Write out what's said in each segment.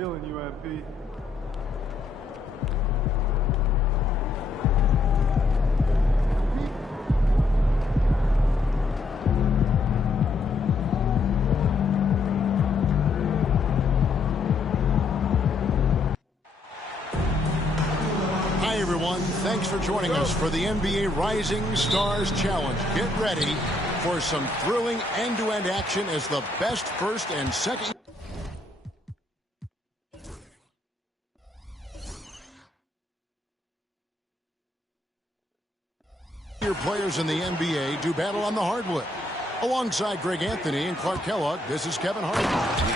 Feeling you, MP. Hi, everyone. Thanks for joining us for the NBA Rising Stars Challenge. Get ready for some thrilling end-to-end action as the best first and second. Your players in the NBA do battle on the hardwood. Alongside Greg Anthony and Clark Kellogg, this is Kevin Harlan.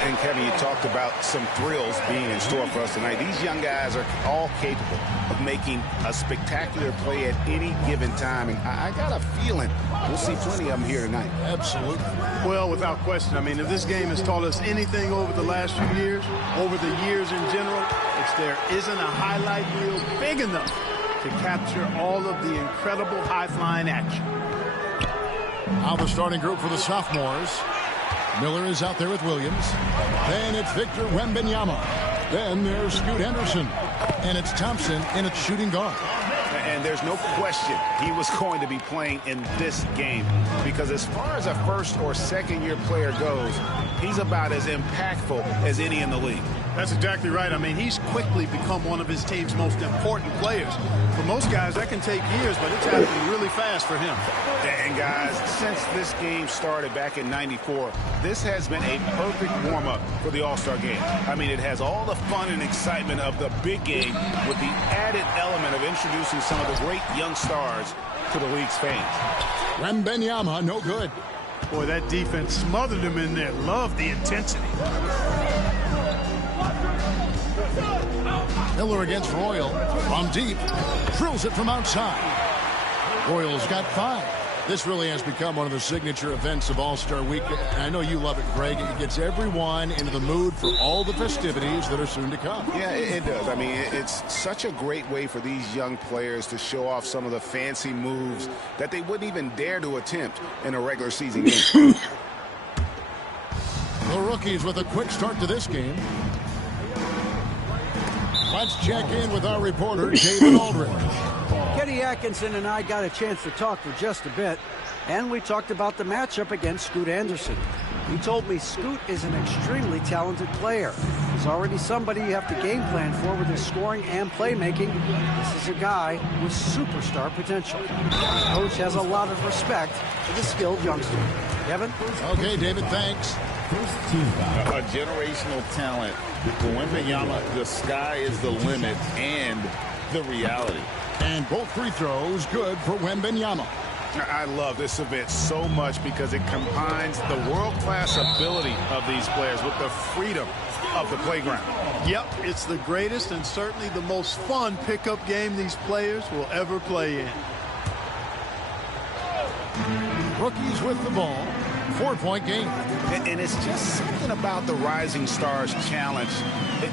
And Kevin, you talked about some thrills being in store for us tonight. These young guys are all capable of making a spectacular play at any given time. And I got a feeling we'll see plenty of them here tonight. Absolutely. Well, without question. I mean, if this game has taught us anything over the last few years, over the years in general, it's there isn't a highlight reel big enough to capture all of the incredible high-flying action. Now the starting group for the sophomores. Miller is out there with Williams. Then it's Victor Wembanyama. Then there's Scoot Henderson. And it's Thompson in its shooting guard. And there's no question he was going to be playing in this game, because as far as a first or second year player goes, he's about as impactful as any in the league. That's exactly right. I mean, he's quickly become one of his team's most important players. For most guys, that can take years, but it's happening really fast for him. And guys, since this game started back in '94, this has been a perfect warm-up for the All-Star game. I mean, it has all the fun and excitement of the big game with the added element of introducing some of the great young stars to the league's fans. Wembanyama, no good. Boy, that defense smothered him in there. Love the intensity. Miller against Royal. From deep. Drills it from outside. Royal's got 5. This really has become one of the signature events of All-Star Week. I know you love it, Greg. It gets everyone into the mood for all the festivities that are soon to come. Yeah, it does. I mean, it's such a great way for these young players to show off some of the fancy moves that they wouldn't even dare to attempt in a regular season game. The rookies with a quick start to this game. Let's check in with our reporter, David Aldridge. Kenny Atkinson and I got a chance to talk for just a bit, and we talked about the matchup against Scoot Anderson. He told me Scoot is an extremely talented player. He's already somebody you have to game plan for with his scoring and playmaking. This is a guy with superstar potential. The coach has a lot of respect for the skilled youngster. Kevin? Okay, David, thanks. A generational talent. For Wembanyama, the sky is the limit and the reality. And both free throws good for Wembanyama. I love this event so much because it combines the world-class ability of these players with the freedom of the playground. Yep, it's the greatest and certainly the most fun pickup game these players will ever play in. Rookies with the ball. 4-point game. And it's just something about the Rising Stars Challenge.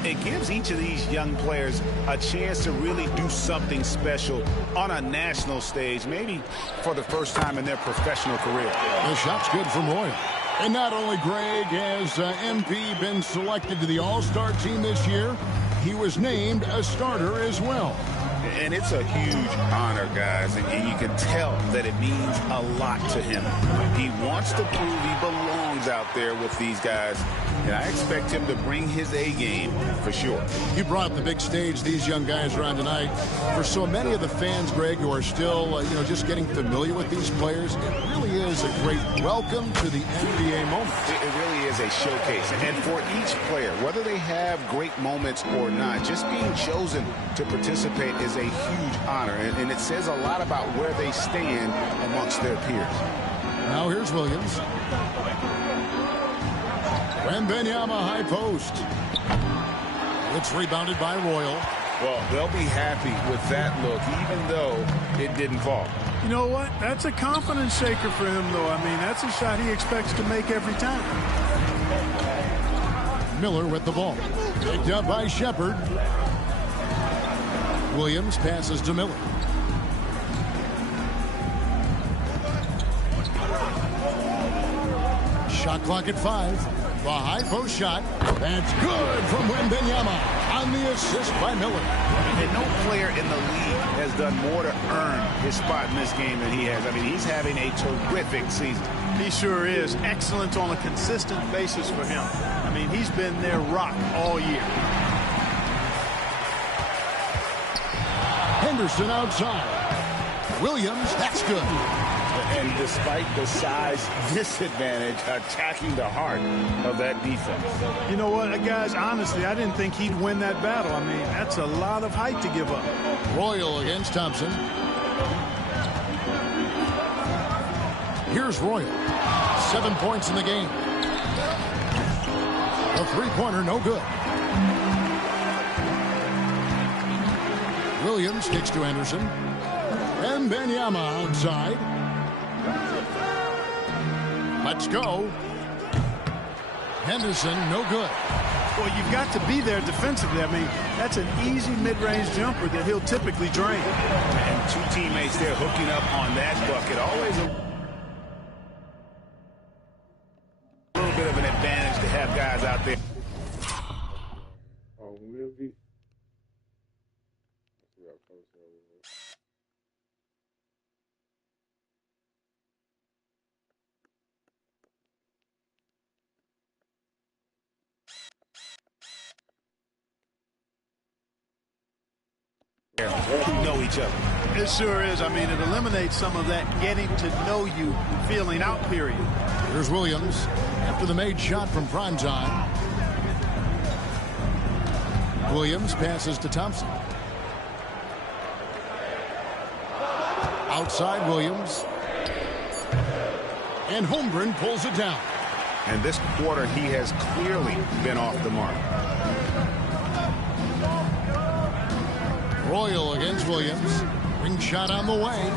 It gives each of these young players a chance to really do something special on a national stage, maybe for the first time in their professional career. The shot's good from Royal. And not only, Greg, has MP been selected to the All-Star team this year, he was named a starter as well. And it's a huge honor, guys, and you can tell that it means a lot to him. He wants to prove he belongs out there with these guys, and I expect him to bring his A game for sure. You brought up the big stage these young guys are on tonight. For so many of the fans, Greg, who are still, just getting familiar with these players, it really is a great welcome to the NBA moment. It really is a showcase, and for each player, whether they have great moments or not, just being chosen to participate is a huge honor, and it says a lot about where they stand amongst their peers. Now here's Williams. Wembanyama high post. It's rebounded by Royal. Well, they'll be happy with that look, even though it didn't fall. You know what? That's a confidence shaker for him, though. I mean, that's a shot he expects to make every time. Miller with the ball. Picked up by Shepard. Williams passes to Miller. Shot clock at 5. The high post shot. That's good from Wembanyama on the assist by Miller. And no player in the league has done more to earn his spot in this game than he has. I mean, he's having a terrific season. He sure is. Excellent on a consistent basis for him. I mean, he's been their rock all year. Henderson outside. Williams, that's good. And despite the size disadvantage, attacking the heart of that defense. You know what, guys, honestly, I didn't think he'd win that battle. I mean, that's a lot of height to give up. Royal against Thompson. Here's Royal. 7 points in the game. A three-pointer, no good. Williams kicks to Anderson. And Wembanyama outside. Let's go. Henderson, no good. Well, you've got to be there defensively. I mean, that's an easy mid-range jumper that he'll typically drain. And two teammates there hooking up on that bucket. Always a little bit of an advantage to have guys out there. Oh, will be. Know each other. It sure is. I mean, it eliminates some of that getting to know you feeling out period. Here's Williams after the made shot from primetime. Williams passes to Thompson. Outside Williams. And Holmgren pulls it down. And this quarter, he has clearly been off the mark. Royal against Williams. Ring shot on the way.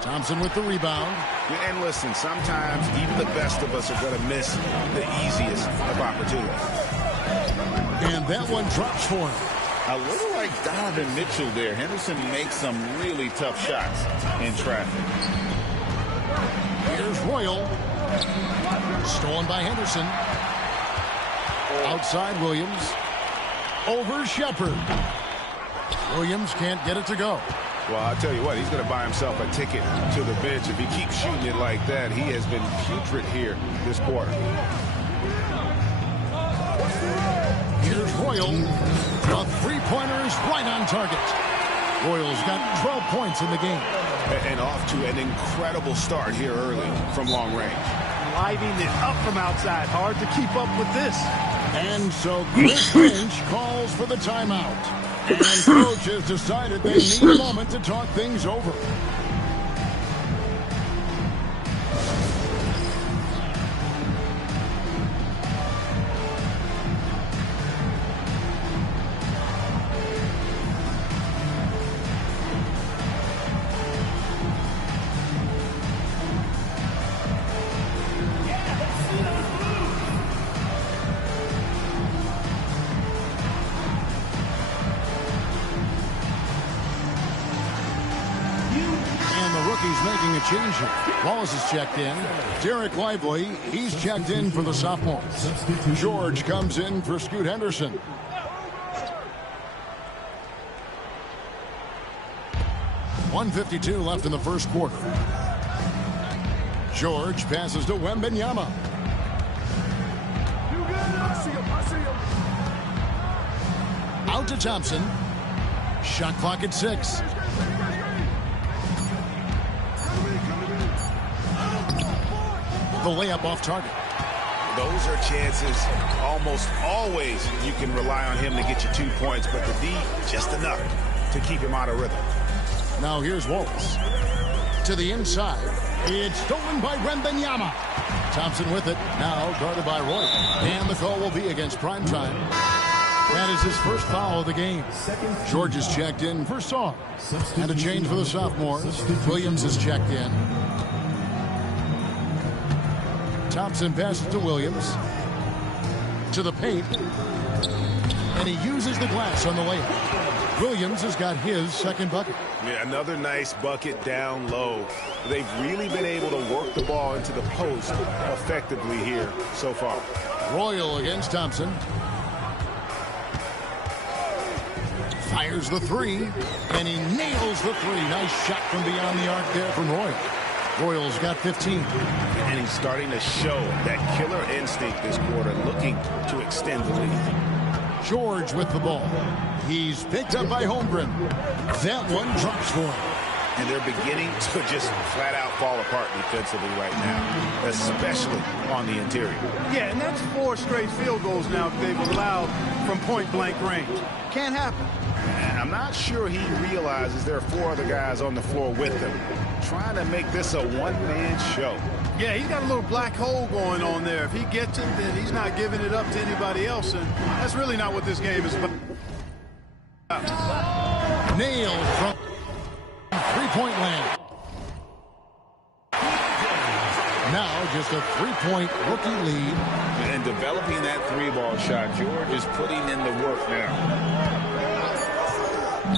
Thompson with the rebound. And listen, sometimes even the best of us are going to miss the easiest of opportunities. And that one drops for him. A little like Donovan Mitchell there. Henderson makes some really tough shots in traffic. Here's Royal. Stolen by Henderson. Outside Williams. Over Shepherd. Williams can't get it to go. Well, I'll tell you what, he's going to buy himself a ticket to the bench. If he keeps shooting it like that, he has been putrid here this quarter. Here's Royal. The three-pointer is right on target. Royal's got 12 points in the game. And off to an incredible start here early from long range. Lighting it up from outside. Hard to keep up with this. And so Chris Finch calls for the timeout. And coach has decided they need a moment to talk things over. Making a change here. Wallace is checked in. Derek Lively, he's checked in for the sophomores. George comes in for Scoot Henderson. .152 left in the first quarter. George passes to Wembanyama. Out to Thompson. Shot clock at 6. The layup off target. Those are chances almost always you can rely on him to get you 2 points, but the D just enough to keep him out of rhythm. Now here's Wallace. To the inside. It's stolen by Wembanyama. Thompson with it. Now guarded by Roy. And the call will be against primetime. That is his first foul of the game. George is checked in for Saw. And a change for the sophomores. Williams is checked in. Thompson passes to Williams. To the paint. And he uses the glass on the layup. Williams has got his second bucket. Yeah, another nice bucket down low. They've really been able to work the ball into the post effectively here so far. Royal against Thompson. Fires the three, and he nails the three. Nice shot from beyond the arc there from Royal. Royal's got 15. And he's starting to show that killer instinct this quarter, looking to extend the lead. George with the ball. He's picked up by Holmgren. That one drops for him. And they're beginning to just flat out fall apart defensively right now, especially on the interior. Yeah, and that's 4 straight field goals now they've allowed from point-blank range. Can't happen. And I'm not sure he realizes there are 4 other guys on the floor with him, trying to make this a one-man show. Yeah, he's got a little black hole going on there. If he gets it, then he's not giving it up to anybody else, and that's really not what this game is about. Nailed from three-point land. Now just a three-point rookie lead. And developing that three-ball shot, George is putting in the work now.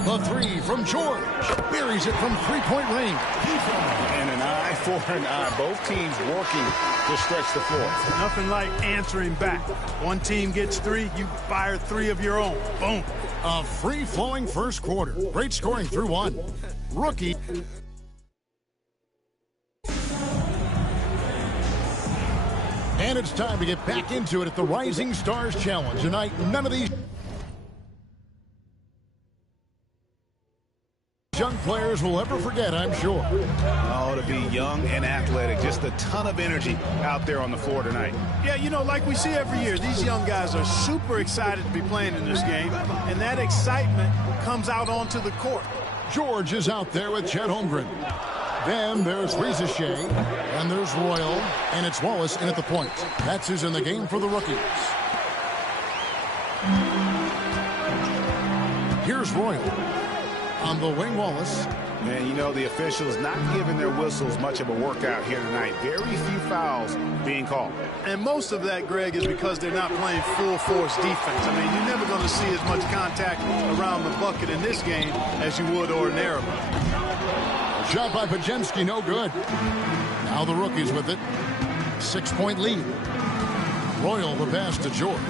The three from George. Buries it from three-point range. And an eye for an eye. Both teams working to stretch the floor. Nothing like answering back. One team gets 3, you fire 3 of your own. Boom. A free-flowing first quarter. Great scoring through one. Rookie. And it's time to get back into it at the Rising Stars Challenge. Tonight, none of these young players will ever forget, I'm sure. Oh, to be young and athletic. Just a ton of energy out there on the floor tonight. Yeah, you know, like we see every year, these young guys are super excited to be playing in this game, and that excitement comes out onto the court. George is out there with Chet Holmgren. Then there's Reza Shea, and there's Royal, and it's Wallace in at the point. That's who's in the game for the rookies. Here's Royal. On the wing, Wallace. And, you know, the officials not giving their whistles much of a workout here tonight. Very few fouls being called. And most of that, Greg, is because they're not playing full-force defense. I mean, you're never going to see as much contact around the bucket in this game as you would ordinarily. Shot by Pajemski, no good. Now the rookies with it. 6-point lead. Royal the pass to George.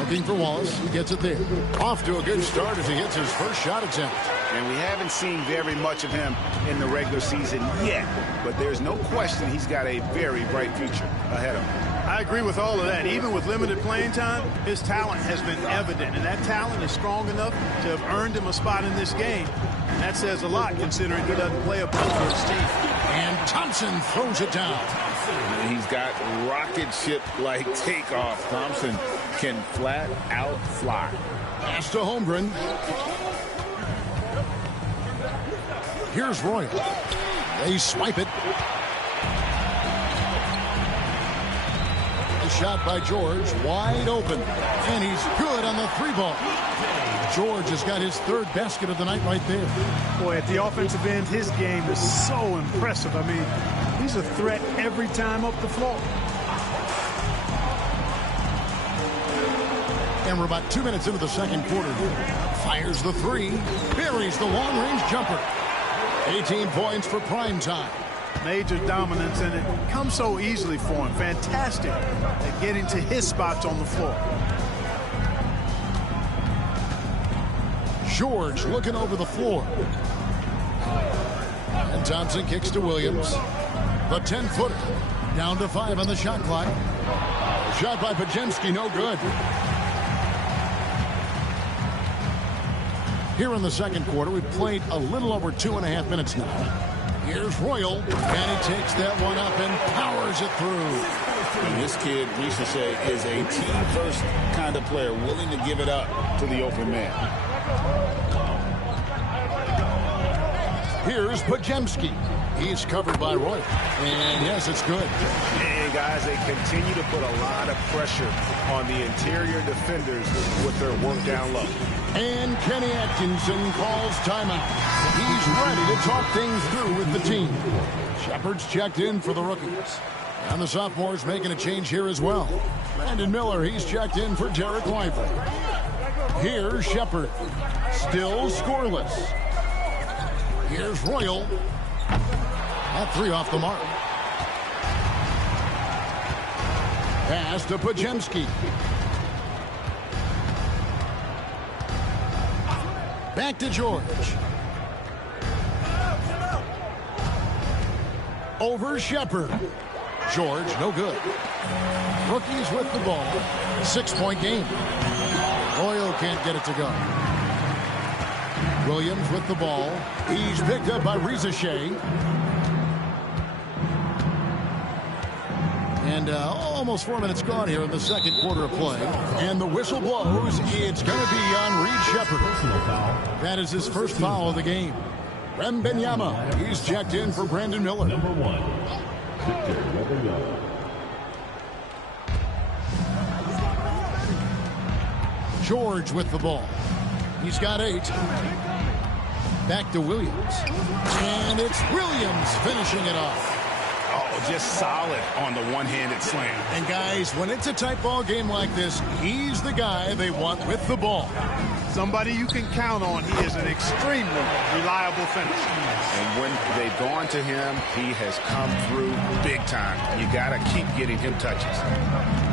Looking for Wallace. He gets it there. Off to a good start as he hits his first shot attempt. And we haven't seen very much of him in the regular season yet. But there's no question he's got a very bright future ahead of him. I agree with all of that. Even with limited playing time, his talent has been evident. And that talent is strong enough to have earned him a spot in this game. And that says a lot considering he doesn't play a bunch for his team. And Thompson throws it down. And he's got rocket ship-like takeoff. Thompson can flat out fly. Pass to Holmgren. Here's Royal. They swipe it. The shot by George, wide open. And he's good on the 3-ball. George has got his 3rd basket of the night right there. Boy, at the offensive end, his game is so impressive. I mean, he's a threat every time up the floor. And we're about 2 minutes into the second quarter. Fires the 3. Buries the long-range jumper. 18 points for prime time. Major dominance, and it comes so easily for him. Fantastic at getting to his spots on the floor. George looking over the floor. And Thompson kicks to Williams. The 10-footer. Down to 5 on the shot clock. Shot by Pajemski, no good. Here in the second quarter, we've played a little over 2.5 minutes now. Here's Royal, and he takes that one up and powers it through. And this kid, Ricochet, is a team-first kind of player, willing to give it up to the open man. Here's Pajemski. He's covered by Royal. And yes, it's good. And guys, they continue to put a lot of pressure on the interior defenders with their work down low. And Kenny Atkinson calls timeout. He's ready to talk things through with the team. Shepard's checked in for the rookies. And the sophomore's making a change here as well. Brandon Miller, he's checked in for Derek Lively. Here's Shepard. Still scoreless. Here's Royal. That three off the mark. Pass to Pajemski. Back to George. Over Shepard. George, no good. Rookies with the ball. 6-point game. Royal can't get it to go. Williams with the ball. He's picked up by Rizachet. And almost 4 minutes gone here in the second quarter of play. And the whistle blows. It's going to be on Reed Shepard. That is his first foul of the game. Wembanyama, he's checked in for Brandon Miller. Number 1, Victor Wembanyama. George with the ball. He's got 8. Back to Williams. And it's Williams finishing it off. Oh, just solid on the one-handed slam. And guys, when it's a tight ball game like this, he's the guy they want with the ball. Somebody you can count on. He is an extremely reliable finisher. And when they've gone to him, he has come through big time. You got to keep getting him touches.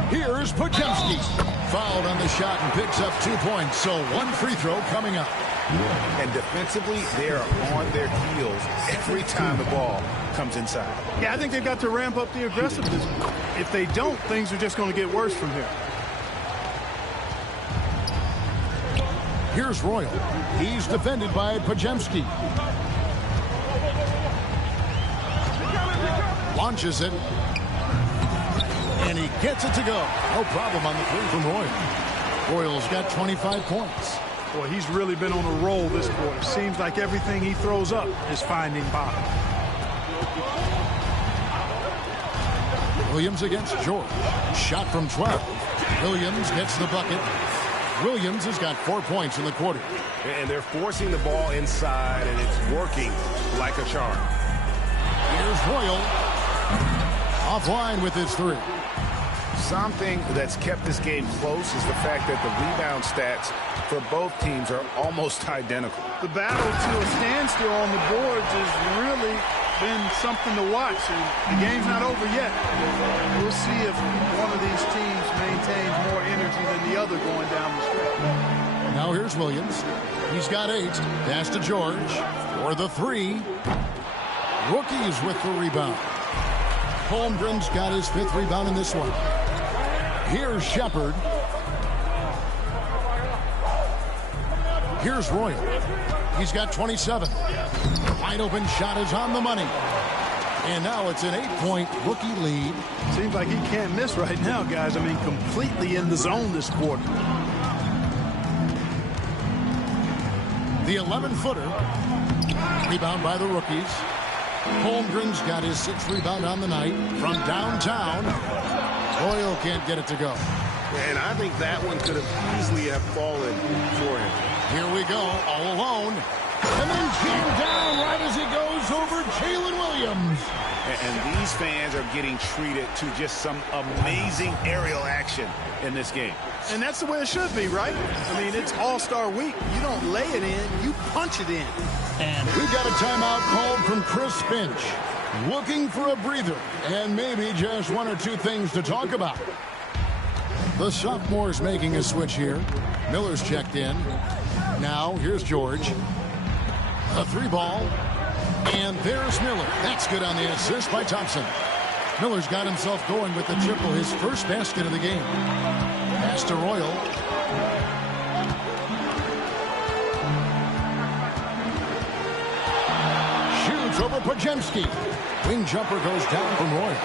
Here's Pajemski. Fouled on the shot and picks up 2 points. So 1 free throw coming up. And defensively, they are on their heels every time the ball comes inside. Yeah, I think they've got to ramp up the aggressiveness. If they don't, things are just going to get worse from here. Here's Royal. He's defended by Pajemski. Launches it. And he gets it to go. No problem on the three from Royal. Royal's got 25 points. Boy, he's really been on a roll this quarter. Seems like everything he throws up is finding bottom. Williams against George. Shot from 12. Williams gets the bucket. Williams has got 4 points in the quarter. And they're forcing the ball inside, and it's working like a charm. Here's Royal. Offline with his 3. Something that's kept this game close is the fact that the rebound stats for both teams are almost identical. The battle to a standstill on the boards has really been something to watch, and the game's not over yet. We'll see if one of these teams maintains more energy than the other going down the stretch. Now here's Williams. He's got 8. Pass to George for the 3. Rookies with the rebound. Holmgren's got his 5th rebound in this one. Here's Shepard. Here's Royal. He's got 27. Wide open shot is on the money. And now it's an 8-point rookie lead. Seems like he can't miss right now, guys. I mean, completely in the zone this quarter. The 11-footer. Rebound by the rookies. Holmgren's got his 6th rebound on the night from downtown. Royal can't get it to go. And I think that one could have easily have fallen for him. Here we go, all alone. And then jammed down right as he goes over Jalen Williams. And these fans are getting treated to just some amazing aerial action in this game. And that's the way it should be, right? I mean, it's All-Star Week. You don't lay it in, you punch it in. And we've got a timeout called from Chris Finch. Looking for a breather and maybe just 1 or 2 things to talk about. The sophomore's making a switch here. Miller's checked in. Now here's George. A 3-ball. And there's Miller. That's good on the assist by Thompson. Miller's got himself going with the triple, his first basket of the game. Pass to Royal. Shoots over Pajemski. Wing jumper goes down from Royal.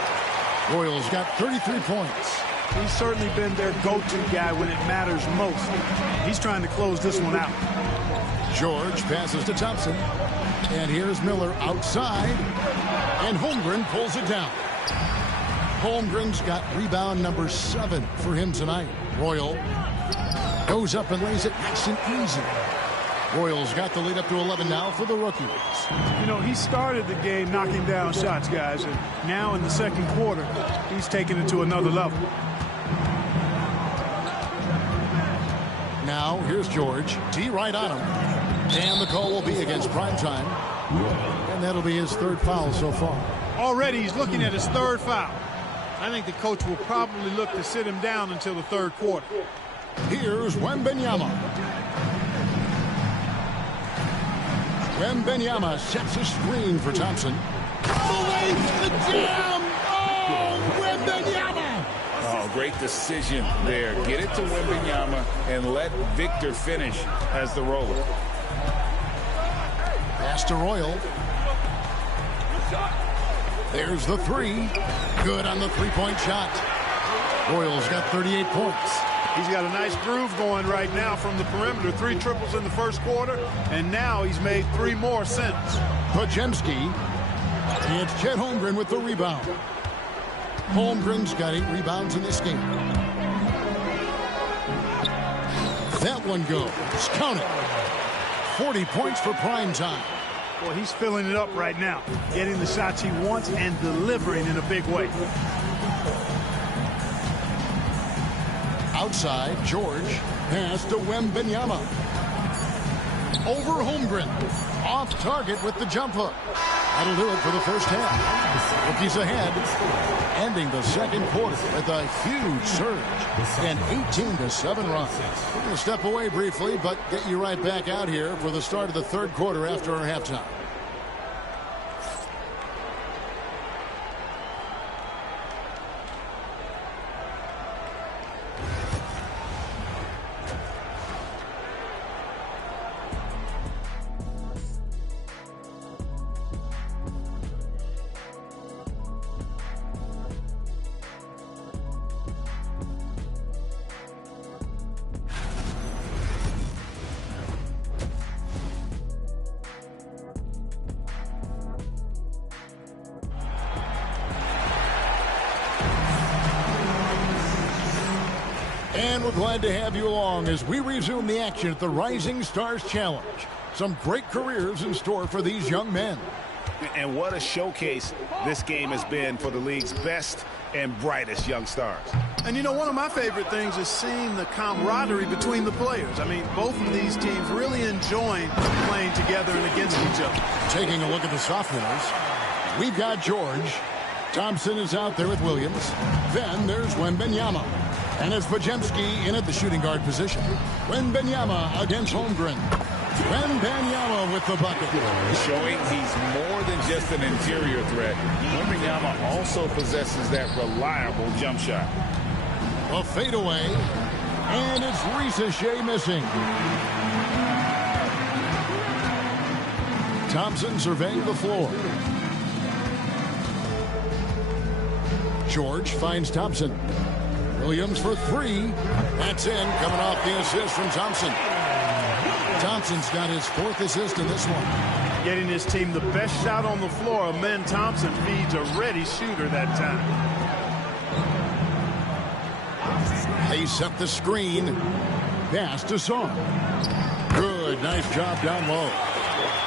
Royal's got 33 points. He's certainly been their go-to guy when it matters most. He's trying to close this one out. George passes to Thompson. And here's Miller outside. And Holmgren pulls it down. Holmgren's got rebound number 7 for him tonight. Royal goes up and lays it nice and easy. Royal's got the lead up to 11 now for the rookies. You know, he started the game knocking down shots, guys, and now in the second quarter, he's taking it to another level. Now, here's George. D right on him. And the call will be against Primetime. And that'll be his third foul so far. Already he's looking at his third foul. I think the coach will probably look to sit him down until the third quarter. Here's Wembanyama. Wembanyama sets a screen for Thompson. Away to the jam! Oh, Wembanyama! Oh, great decision there. Get it to Wembanyama and let Victor finish as the roller. Pass to Royal. There's the three. Good on the three-point shot. Royal's got 38 points. He's got a nice groove going right now from the perimeter. 3 triples in the first quarter, and now he's made 3 more since. Podziemski. It's Chet Holmgren with the rebound. Holmgren's got 8 rebounds in this game. That one goes. Count it. 40 points for Primetime. Well, he's filling it up right now, getting the shots he wants and delivering in a big way. Outside, George. Pass to Wembanyama. Over Holmgren. Off target with the jump hook. That'll do it for the first half. Rookies ahead. Ending the second quarter with a huge surge. An 18-7 run. We're going to step away briefly, but get you right back out here for the start of the third quarter after our halftime. And we're glad to have you along as we resume the action at the Rising Stars Challenge. Some great careers in store for these young men. And what a showcase this game has been for the league's best and brightest young stars. And you know, one of my favorite things is seeing the camaraderie between the players. I mean, both of these teams really enjoying playing together and against each other. Taking a look at the sophomores, we've got George. Thompson is out there with Williams. Then there's Wembanyama. And it's Podziemski in at the shooting guard position. Wembanyama against Holmgren. Wembanyama with the bucket. Showing he's more than just an interior threat. Wembanyama also possesses that reliable jump shot. A fadeaway. And it's Ricochet missing. Thompson surveying the floor. George finds Thompson. Williams for 3. That's in, coming off the assist from Thompson. Thompson's got his 4th assist in this one. Getting his team the best shot on the floor. Amen Thompson feeds a ready shooter that time. They set the screen. Pass to Saar. Good, nice job down low.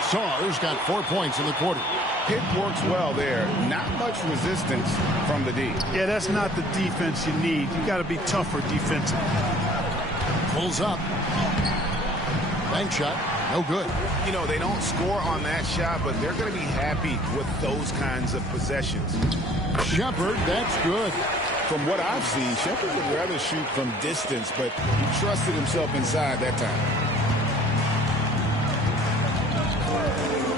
Saar's got 4 points in the quarter. Pick works well there. Not much resistance from the D. Yeah, that's not the defense you need. You got to be tougher defensively. Pulls up. Bank shot. No good. You know, they don't score on that shot, but they're going to be happy with those kinds of possessions. Shepard, that's good. From what I've seen, Shepard would rather shoot from distance, but he trusted himself inside that time.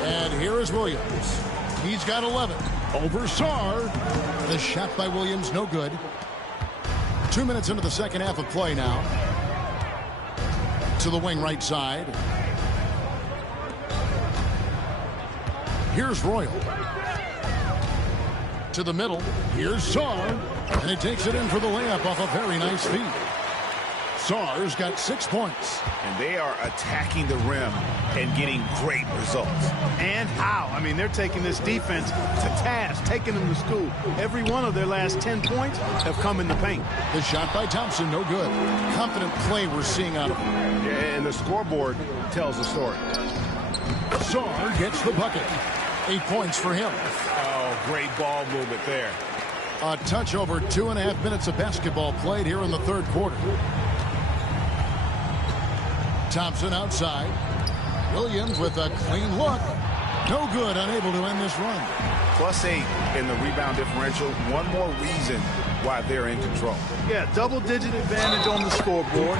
And here is Williams. He's got 11. Over Saar. The shot by Williams, no good. 2 minutes into the second half of play now. To the wing right side. Here's Royal. To the middle. Here's Saar. And he takes it in for the layup off a very nice feed. Saar's got 6 points. And they are attacking the rim and getting great results. And how? I mean, they're taking this defense to task, taking them to school. Every one of their last 10 points have come in the paint. The shot by Thompson, no good. Confident play we're seeing out of him. And the scoreboard tells the story. Saar gets the bucket. 8 points for him. Oh, great ball movement there. A touch over 2.5 minutes of basketball played here in the third quarter. Thompson outside. Williams with a clean look. No good, unable to end this run. +8 in the rebound differential. One more reason why they're in control. Yeah, double-digit advantage on the scoreboard.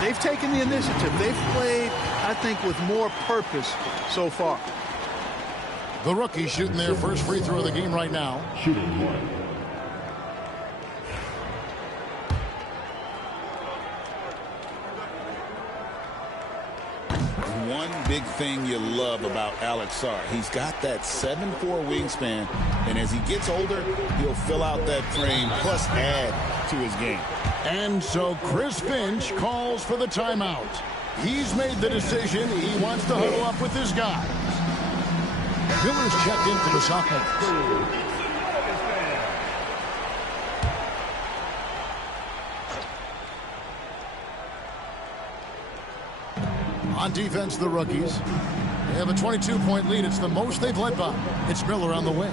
They've taken the initiative. They've played, I think, with more purpose so far. The rookies shooting their first free throw of the game right now. Shooting one. One big thing you love about Alex Sarr, he's got that 7'4" wingspan, and as he gets older, he'll fill out that frame plus add to his game. And so Chris Finch calls for the timeout. He's made the decision. He wants to huddle up with his guys. Miller's checked in for the sophomore. On defense, the rookies. They have a 22-point lead. It's the most they've led by. It's Miller on the wing.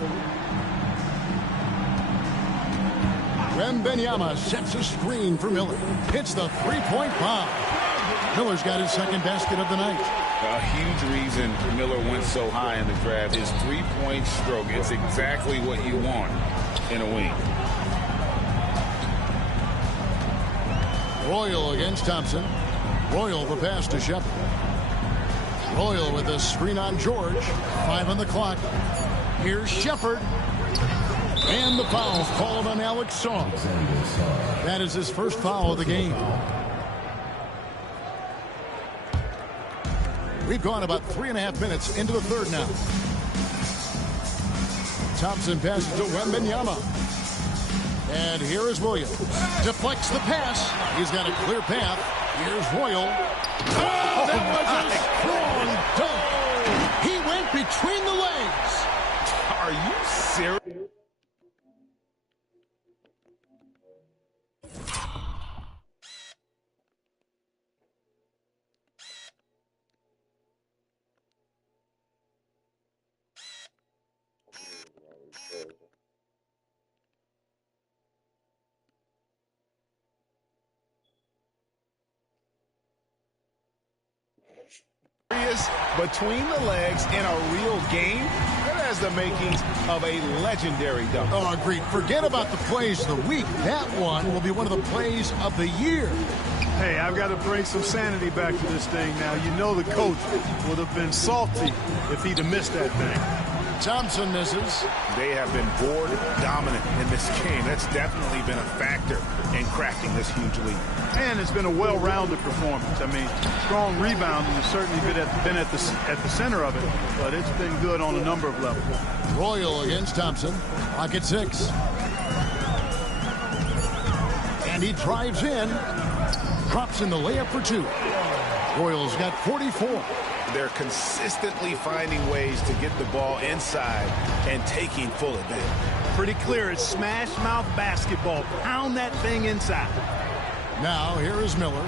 Wembanyama sets a screen for Miller. Hits the three-point bomb. Miller's got his second basket of the night. A huge reason Miller went so high in the draft. His three-point stroke. It's exactly what you want in a wing. Royal against Thompson. Royal the pass to Shepard. Royal with a screen on George. 5 on the clock. Here's Shepard. And the foul called on Alex Sarr. That is his first foul of the game. We've gone about 3.5 minutes into the third now. Thompson passes to Wembanyama. And here is Williams. Deflects the pass. He's got a clear path. Here's Royal. Oh, that was a strong dunk. He went between the legs. Are you serious? Between the legs in a real game, that has the makings of a legendary dunk. Oh, agreed. Forget about the plays of the week. That one will be one of the plays of the year. Hey, I've got to bring some sanity back to this thing now. You know the coach would have been salty if he'd have missed that thing. Thompson misses. They have been board dominant in this game. That's definitely been a factor in cracking this huge lead. And it's been a well-rounded performance. I mean, strong rebounding has certainly been at the center of it, but it's been good on a number of levels. Royal against Thompson. Clock at 6. And he drives in. Drops in the layup for 2. Royal's got 44. They're consistently finding ways to get the ball inside and taking full advantage. Pretty clear. It's smash mouth basketball. Pound that thing inside. Now here is Miller.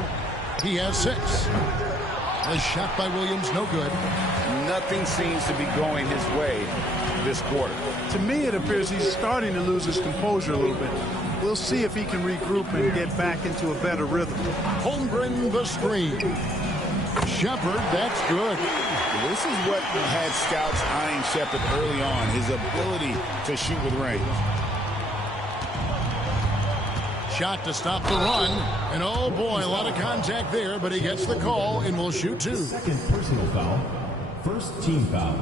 He has 6. A shot by Williams, no good. Nothing seems to be going his way this quarter. To me, it appears he's starting to lose his composure a little bit. We'll see if he can regroup and get back into a better rhythm. Holmgren the screen. Shepard, that's good. This is what had scouts eyeing Shepard early on, his ability to shoot with range. Shot to stop the run. And oh boy, a lot of contact there, but he gets the call and will shoot 2. Second personal foul. First team foul.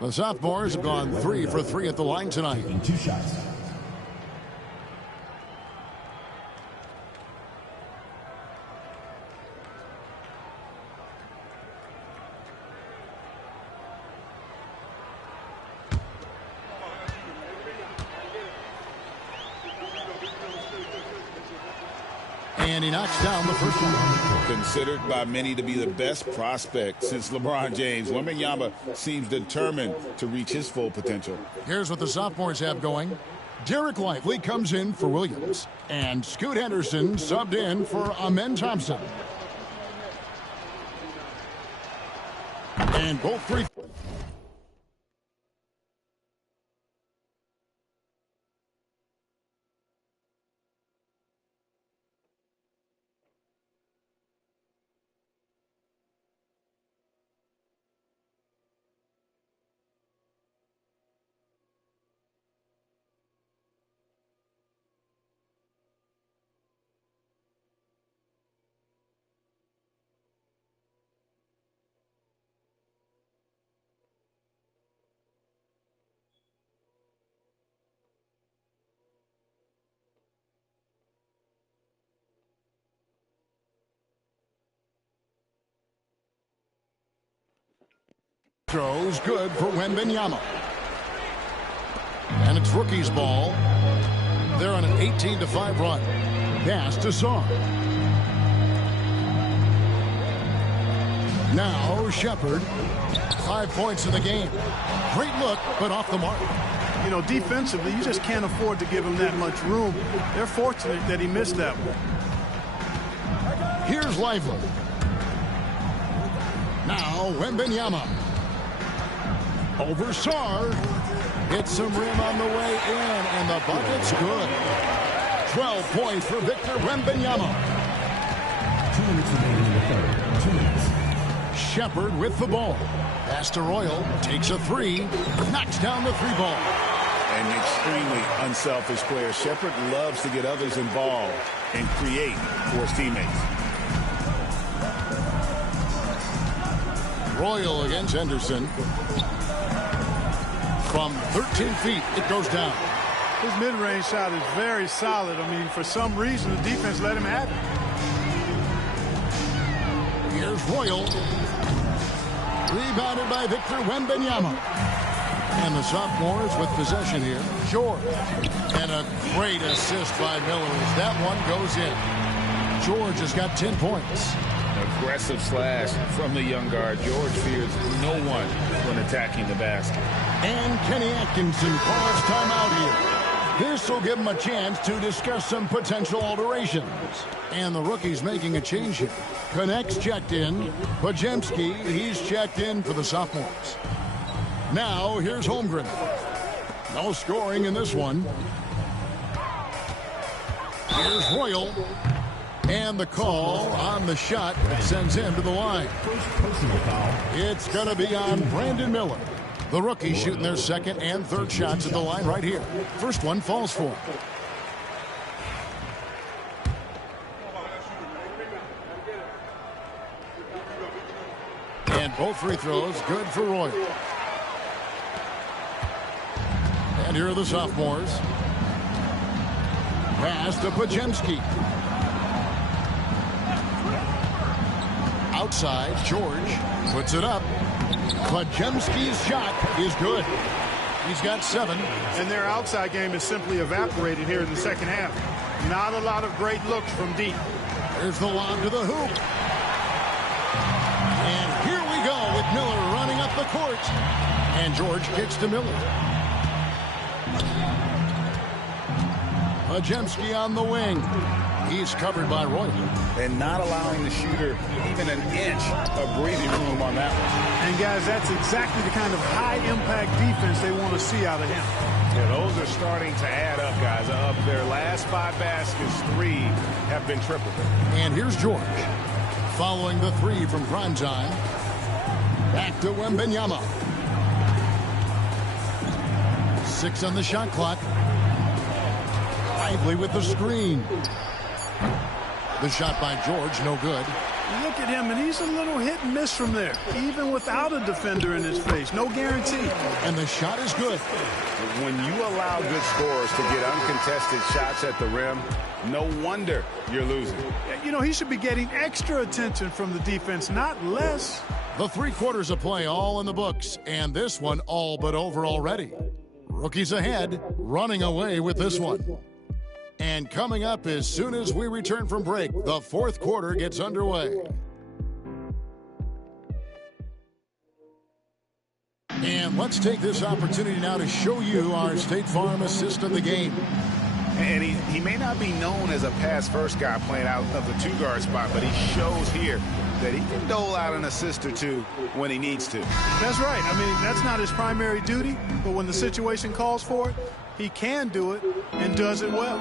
The sophomores have gone 3 for 3 at the line tonight. In 2 shots. And he knocks down the first one. Considered by many to be the best prospect since LeBron James, Wembanyama seems determined to reach his full potential. Here's what the sophomores have going. Derek Lively comes in for Williams. And Scoot Henderson subbed in for Amen Thompson. And both 3. Throws good for Wembanyama. And it's rookie's ball. They're on an 18-5 run. Pass to Sarr. Now Shepherd. 5 points in the game. Great look, but off the mark. You know, defensively, you just can't afford to give him that much room. They're fortunate that he missed that one. Here's Lively. Now Wembanyama. Over Sarr. Hits some rim on the way in, and the bucket's good. 12 points for Victor Wembanyama. 2 minutes remaining in the third. 2 minutes. Shepherd with the ball. Pass to Royal. Takes a three. Knocks down the three ball. An extremely unselfish player. Shepherd loves to get others involved and create for his teammates. Royal against Henderson. From 13 feet, it goes down. His mid-range shot is very solid. I mean, for some reason, the defense let him have it. Here's Royal. Rebounded by Victor Wembanyama. And the sophomores with possession here. George. And a great assist by Miller as that one goes in. George has got 10 points. Aggressive slash from the young guard. George fears no one when attacking the basket. And Kenny Atkinson calls timeout here. This will give him a chance to discuss some potential alterations. And the rookie's making a change here. Connects checked in. Pajemski, he's checked in for the sophomores. Now, here's Holmgren. No scoring in this one. Here's Royal. And the call on the shot that sends him to the line. It's going to be on Brandon Miller. The rookies shooting their second and third shots at the line right here. First one falls for him. And both free throws good for Royal. And here are the sophomores. Pass to Pajemski. Outside, George puts it up. Pajemski's shot is good. He's got 7. And their outside game is simply evaporated here in the second half. Not a lot of great looks from deep. There's the lob to the hoop. And here we go with Miller running up the court. And George kicks to Miller. Pajemski on the wing. He's covered by Royal. And not allowing the shooter even an inch of breathing room on that one. And, guys, that's exactly the kind of high-impact defense they want to see out of him. Yeah, those are starting to add up, guys. Of their last 5 baskets, 3 have been tripled. And here's George. Following the 3 from prime time. Back to Wembanyama. 6 on the shot clock. Lively with the screen. The shot by George, no good. Look at him, and he's a little hit and miss from there, even without a defender in his face. No guarantee. And the shot is good. When you allow good scorers to get uncontested shots at the rim, no wonder you're losing. You know, he should be getting extra attention from the defense, not less. The 3 quarters of play all in the books, and this one all but over already. Rookies ahead, running away with this one. And coming up as soon as we return from break, the 4th quarter gets underway. And let's take this opportunity now to show you our State Farm assist of the game. And he may not be known as a pass-first guy playing out of the 2-guard spot, but he shows here that he can dole out an assist or 2 when he needs to. That's right. I mean, that's not his primary duty, but when the situation calls for it, he can do it and does it well.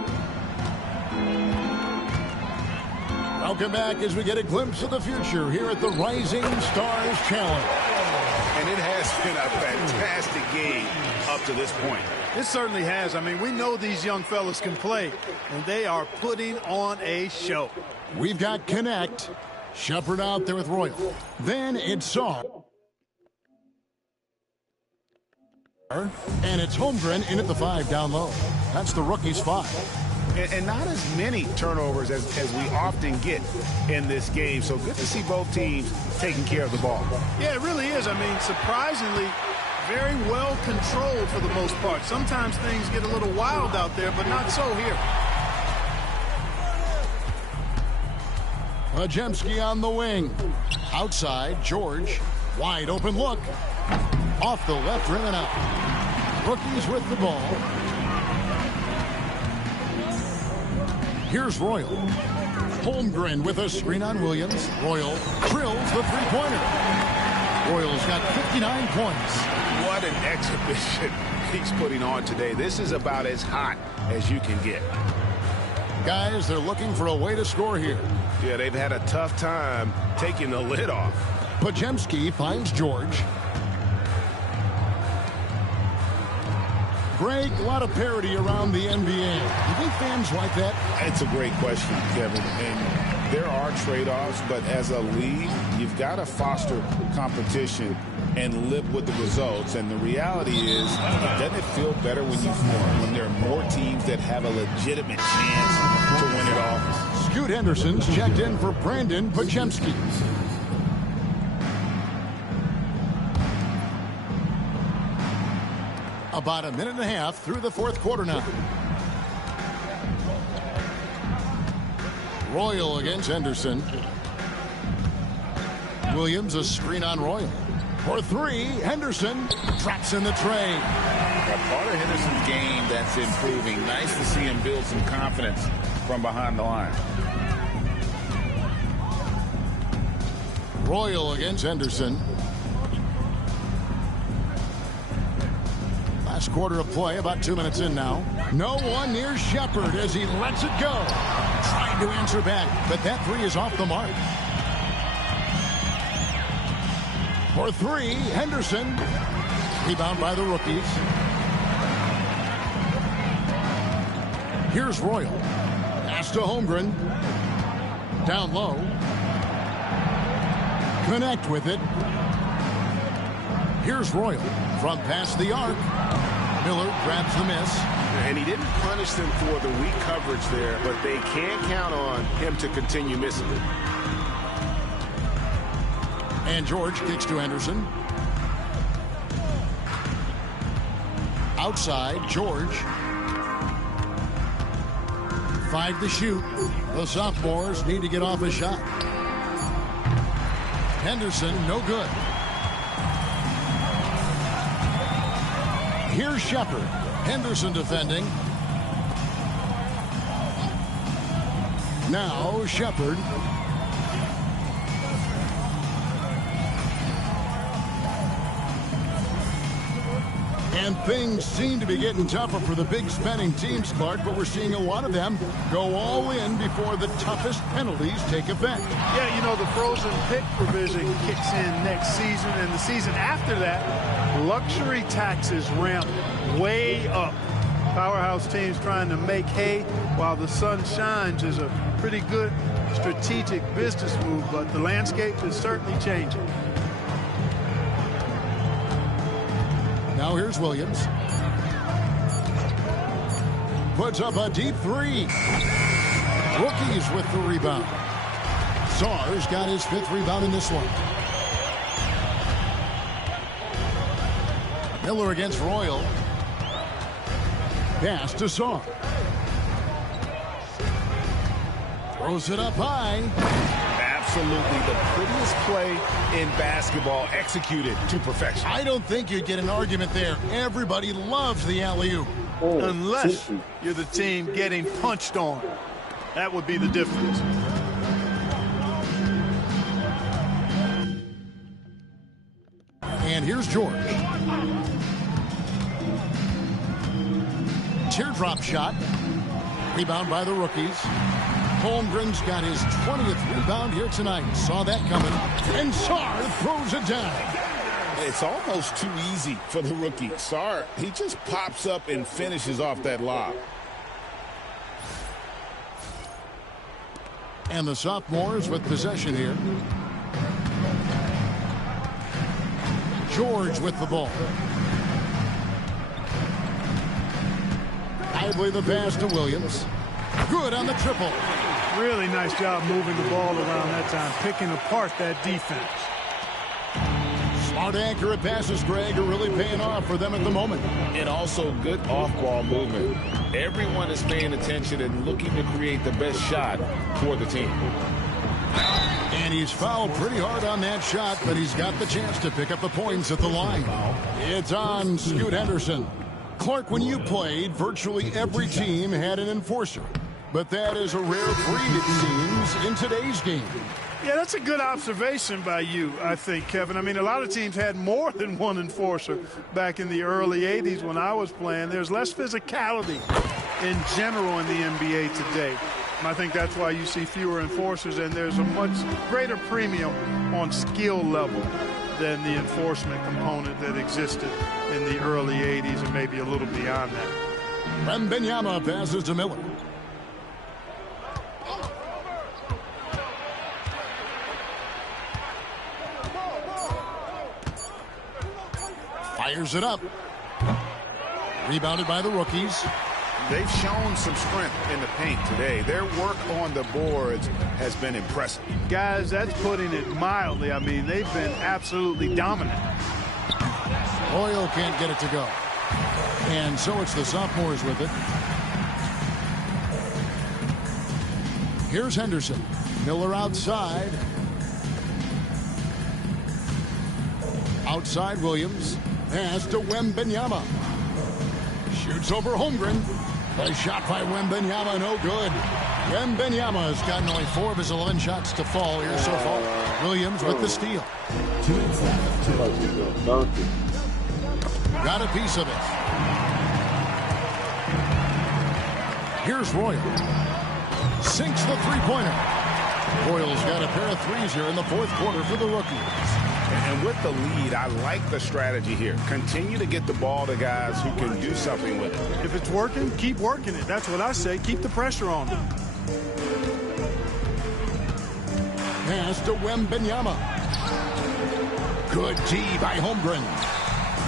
Welcome back as we get a glimpse of the future here at the Rising Stars Challenge. And it has been a fantastic game up to this point. It certainly has. I mean, we know these young fellas can play, and they are putting on a show. We've got Connect. Shepherd out there with Royal. Then it's Sarr. And it's Holmgren in at the 5 down low. That's the rookie's 5. and not as many turnovers as we often get in this game. So good to see both teams taking care of the ball. Yeah, it really is. I mean, surprisingly, very well controlled for the most part. Sometimes things get a little wild out there, but not so here. Majemski on the wing. Outside, George. Wide open look. Off the left rim and out. Rookies with the ball. Here's Royal. Holmgren with a screen on Williams. Royal drills the three-pointer. Royal's got 59 points. What an exhibition he's putting on today. This is about as hot as you can get. Guys, they're looking for a way to score here. Yeah, they've had a tough time taking the lid off. Majemski finds George. Greg, a lot of parity around the NBA. Do you think fans like that? It's a great question, Kevin. And there are trade-offs, but as a league, you've got to foster competition and live with the results. And the reality is, doesn't it feel better when there are more teams that have a legitimate chance to win it all? Scoot Henderson's checked in for Brandon Majemski. About a minute and a half through the fourth quarter now. Royal against Henderson. Williams a screen on Royal. For three, Henderson traps in the tray. A part of Henderson's game that's improving. Nice to see him build some confidence from behind the line. Royal against Henderson. Last quarter of play, about 2 minutes in now. No one near Shepard as he lets it go. Trying to answer back, but that three is off the mark. For three, Henderson. Rebound by the rookies. Here's Royal. Pass to Holmgren. Down low. Connect with it. Here's Royal from past the arc. Miller grabs the miss. And he didn't punish them for the weak coverage there, but they can't count on him to continue missing it. And George kicks to Henderson. Outside, George. 5 to shoot. The sophomores need to get off a shot. Henderson, no good. Here's Shepard. Henderson defending. Now Shepard. And things seem to be getting tougher for the big spending teams, Clark, but we're seeing a lot of them go all in before the toughest penalties take effect. Yeah, you know, the frozen pick provision kicks in next season, and the season after that, luxury taxes ramp way up. Powerhouse teams trying to make hay while the sun shines is a pretty good strategic business move, but the landscape is certainly changing. Now here's Williams. Puts up a deep three. Rookies with the rebound. Sarr's got his 5th rebound in this one. Miller against Royal. Pass to Sarr. Throws it up high. Absolutely the prettiest play in basketball, executed to perfection. I don't think you'd get an argument there. Everybody loves the alley-oop. Unless you're the team getting punched on. That would be the difference. And here's George. Teardrop shot. Rebound by the rookies. Holmgren's got his 20th rebound here tonight. Saw that coming. And Sarr throws it down. It's almost too easy for the rookie. Sarr, he just pops up and finishes off that lob. And the sophomores with possession here. George with the ball. Idly the pass to Williams. Good on the triple. Really nice job moving the ball around that time, picking apart that defense. Smart accurate passes, Greg, are really paying off for them at the moment. And also good off-ball movement. Everyone is paying attention and looking to create the best shot for the team. And he's fouled pretty hard on that shot, but he's got the chance to pick up the points at the line. It's on Scoot Henderson. Clark, when you played, virtually every team had an enforcer. But that is a rare breed, it seems, in today's game. Yeah, that's a good observation by you, I think, Kevin. I mean, a lot of teams had more than one enforcer back in the early 80s when I was playing. There's less physicality in general in the NBA today. And I think that's why you see fewer enforcers, and there's a much greater premium on skill level than the enforcement component that existed in the early 80s and maybe a little beyond that. Wembanyama passes to Miller. Fires it up. Rebounded by the rookies. They've shown some strength in the paint today. Their work on the boards has been impressive. Guys, that's putting it mildly. I mean, they've been absolutely dominant. Royal can't get it to go. And so it's the sophomores with it. Here's Henderson. Miller outside. Outside Williams. Pass to Wembanyama. Shoots over Holmgren. A shot by Wembanyama, no good. Wembanyama has gotten only 4 of his 11 shots to fall here so far. Williams with the steal. Got a piece of it. Here's Royal. Sinks the three-pointer. Royal's got a pair of threes here in the fourth quarter for the rookies. And with the lead, I like the strategy here. Continue to get the ball to guys who can do something with it. If it's working, keep working it. That's what I say. Keep the pressure on them. Pass to Wembanyama. Good D by Holmgren.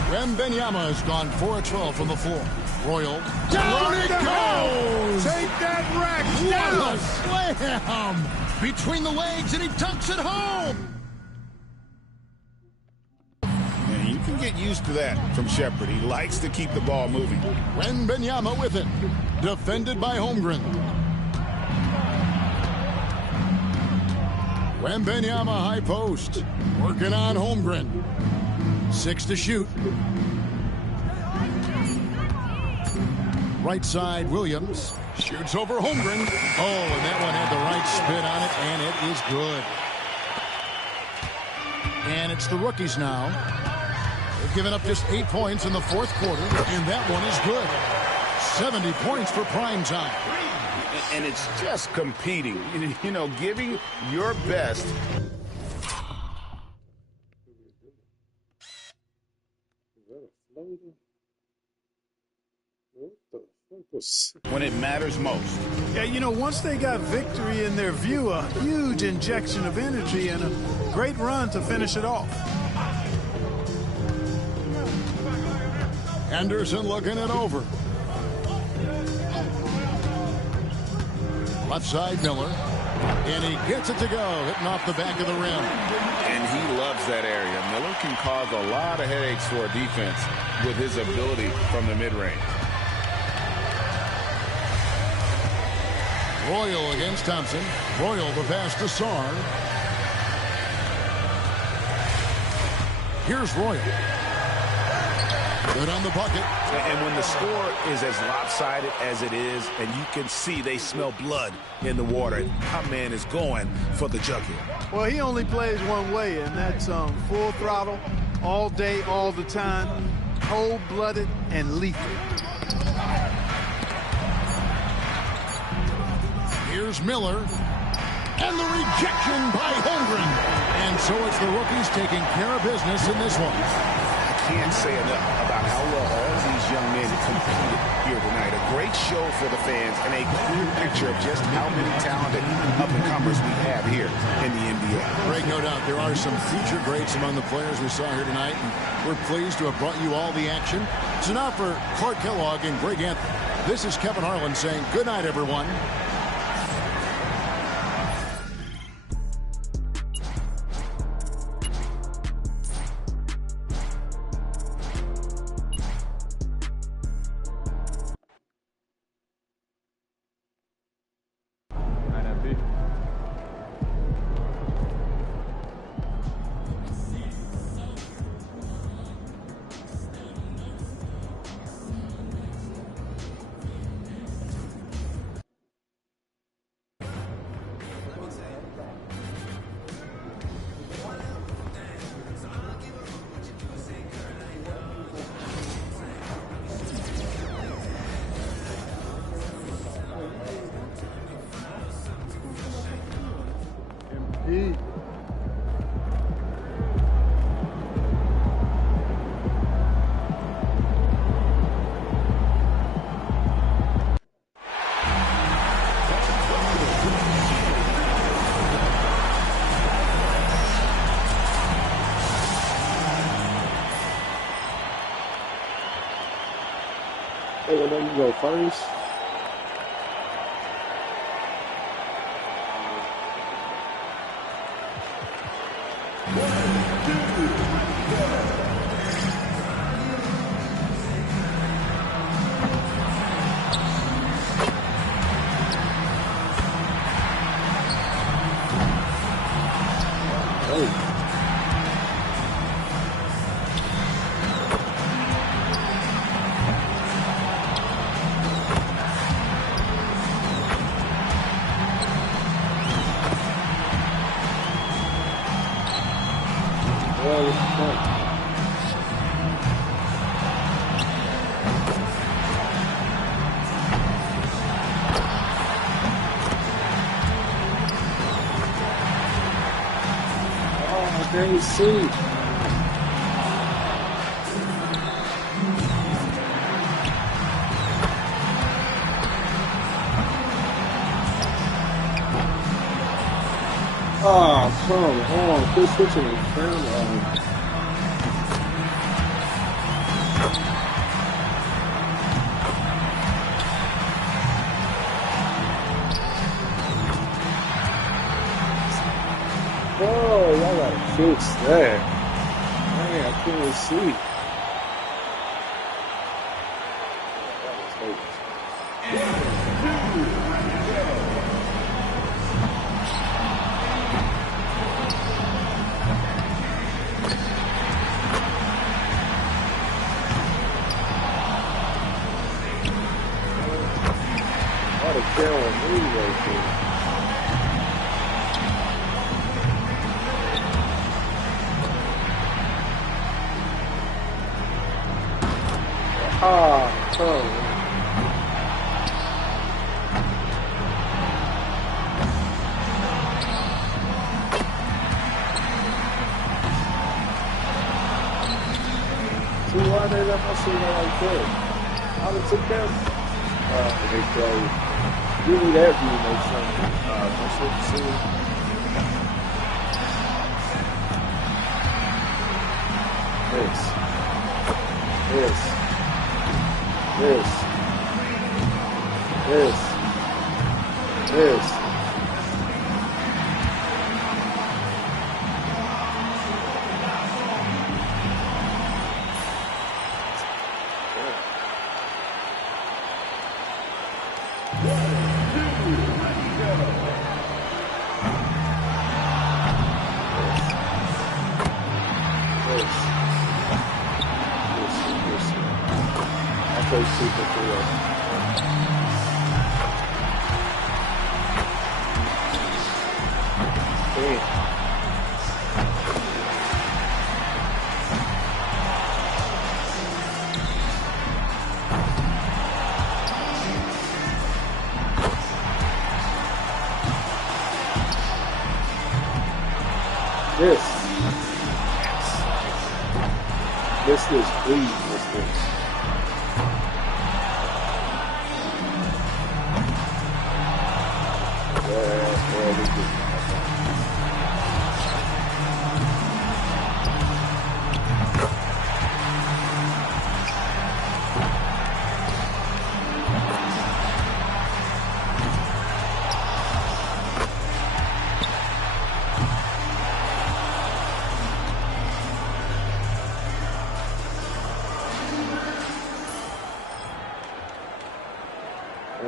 Wembanyama has gone 4 of 12 from the floor. Royal. Down it goes! Take that rack What down! a slam! Between the legs, and he dunks it home! And you can get used to that from Shepherd. He likes to keep the ball moving. Wembanyama with it. Defended by Holmgren. Wembanyama high post. Working on Holmgren. 6 to shoot. Right side, Williams. Shoots over Holmgren. Oh, and that one had the right spin on it, and it is good. And it's the rookies now. They've given up just 8 points in the fourth quarter, and that one is good. 70 points for prime time. And it's just competing, you know, giving your best. When it matters most. Yeah, you know, once they got victory in their view, a huge injection of energy and a great run to finish it off. Henderson looking it over. Left side, Miller. And he gets it to go, hitting off the back of the rim. And he loves that area. Miller can cause a lot of headaches for a defense with his ability from the mid-range. Royal against Thompson. Royal the pass to Sarr. Here's Royal. Good on the bucket. And when the score is as lopsided as it is, and you can see they smell blood in the water, our man is going for the jug here. Well, he only plays one way, and that's full throttle, all day, all the time, cold-blooded and lethal. Here's Miller. And the rejection by Holmgren. And so it's the rookies taking care of business in this one. I can't say enough about how well all of these young men competed here tonight. A great show for the fans and a clear picture of just how many talented up-and-comers we have here in the NBA. Greg, no doubt there are some future greats among the players we saw here tonight, and we're pleased to have brought you all the action. So now for Clark Kellogg and Greg Anthony. This is Kevin Harlan saying good night, everyone. Hey, well, then you go first. Let me see. Oh, come on. Quit switching the camera. Oh, y'all gotta fix that. Man, I couldn't see. What a camera move right there. Oh, oh. See why they left my shit like that? I would took that. They play. Give me that view next time. That's what you see. This. I play super for real. This, please, this.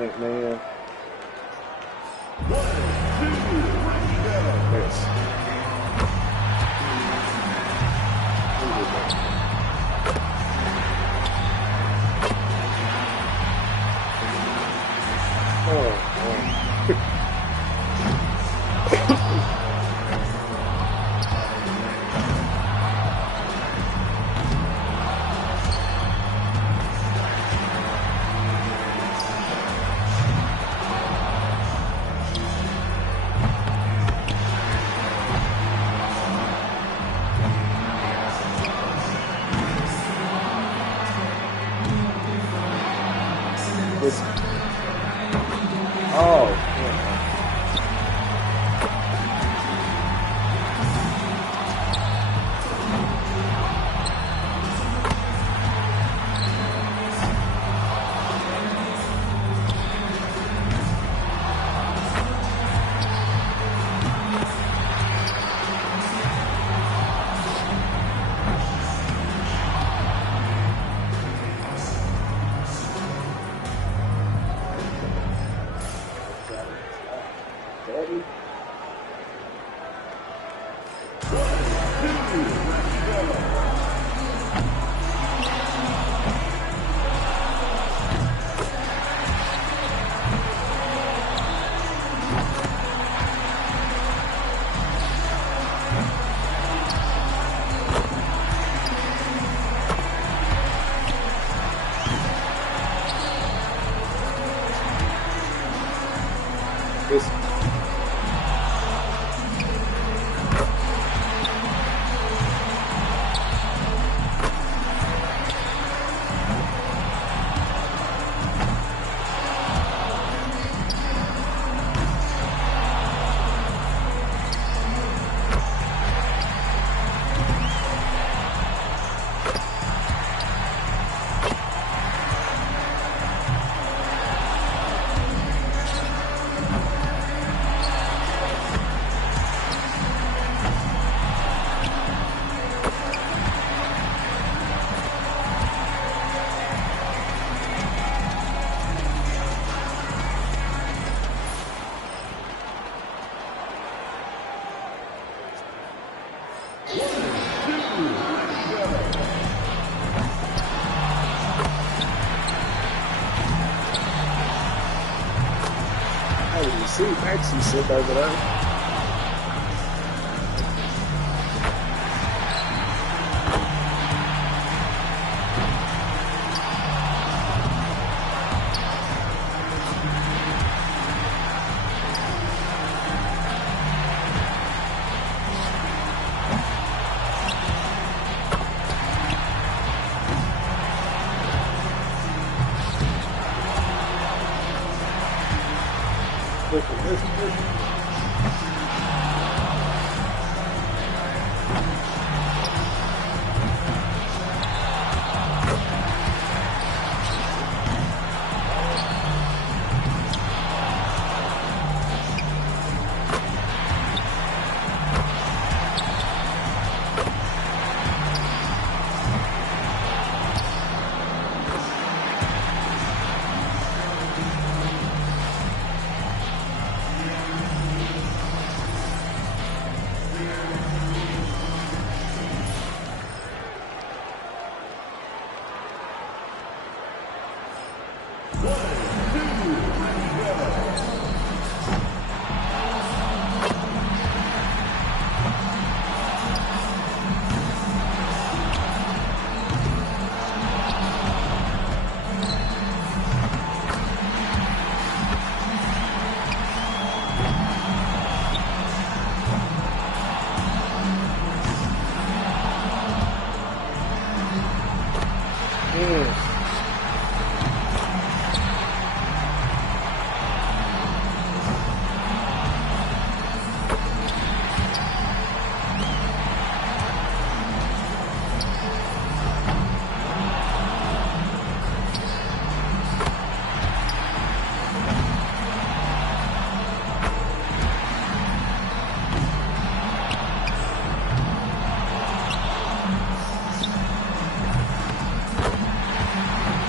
Man. Yes. See Maxie sitting over there.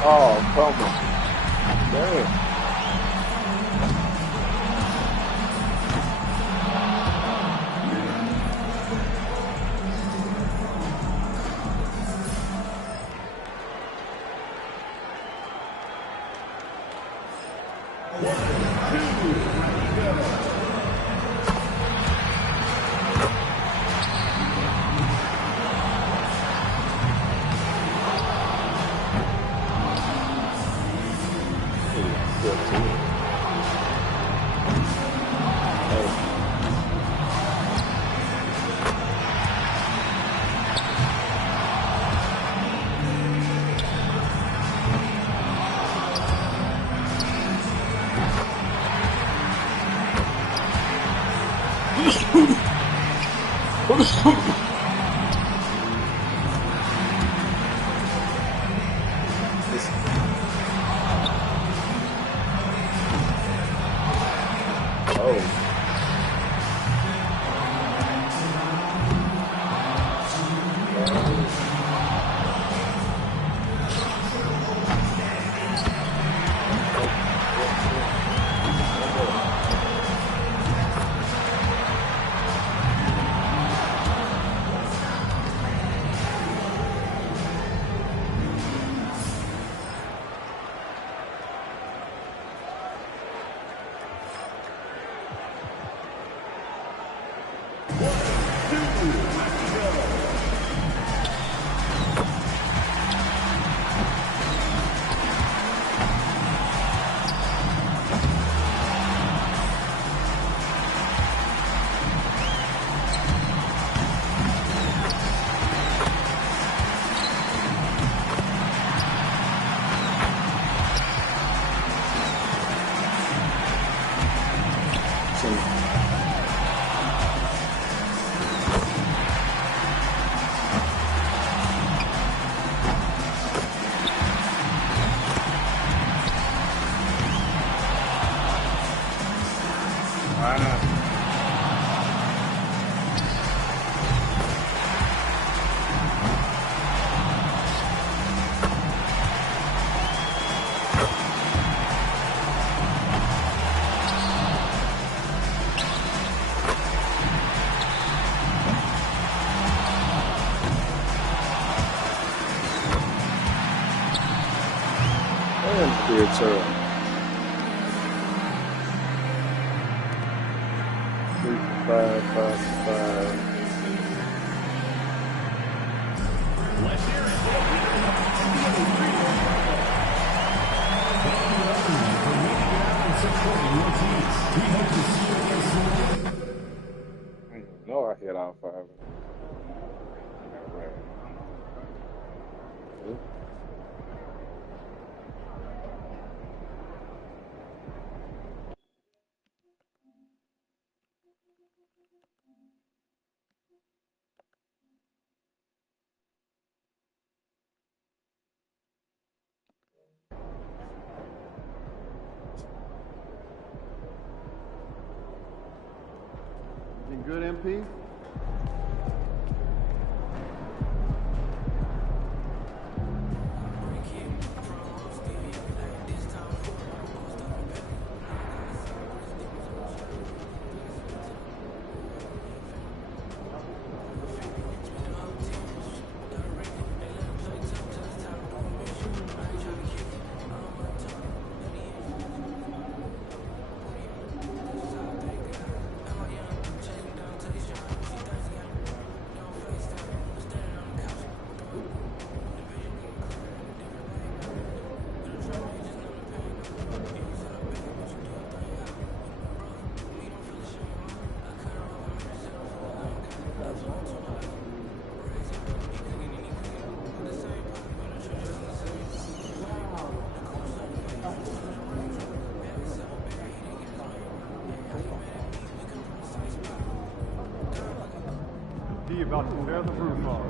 Oh, come on. Damn. Weird syrup. 3, 5, 5, 5. Let's hear it. I didn't know I hit all 5. Good, MP? About to tear the roof off.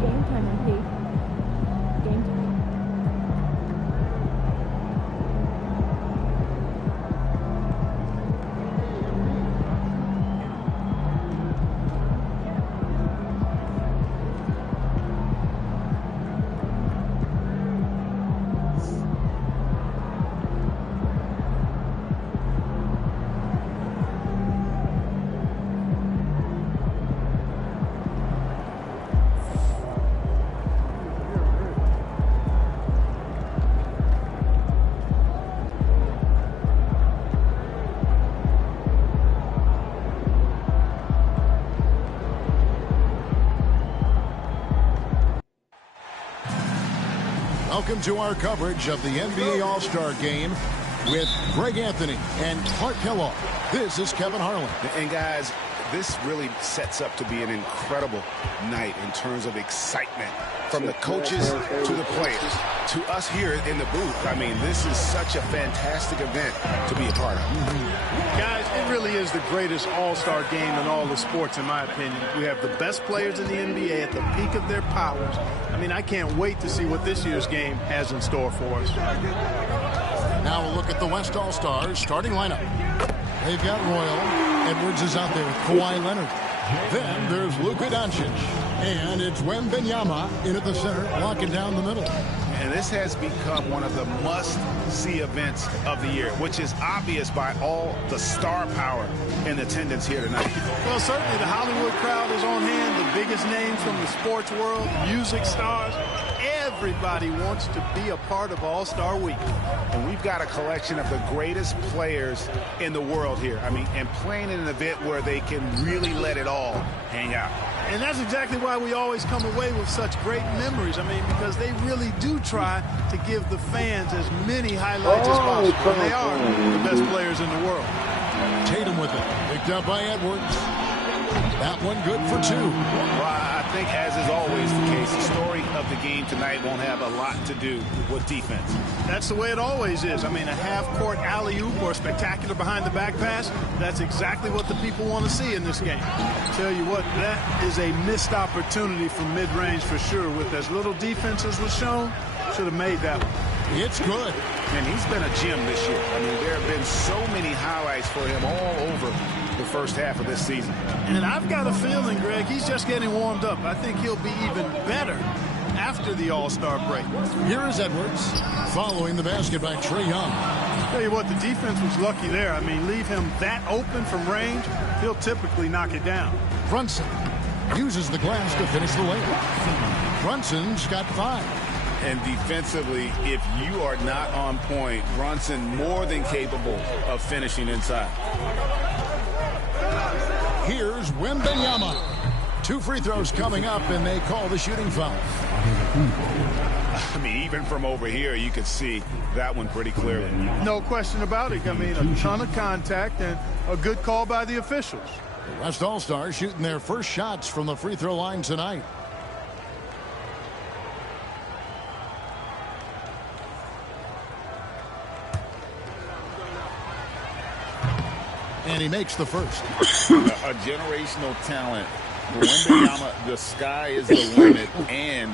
Game time, MP. Game time. Welcome to our coverage of the NBA All-Star Game with Greg Anthony and Clark Kellogg. This is Kevin Harlan. And guys, this really sets up to be an incredible night in terms of excitement. From the coaches to the players, to us here in the booth. I mean, this is such a fantastic event to be a part of. Guys, it really is the greatest all-star game in all the sports, in my opinion. We have the best players in the NBA at the peak of their powers. I mean, I can't wait to see what this year's game has in store for us. Now we'll look at the West All-Stars starting lineup. They've got Royal. Edwards is out there with Kawhi Leonard. Then there's Luka Doncic. And it's Wembanyama in at the center, locking down the middle. And this has become one of the must-see events of the year, which is obvious by all the star power in attendance here tonight. Well, certainly the Hollywood crowd is on hand, the biggest names from the sports world, music stars. Everybody wants to be a part of All-Star Week. And we've got a collection of the greatest players in the world here. I mean, and playing in an event where they can really let it all hang out. And that's exactly why we always come away with such great memories. I mean, because they really do try to give the fans as many highlights as possible. And they are the best players in the world. Tatum with it. Picked up by Edwards. That one good for two. Well, I think, as is always the case, the story of the game tonight won't have a lot to do with defense. That's the way it always is. I mean, a half-court alley-oop or a spectacular behind-the-back pass, that's exactly what the people want to see in this game. Tell you what, that is a missed opportunity from mid-range for sure. With as little defense as was shown, should have made that one. It's good. And he's been a gem this year. I mean, there have been so many highlights for him all over the first half of this season. And I've got a feeling, Greg, he's just getting warmed up. I think he'll be even better after the All-Star break. Here is Edwards following the basket by Trae Young. Tell you what, the defense was lucky there. I mean, leave him that open from range, he'll typically knock it down. Brunson uses the glass to finish the layup. Brunson's got 5. And defensively, if you are not on point, Brunson more than capable of finishing inside. Here's Wembanyama. 2 free throws coming up, and they call the shooting foul. I mean, even from over here, you could see that one pretty clearly. No question about it. I mean, a ton of contact and a good call by the officials. The West All-Stars shooting their first shots from the free throw line tonight. And he makes the first. A generational talent. Wembanyama, the sky is the limit and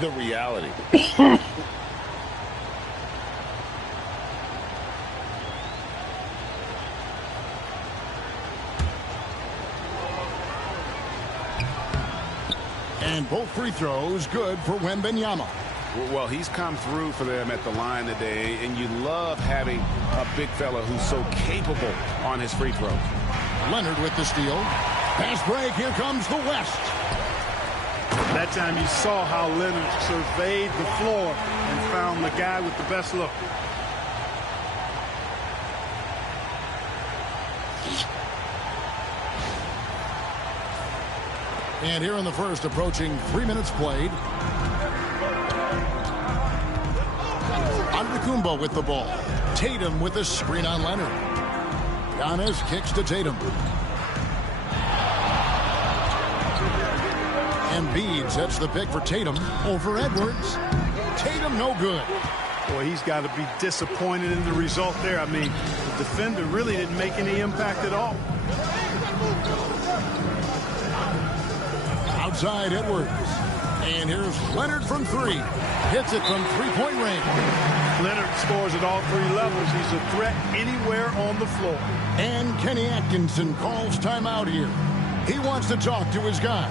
the reality. And both free throws good for Wembanyama. Well, he's come through for them at the line today, and you love having a big fella who's so capable on his free throws. Leonard with the steal. Pass break. Here comes the West. That time you saw how Leonard surveyed the floor and found the guy with the best look. And here in the first, approaching 3 minutes played. Antetokounmpo with the ball. Tatum with the screen on Leonard. Giannis kicks to Tatum. Embiid sets the pick for Tatum over Edwards. Tatum no good. Boy, he's got to be disappointed in the result there. I mean, the defender really didn't make any impact at all. Outside Edwards. And here's Leonard from 3. Hits it from three-point range. Leonard scores at all 3 levels. He's a threat anywhere on the floor. And Kenny Atkinson calls timeout here. He wants to talk to his guys.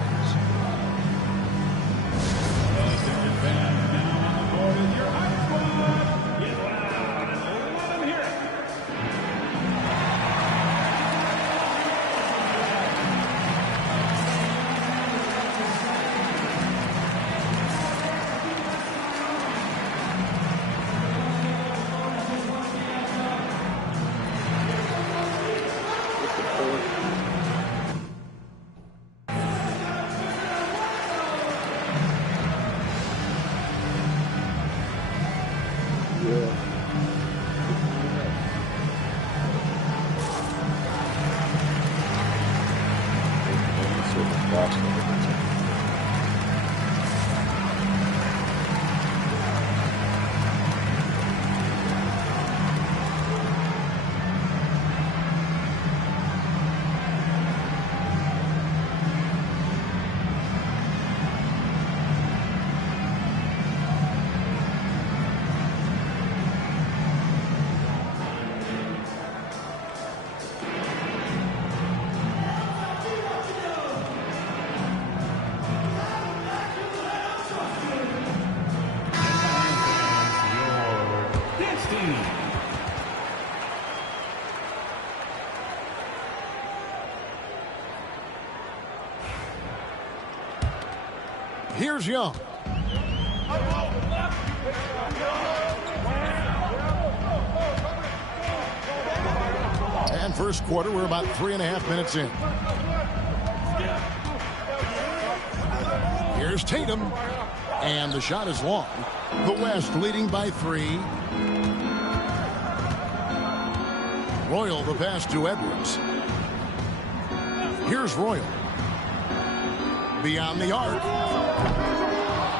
Here's Young. And first quarter, we're about 3.5 minutes in. Here's Tatum. And the shot is long. The West leading by 3. Royal the pass to Edwards. Here's Royal. Beyond the arc.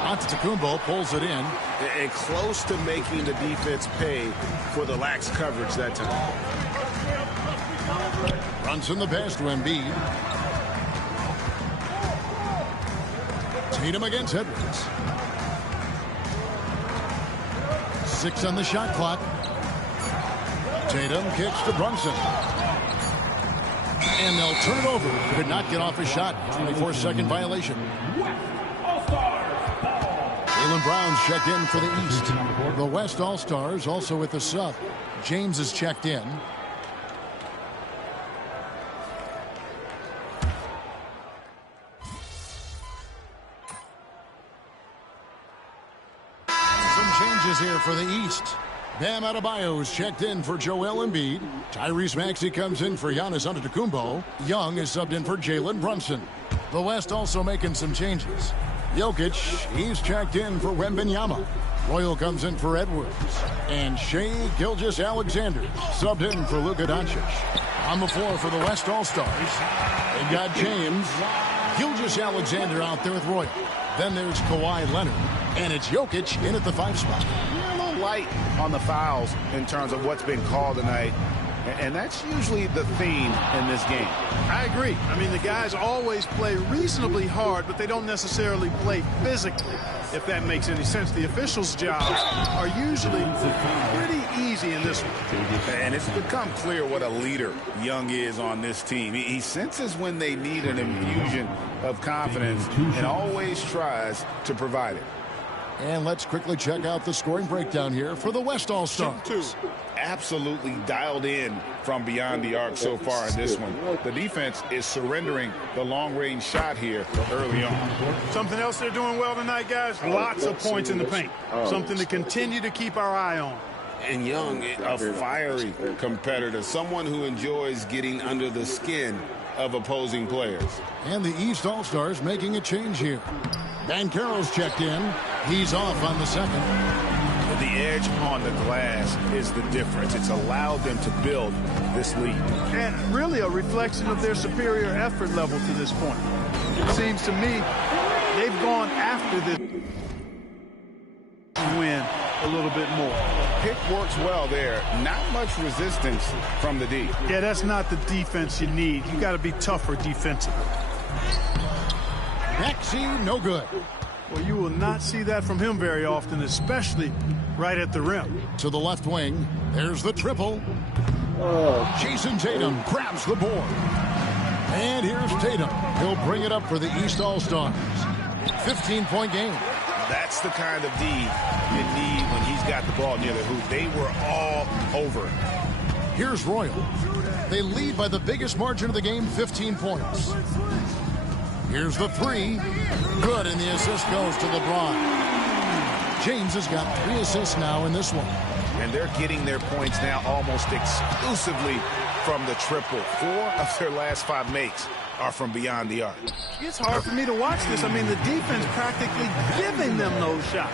Antetokounmpo pulls it in. And close to making the defense pay for the lax coverage that time. Brunson the pass to Embiid. Tatum against Edwards. 6 on the shot clock. Tatum kicks to Brunson. And they'll turn it over. Could not get off his shot. 24-second violation. Jaylen Brown's checked in for the East. The West All-Stars also with the sub. James is checked in. Some changes here for the East. Bam Adebayo is checked in for Joel Embiid. Tyrese Maxey comes in for Giannis Antetokounmpo. Young is subbed in for Jalen Brunson. The West also making some changes. Jokic, he's checked in for Wembanyama. Royal comes in for Edwards. And Shai Gilgeous-Alexander subbed in for Luka Doncic. On the floor for the West All-Stars, they've got James Gilgeous-Alexander out there with Royal. Then there's Kawhi Leonard. And it's Jokic in at the 5 spot. A little light on the fouls in terms of what's been called tonight. And that's usually the theme in this game. I agree. I mean, the guys always play reasonably hard, but they don't necessarily play physically, if that makes any sense. The officials' jobs are usually pretty easy in this one. And it's become clear what a leader Young is on this team. He senses when they need an infusion of confidence and always tries to provide it. And let's quickly check out the scoring breakdown here for the West All-Stars. Absolutely dialed in from beyond the arc so far in this one. The defense is surrendering the long-range shot here early on. Something else they're doing well tonight, guys? Lots of points in the paint. Something to continue to keep our eye on. And Young, a fiery competitor, someone who enjoys getting under the skin of opposing players. And the East All-Stars making a change here. Banchero's checked in. He's off on the second. The edge on the glass is the difference. It's allowed them to build this lead. And really a reflection of their superior effort level to this point. It seems to me they've gone after this win a little bit more. Pick works well there. Not much resistance from the D. Yeah, that's not the defense you need. You got to be tougher defensively. Maxey, no good. Well, you will not see that from him very often, especially right at the rim. To the left wing, there's the triple. Jason Tatum grabs the board. And here's Tatum. He'll bring it up for the East All-Stars. 15-point game. That's the kind of D you need when he's got the ball near the hoop. They were all over it. Here's Royal. They lead by the biggest margin of the game, 15 points. Here's the 3. Good, and the assist goes to LeBron. James has got 3 assists now in this one. And they're getting their points now almost exclusively from the triple. 4 of their last 5 makes are from beyond the arc. It's hard for me to watch this. I mean, the defense practically giving them those shots.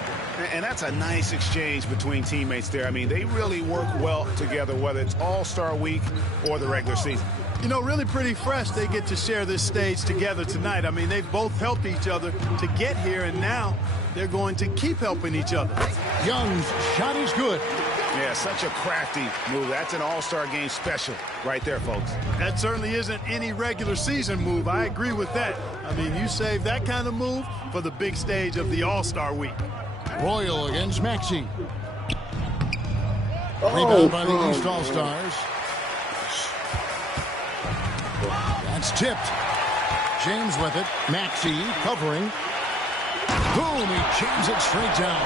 And that's a nice exchange between teammates there. I mean, they really work well together, whether it's All-Star Week or the regular season. You know, really pretty fresh they get to share this stage together tonight. I mean, they've both helped each other to get here, and now they're going to keep helping each other. Young's shot is good. Yeah, such a crafty move. That's an all-star game special right there, folks. That certainly isn't any regular season move. I agree with that. I mean, you save that kind of move for the big stage of the All-Star week. Royal against Maxey. Rebound by the East All-Stars. That's tipped. James with it. Maxey covering. Boom, he jams it straight down.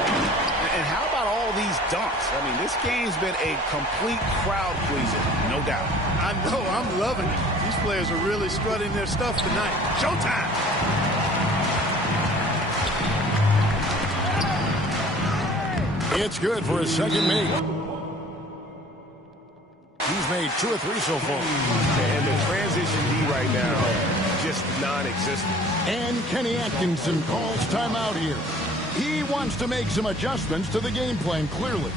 And how about all these dunks? I mean, this game's been a complete crowd pleaser, no doubt. I know, I'm loving it. These players are really strutting their stuff tonight. Showtime! It's good for his second make. He's made 2 or 3 so far. And the transition D right now, just non-existent. And Kenny Atkinson calls timeout here. He wants to make some adjustments to the game plan, clearly.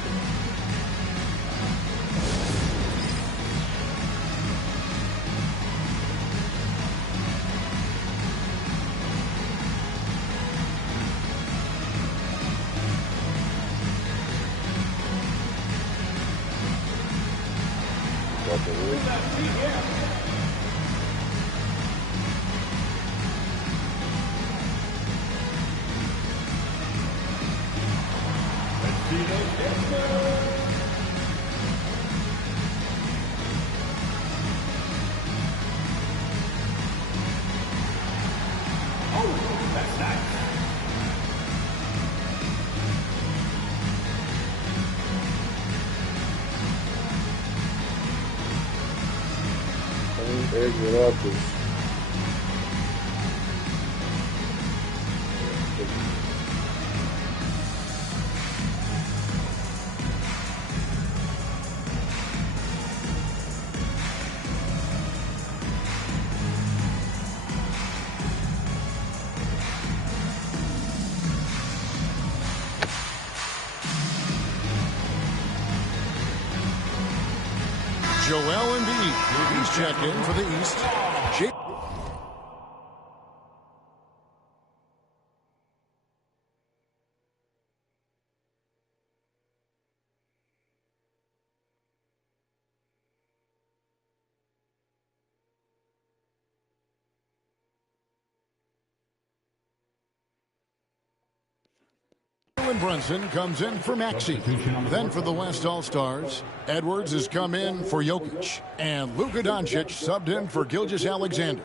Edge it up is Joel Embiid. He's checked in for the East. Brunson comes in for Maxey. Then for the West All-Stars, Edwards has come in for Jokic. And Luka Doncic subbed in for Gilgeous-Alexander.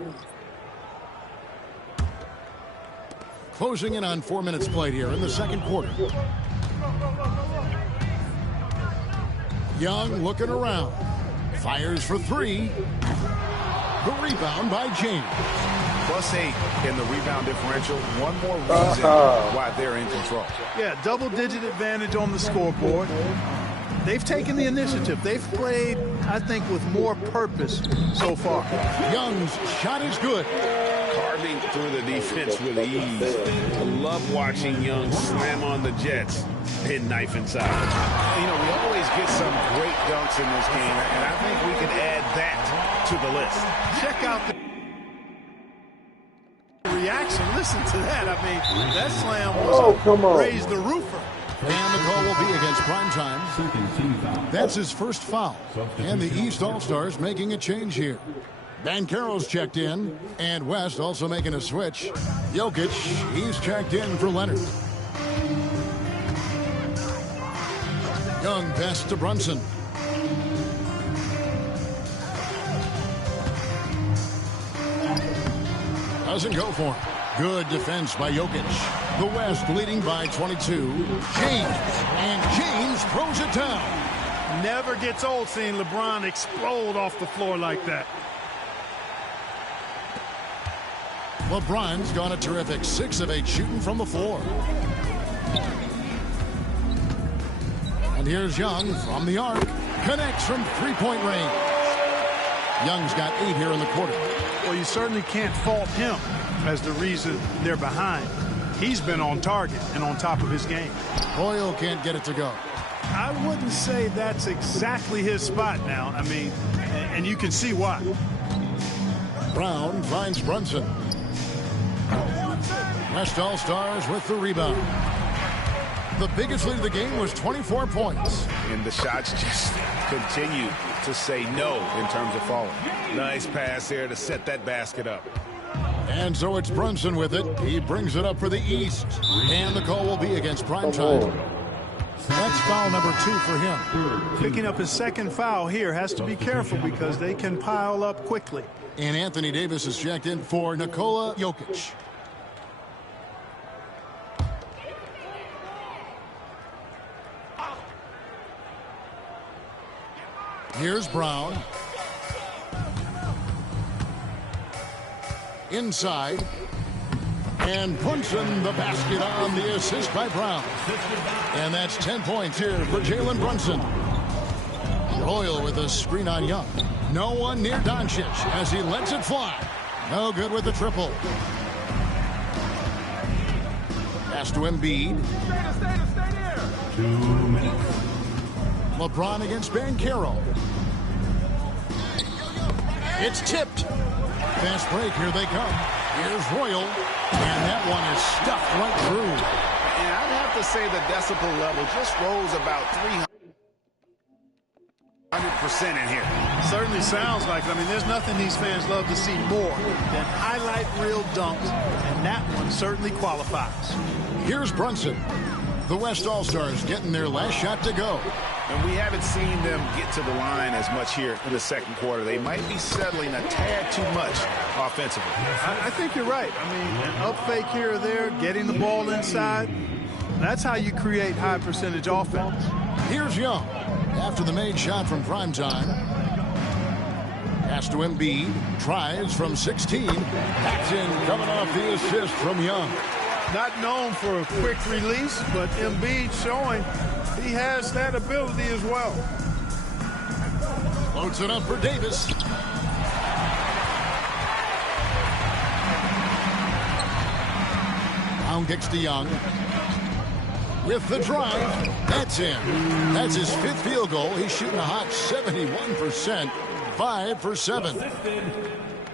Closing in on 4 minutes played here in the second quarter. Young looking around. Fires for 3. The rebound by James. +8 in the rebound differential. One more reason why they're in control. Yeah, double-digit advantage on the scoreboard. They've taken the initiative. They've played, I think, with more purpose so far. Young's shot is good. Carving through the defense with ease. I love watching Young slam on the Jets and knife inside. You know, we always get some great dunks in this game, and I think we can add that to the list. Check out the reaction. Listen to that. I mean, that slam was raise the roofer. And the call will be against Primetime. That's his first foul. And the East All-Stars making a change here. Banchero's checked in. And West also making a switch. Jokic, he's checked in for Leonard. Young pass to Brunson. Doesn't go for him. Good defense by Jokic. The West leading by 22. James. And James throws it down. Never gets old seeing LeBron explode off the floor like that. LeBron's gone a terrific 6 of 8 shooting from the floor. And here's Young from the arc. Connects from three-point range. Young's got 8 here in the quarter. Well, you certainly can't fault him as the reason they're behind. He's been on target and on top of his game. Royal can't get it to go. I wouldn't say that's exactly his spot now. I mean, and you can see why. Brown finds Brunson. West All-Stars with the rebound. The biggest lead of the game was 24 points. And the shots just continue to say no in terms of falling. Nice pass there to set that basket up. And so it's Brunson with it. He brings it up for the East. And the call will be against Primetime. That's foul number 2 for him. Picking up his second foul here. Has to be careful because they can pile up quickly. And Anthony Davis is checked in for Nikola Jokic. Here's Brown. Inside. And Brunson the basket on the assist by Brown. And that's 10 points here for Jalen Brunson. Royal with a screen on Young. No one near Doncic as he lets it fly. No good with the triple. Pass to Embiid. Stay 2 minutes. LeBron against Banchero. It's tipped. Fast break, here they come. Here's Royal. And that one is stuffed right through. And I'd have to say the decibel level just rose about 300% in here. Certainly sounds like it. I mean, there's nothing these fans love to see more than highlight reel dunks, and that one certainly qualifies. Here's Brunson. The West All-Stars getting their last shot to go. And we haven't seen them get to the line as much here in the second quarter. They might be settling a tad too much offensively. I think you're right. I mean, an up fake here or there, getting the ball inside, that's how you create high percentage offense. Here's Young. After the made shot from Primetime. Pass to Embiid. Tries from 16. That's in, coming off the assist from Young. Not known for a quick release, but Embiid showing he has that ability as well. Floats it up for Davis. Brown kicks to Young. With the drive, that's in. That's his 5th field goal. He's shooting a hot 71%. 5 for 7.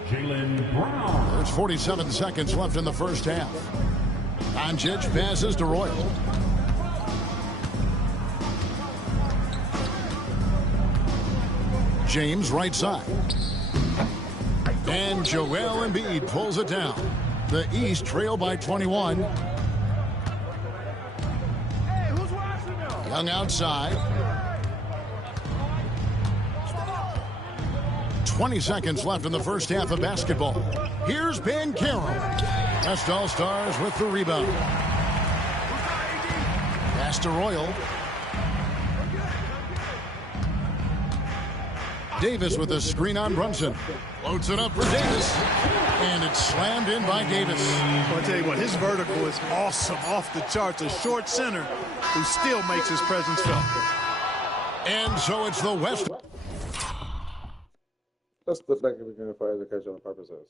Jalen Brown. There's 47 seconds left in the first half. Doncic passes to Royal. James right side. And Joel Embiid pulls it down. The East trail by 21. Young outside. 20 seconds left in the first half of basketball. Here's Banchero. West All-Stars with the rebound. Pass to Royal. Davis with a screen on Brunson. Floats it up for Davis. And it's slammed in by Davis. I'll tell you what, his vertical is awesome, off the charts. A short center who still makes his presence felt. And so it's the West. That's the fact that we're going to for educational purposes.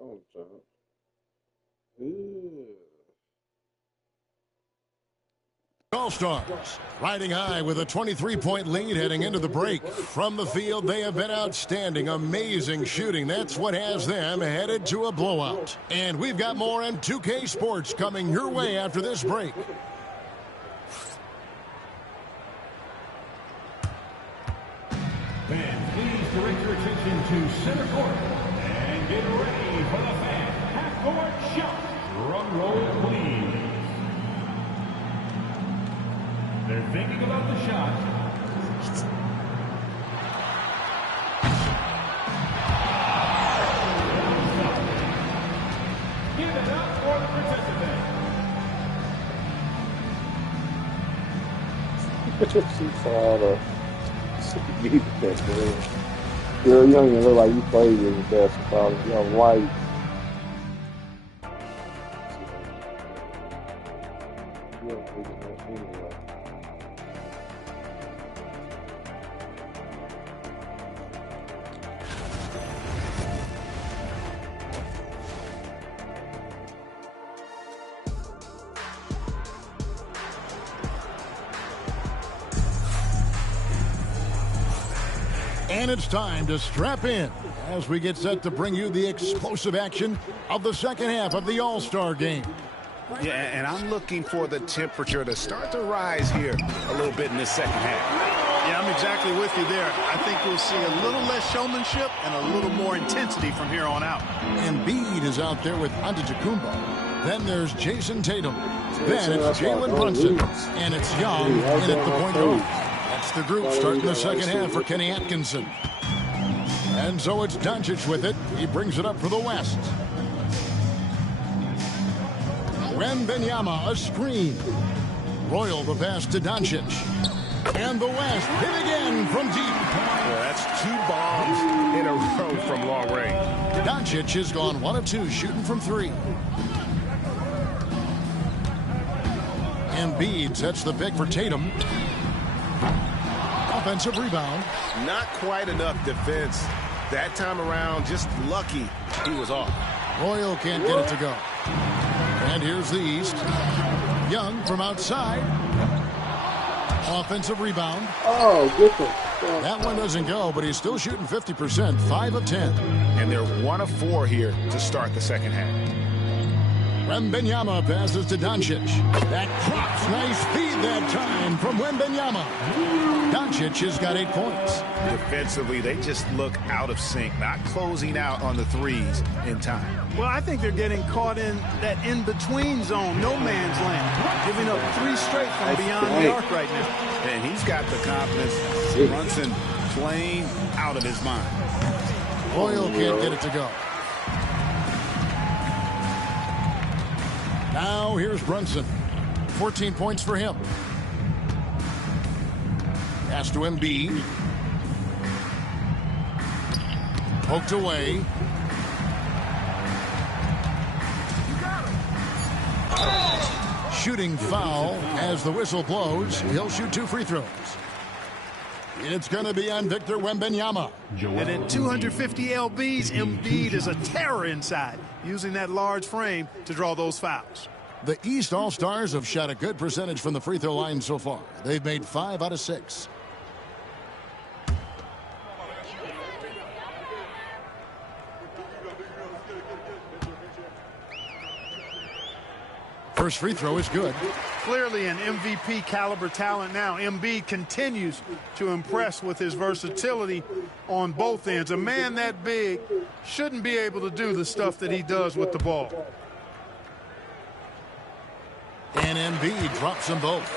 Oh, jump. Ew. All-Stars riding high with a 23-point lead heading into the break. From the field, they have been outstanding. Amazing shooting. That's what has them headed to a blowout. And we've got more M2K Sports coming your way after this break. Fans, please direct your attention to center court and get ready for the fan half-court shot. Drum roll, please. They're thinking about the shot. Give it up for the participant. You're young and look like you played in basketball. You're white. And it's time to strap in as we get set to bring you the explosive action of the second half of the All-Star game. Yeah, and I'm looking for the temperature to start to rise here a little bit in this second half. Yeah, I'm exactly with you there. I think we'll see a little less showmanship and a little more intensity from here on out. Embiid is out there with Antetokounmpo. Then there's Jason Tatum. Then it's Jalen Brunson. And it's Young in at the point guard. That's the group starting the second half for Kenny Atkinson. And so it's Doncic with it. He brings it up for the West. Wembanyama, a screen. Royal the pass to Doncic. And the West hit again from deep. Yeah, that's 2 bombs in a row from long range. Doncic has gone 1 of 2 shooting from 3. Embiid sets the pick for Tatum. Offensive rebound. Not quite enough defense. That time around, just lucky he was off. Royal can't get it to go. And here's the East. Young from outside. Offensive rebound. Oh, good one. That one doesn't go, but he's still shooting 50%, 5 of 10. And they're 1 of 4 here to start the second half. Wembanyama passes to Doncic. That drops. Nice feed that time from Wembanyama. Doncic has got 8 points. Defensively, they just look out of sync, not closing out on the threes in time. Well, I think they're getting caught in that in-between zone, no man's land, giving up 3 straight from beyond the arc right now. And he's got the confidence. Brunson playing out of his mind. Royal can't get it to go. Now here's Brunson. 14 points for him. Pass to Embiid. Poked away. Shooting foul as the whistle blows. He'll shoot 2 free throws. It's going to be on Victor Wembanyama. And at 250 lbs, Embiid is a terror inside, using that large frame to draw those fouls. The East All-Stars have shot a good percentage from the free throw line so far. They've made 5 out of 6. First free throw is good. Clearly an MVP caliber talent now. Embiid continues to impress with his versatility on both ends. A man that big shouldn't be able to do the stuff that he does with the ball. And Embiid drops them both.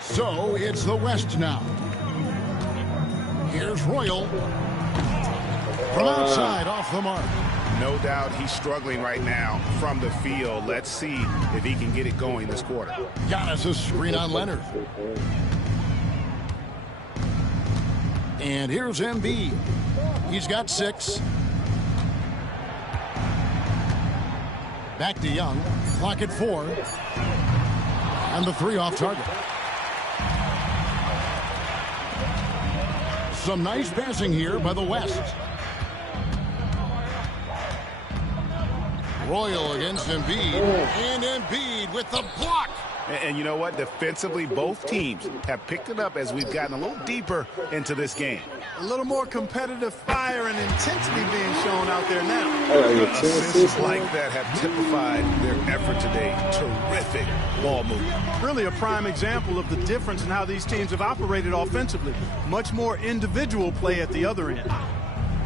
So it's the West now. Here's Royal. From outside, off the mark. No doubt he's struggling right now from the field. Let's see if he can get it going this quarter. Giannis a screen on Leonard. And here's Embiid. He's got 6. Back to Young. Clock at 4. And the 3 off target. Some nice passing here by the West. Royal against Embiid. And Embiid with the block. And you know what? Defensively, both teams have picked it up as we've gotten a little deeper into this game. A little more competitive fire and intensity being shown out there now. Assists like that have typified their effort today. Terrific ball movement. Really a prime example of the difference in how these teams have operated offensively. Much more individual play at the other end.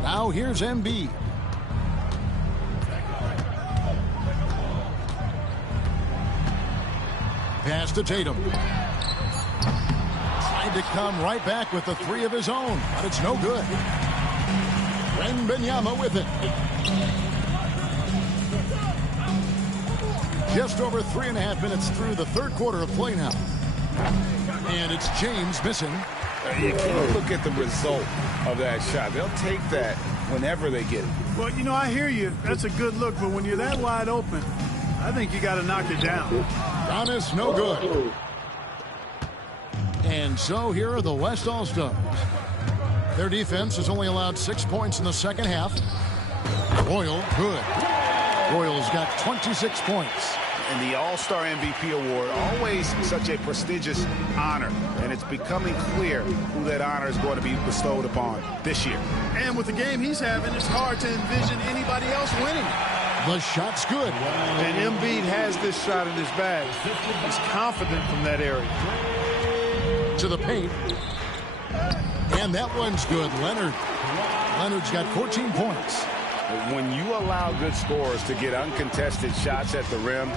Now here's Embiid. Pass to Tatum. Tried to come right back with the 3 of his own, but it's no good. Wembanyama with it. Just over 3.5 minutes through the third quarter of play now. And it's James missing. You can't look at the result of that shot. They'll take that whenever they get it. Well, you know, I hear you. That's a good look, but when you're that wide open, I think you got to knock it down. Giannis, no good. And so here are the West All-Stars. Their defense has only allowed 6 points in the second half. Royal, good. Royal's got 26 points. And the All-Star MVP award, always such a prestigious honor. And it's becoming clear who that honor is going to be bestowed upon this year. And with the game he's having, it's hard to envision anybody else winning. The shot's good. And Embiid has this shot in his bag. He's confident from that area. To the paint. And that one's good. Leonard's got 14 points. When you allow good scorers to get uncontested shots at the rim,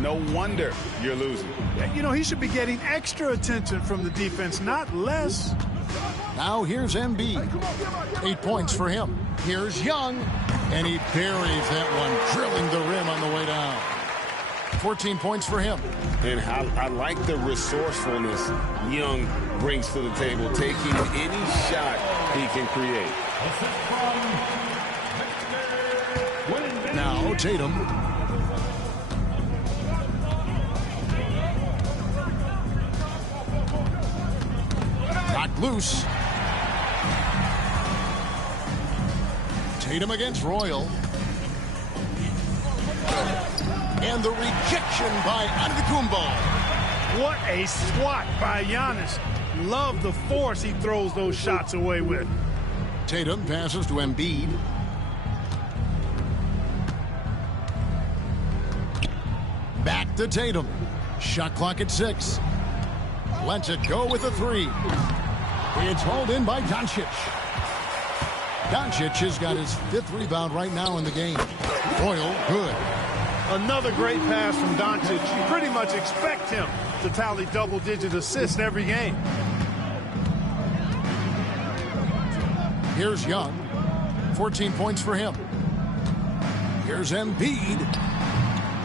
no wonder you're losing. You know, he should be getting extra attention from the defense, not less. Now here's Embiid. 8 points for him. Here's Young. And he buries that one, drilling the rim on the way down. 14 points for him. And I like the resourcefulness Young brings to the table, taking any shot he can create. Now Tatum. Knocked loose. Tatum against Royal. And the rejection by Antetokounmpo. What a swat by Giannis. Love the force he throws those shots away with. Tatum passes to Embiid. Back to Tatum. Shot clock at 6. Lets it go with a 3. It's hauled in by Doncic. Doncic has got his 5th rebound right now in the game. Royal, good. Another great pass from Doncic. You pretty much expect him to tally double-digit assists every game. Here's Young. 14 points for him. Here's Embiid.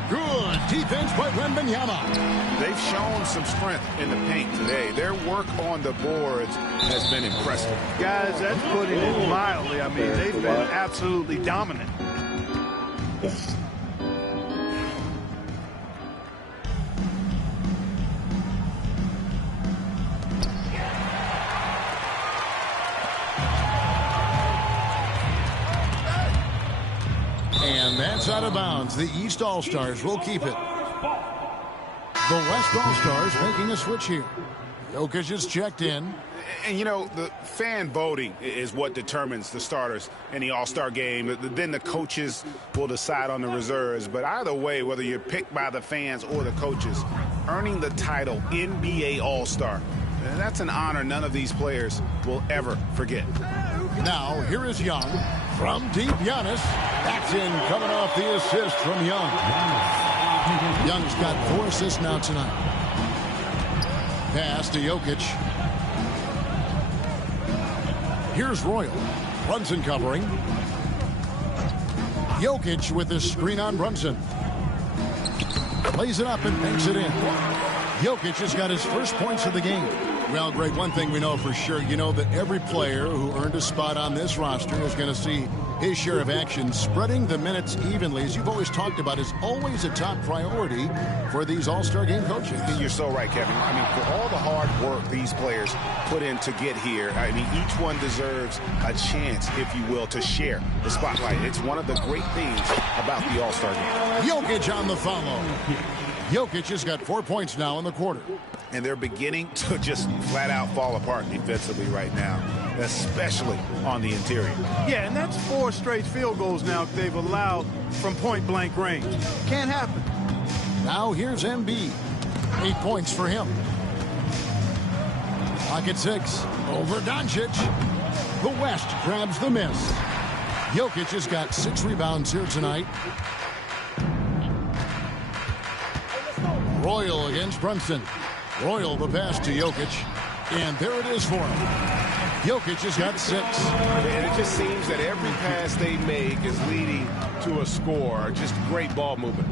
Good defense by Wembanyama. They've shown some strength in the paint today. Their work on the boards has been impressive. Guys, that's putting it mildly. I mean, they've been absolutely dominant. And that's out of bounds. The East All-Stars will keep it. The West All-Stars making a switch here. Jokic is checked in. And, you know, the fan voting is what determines the starters in the All-Star game. Then the coaches will decide on the reserves. But either way, whether you're picked by the fans or the coaches, earning the title NBA All-Star, that's an honor none of these players will ever forget. Now, here is Young. From deep, Giannis. That's in, coming off the assist from Young. Young's got 4 assists now tonight. Pass to Jokic. Here's Royal. Brunson covering. Jokic with the screen on Brunson. Plays it up and banks it in. Jokic has got his first points of the game. Well, Greg, one thing we know for sure, you know that every player who earned a spot on this roster is going to see his share of action. Spreading the minutes evenly, as you've always talked about, is always a top priority for these All-Star game coaches. You're so right, Kevin. I mean, for all the hard work these players put in to get here, I mean, each one deserves a chance, if you will, to share the spotlight. It's one of the great things about the All-Star game. Jokic on the follow. Jokic has got 4 points now in the quarter. And they're beginning to just flat out fall apart defensively right now, especially on the interior. Yeah, and that's 4 straight field goals now they've allowed from point-blank range. Can't happen. Now here's Embiid. 8 points for him. Clock at 6. Over Doncic. The West grabs the miss. Jokic has got 6 rebounds here tonight. Royal against Brunson. Royal the pass to Jokic. And there it is for him. Jokic has got 6. And it just seems that every pass they make is leading to a score. Just great ball movement.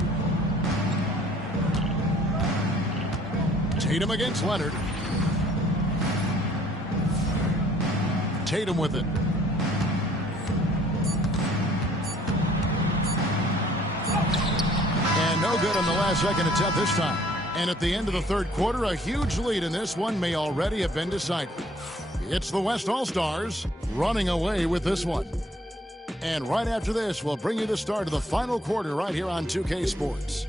Tatum against Leonard. Tatum with it. And no good on the last second attempt this time. And at the end of the third quarter, a huge lead in this one may already have been decided. It's the West All-Stars running away with this one. And right after this, we'll bring you the start of the final quarter right here on 2K Sports.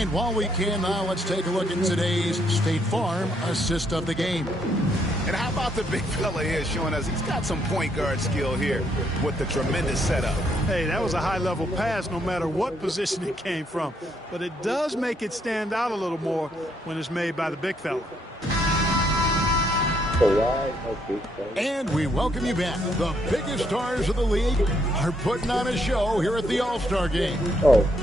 And while we can now, let's take a look at today's State Farm assist of the game. And how about the big fella here showing us he's got some point guard skill here with the tremendous setup. Hey, that was a high-level pass no matter what position it came from. But it does make it stand out a little more when it's made by the big fella. And we welcome you back. The biggest stars of the league are putting on a show here at the All-Star Game.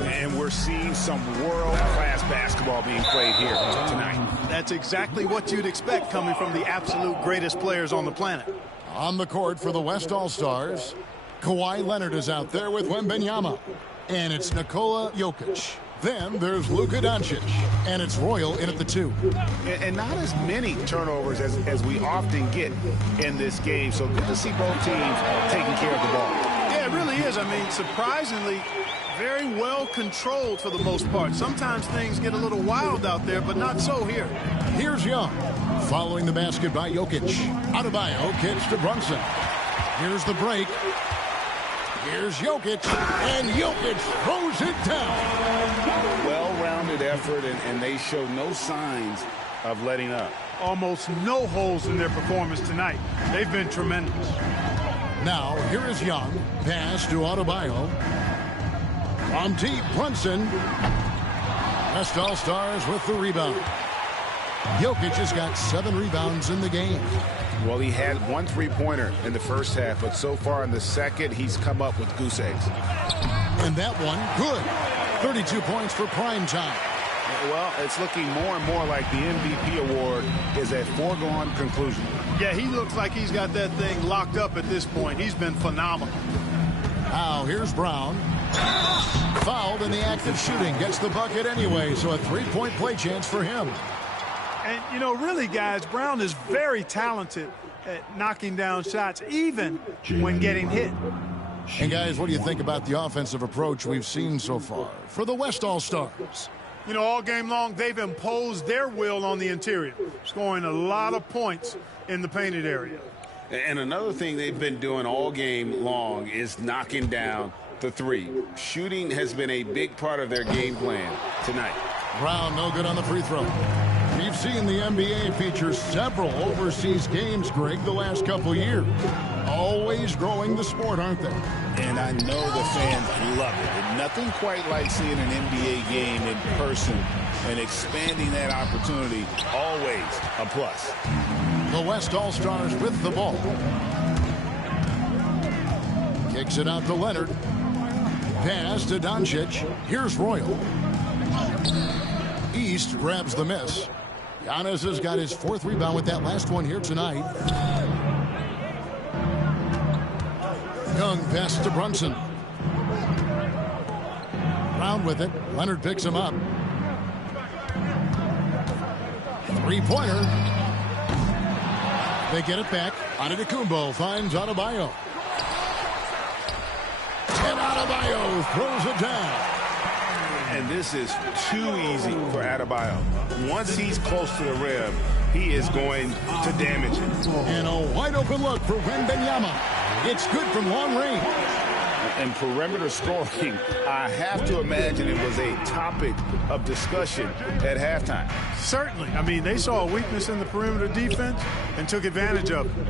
And we're seeing some world-class basketball being played here tonight. That's exactly what you'd expect coming from the absolute greatest players on the planet. On the court for the West All-Stars, Kawhi Leonard is out there with Wembanyama. And it's Nikola Jokic. Then there's Luka Doncic, and it's Royal in at the 2. And not as many turnovers as we often get in this game. So good to see both teams taking care of the ball. Yeah, it really is. I mean, surprisingly, very well controlled for the most part. Sometimes things get a little wild out there, but not so here. Here's Young, following the basket by Jokic. Adebayo kicks to Brunson. Here's the break. Here's Jokic, and Jokic throws it down. Well-rounded effort, and they show no signs of letting up. Almost no holes in their performance tonight. They've been tremendous. Now, here is Young. Pass to Adebayo. From deep, Brunson. West All-Stars with the rebound. Jokic has got 7 rebounds in the game. Well, he had 1 3-pointer in the first half, but so far in the second, he's come up with goose eggs. And that one, good. 32 points for prime time. Well, it's looking more and more like the MVP award is a foregone conclusion. Yeah, he looks like he's got that thing locked up at this point. He's been phenomenal. Now, here's Brown. Fouled in the act of shooting. Gets the bucket anyway, so a 3-point play chance for him. And, you know, really, guys, Brown is very talented at knocking down shots, even when getting hit. And, guys, what do you think about the offensive approach we've seen so far for the West All-Stars? You know, all game long, they've imposed their will on the interior, scoring a lot of points in the painted area. And another thing they've been doing all game long is knocking down the 3. Shooting has been a big part of their game plan tonight. Brown no good on the free throw. We've seen the NBA feature several overseas games, Greg, the last couple years. Always growing the sport, aren't they? And I know the fans love it. And nothing quite like seeing an NBA game in person and expanding that opportunity. Always a plus. The West All-Stars with the ball. Kicks it out to Leonard. Pass to Doncic. Here's Royal. East grabs the miss. Giannis has got his 4th rebound with that last one here tonight. Young pass to Brunson. Brown with it. Leonard picks him up. 3-pointer. They get it back. Antetokounmpo finds Adebayo. And Adebayo throws it down. And this is too easy for Adebayo. Once he's close to the rim, he is going to damage it. And a wide open look for Wembanyama. It's good from long range. And perimeter scoring, I have to imagine it was a topic of discussion at halftime. Certainly. I mean, they saw a weakness in the perimeter defense and took advantage of it.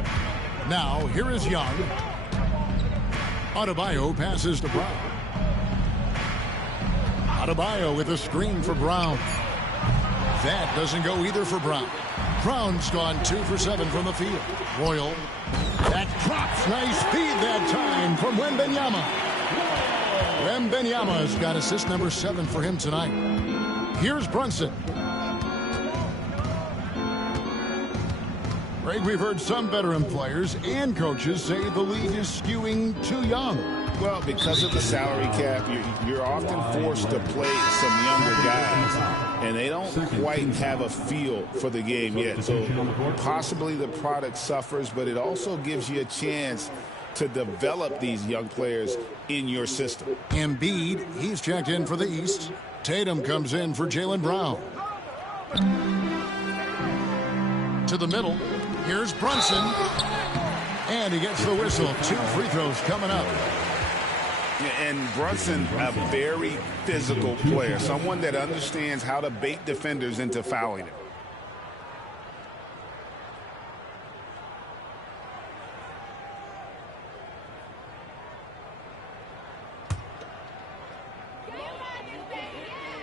Now, here is Young. Adebayo passes to Brown. Adebayo with a screen for Brown. That doesn't go either for Brown. Brown's gone 2 for 7 from the field. Royal. That drops. Nice feed that time from Wembanyama. Wembanyama's got assist number 7 for him tonight. Here's Brunson. Greg, we've heard some veteran players and coaches say the league is skewing too young. Well, because of the salary cap, you're often forced to play some younger guys, and they don't quite have a feel for the game yet. So possibly the product suffers, but it also gives you a chance to develop these young players in your system. Embiid, he's checked in for the East. Tatum comes in for Jaylen Brown. To the middle. Here's Brunson. And he gets the whistle. 2 free throws coming up. And Brunson, a very physical player, someone that understands how to bait defenders into fouling him.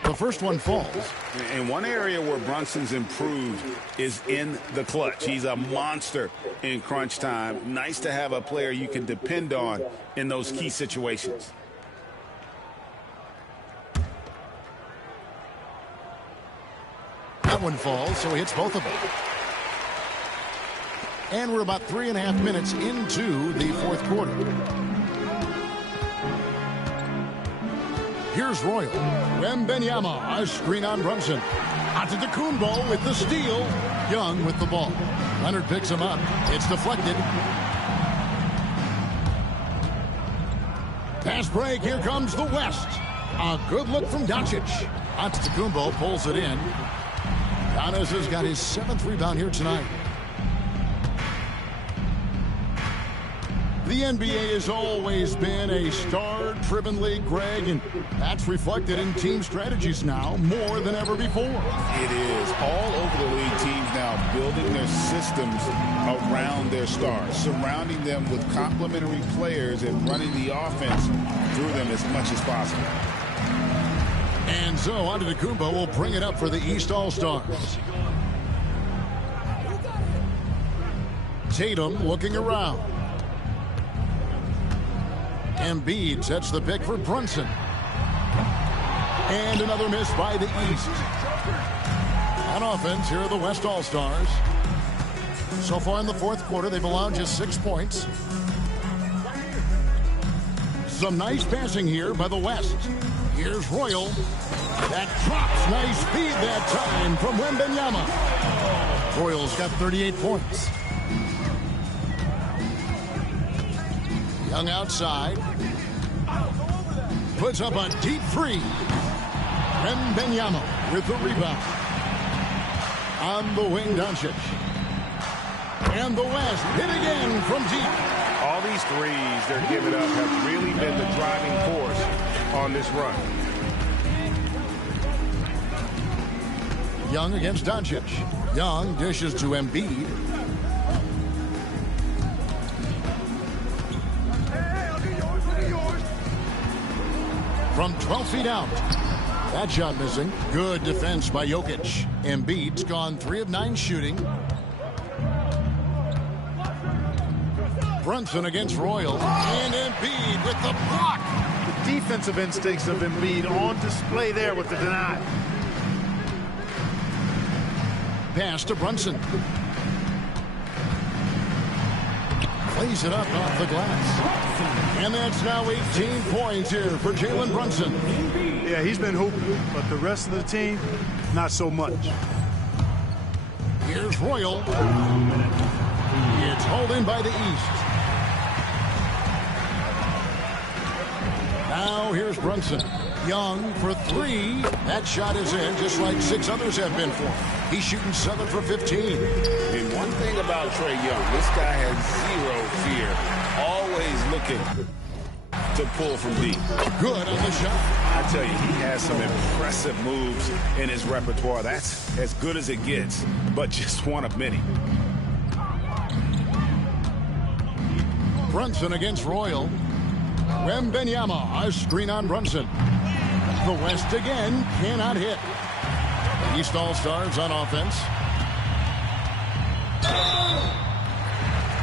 The first one falls. And one area where Brunson's improved is in the clutch. He's a monster in crunch time. Nice to have a player you can depend on in those key situations. That one falls, so he hits both of them. And we're about 3.5 minutes into the fourth quarter. Here's Royal. Wembenyama, a screen on Brunson. Antetokounmpo with the steal. Young with the ball. Leonard picks him up. It's deflected. Pass break. Here comes the West. A good look from Doncic. Antetokounmpo pulls it in. Giannis has got his 7th rebound here tonight. The NBA has always been a star-driven league, Greg, and that's reflected in team strategies now more than ever before. It is. All over the league, teams now building their systems around their stars, surrounding them with complementary players and running the offense through them as much as possible. And so Antetokounmpo will bring it up for the East All-Stars. Tatum looking around. Embiid sets the pick for Brunson. And another miss by the East. On offense, here are the West All-Stars. So far in the fourth quarter, they've allowed just 6 points. Some nice passing here by the West. Here's Royal. That drops. Nice speed that time from Wembenyama. Royal's got 38 points. Young outside. Puts up a deep three. Wembenyama with the rebound. On the wing, Doncic. And the West hit again from deep. All these threes they're giving up have really been the driving force on this run. Young against Doncic. Young dishes to Embiid. From 12 feet out. That shot missing. Good defense by Jokic. Embiid's gone 3 of 9 shooting. Brunson against Royal. And Embiid with the block. The defensive instincts of Embiid on display there with the deny. Pass to Brunson. Plays it up off the glass. And that's now 18 points here for Jalen Brunson. Yeah, he's been hooping, but the rest of the team, not so much. Here's Royal. It's hauled in by the East. Now here's Brunson. Young for 3. That shot is in, just like 6 others have been for him. He's shooting 7 for 15. And one thing about Trae Young, this guy has zero fear. Always looking to pull from deep. Good on the shot. I tell you, he has some impressive moves in his repertoire. That's as good as it gets, but just one of many. Brunson against Royal. Wembenyama, a screen on Brunson. The West again cannot hit. The East All-Stars on offense.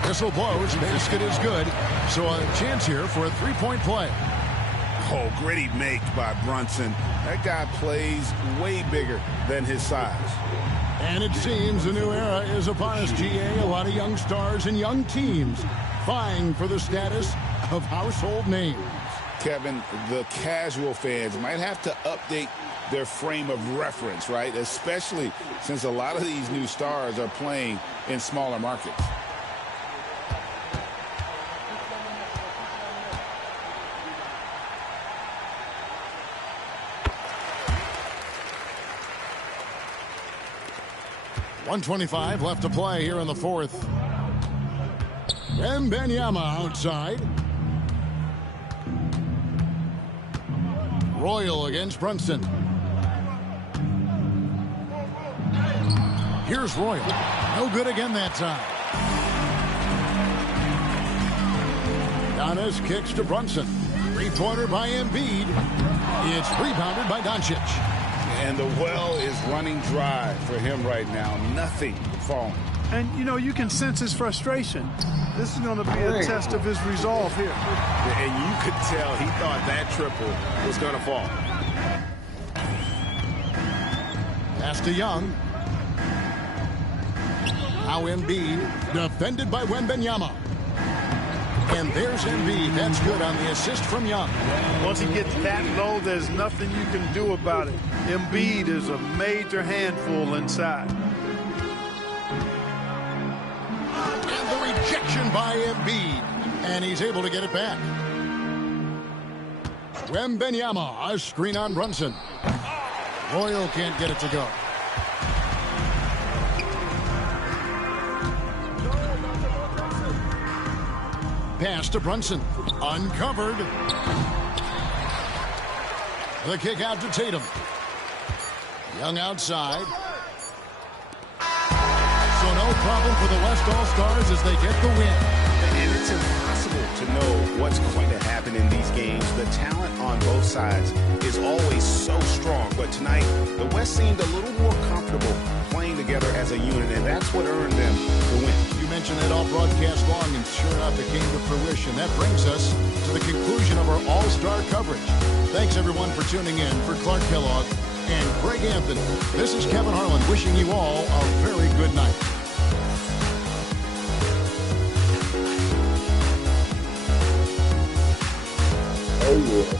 Whistle blows, basket is good. So a chance here for a 3-point play. Oh, gritty make by Brunson. That guy plays way bigger than his size. And it seems a new era is upon us, GA. A lot of young stars and young teams vying for the status of household names. Kevin, the casual fans might have to update their frame of reference, right? Especially since a lot of these new stars are playing in smaller markets. .125 left to play here in the fourth. Wembenyama outside. Royal against Brunson. Here's Royal. No good again that time. Giannis kicks to Brunson. Three-pointer by Embiid. It's rebounded by Doncic. And the well is running dry for him right now. Nothing falling. And, you know, you can sense his frustration. This is going to be a test of his resolve here. And you could tell he thought that triple was going to fall. Pass to Young. Now Embiid, defended by Wembanyama. And there's Embiid. That's good on the assist from Young. Once he gets that low, there's nothing you can do about it. Embiid is a major handful inside. And the rejection by Embiid. And he's able to get it back. Wembanyama, a screen on Brunson. Royal can't get it to go. Pass to Brunson. Uncovered. The kick out to Tatum. Young outside. So no problem for the West All-Stars as they get the win. And it's impossible to know what's going to happen in these games. The talent on both sides is always so strong. But tonight, the West seemed a little more comfortable playing together as a unit, and that's what earned them the win. You mentioned that all broadcast long, and sure enough, it came to fruition. That brings us to the conclusion of our All-Star coverage. Thanks, everyone, for tuning in. For Clark Kellogg and Greg Anthony, this is Kevin Harlan wishing you all a very good night. Oh, yeah.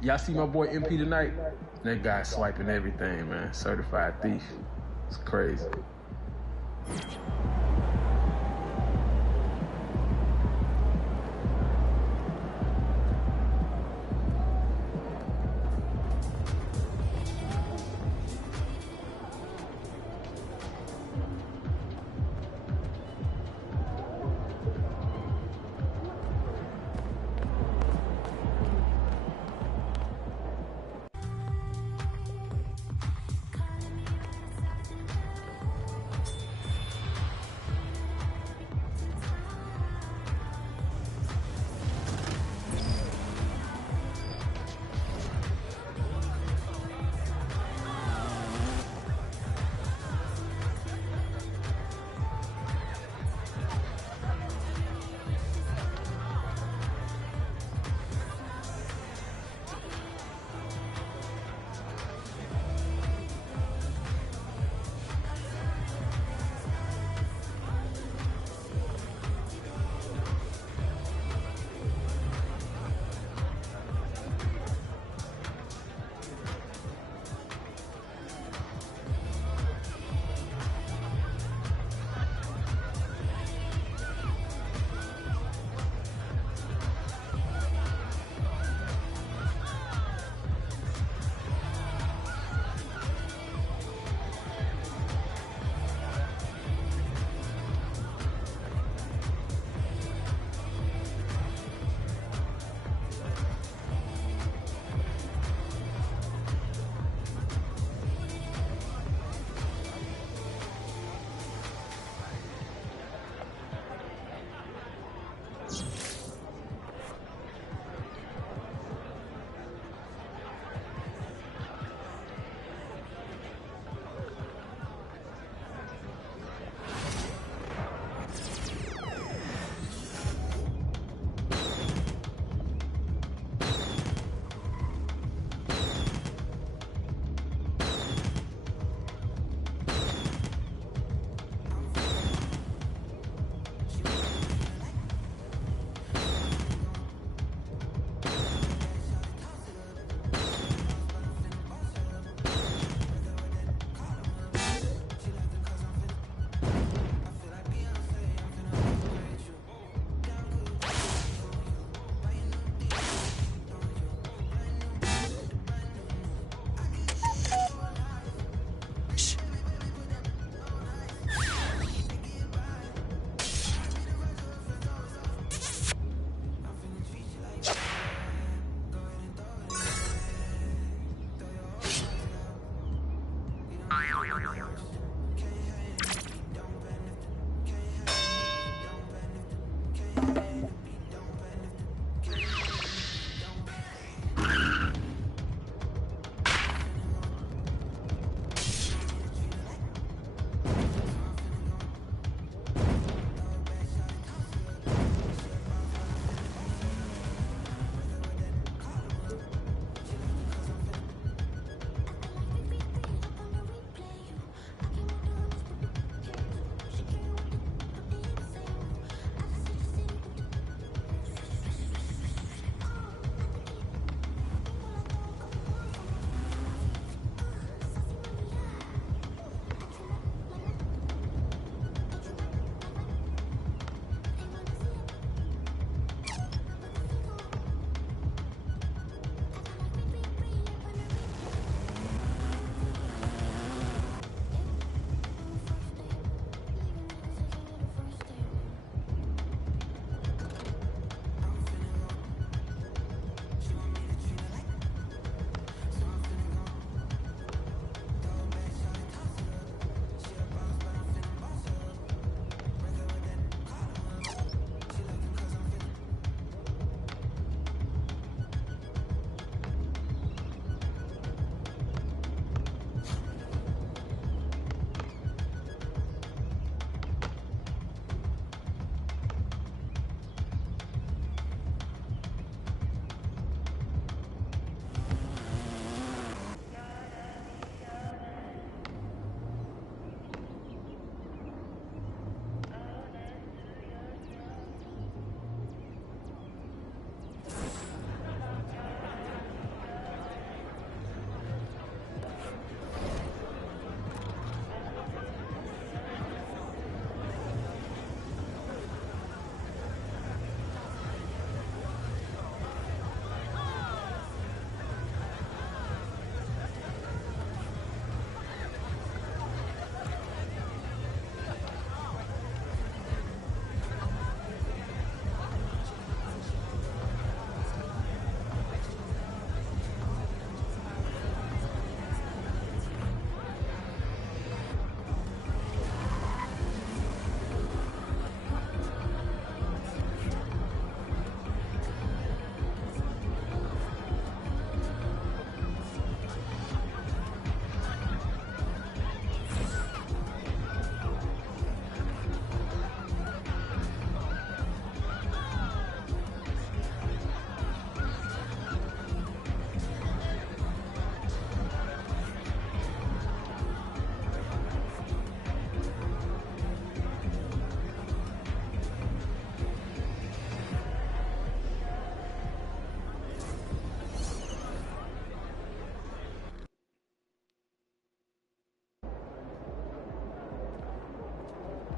Y'all see my boy MP tonight? That guy swiping everything, man. Certified thief. It's crazy.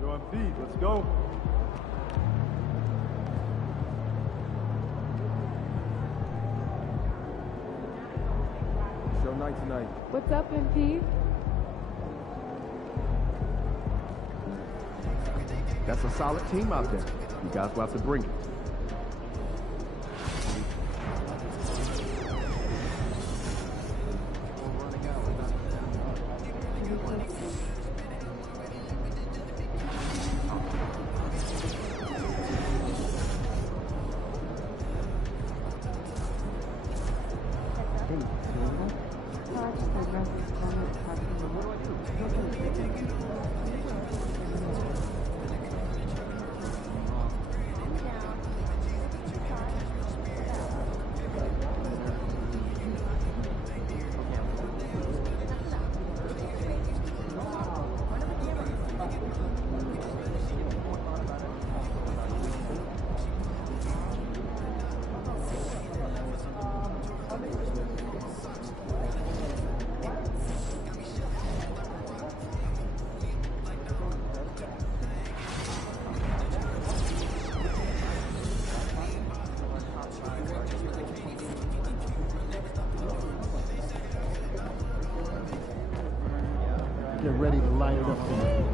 You're on feed. Let's go. Show night tonight. What's up, MP? That's a solid team out there. You guys will have to bring it. Get ready to light it up tonight.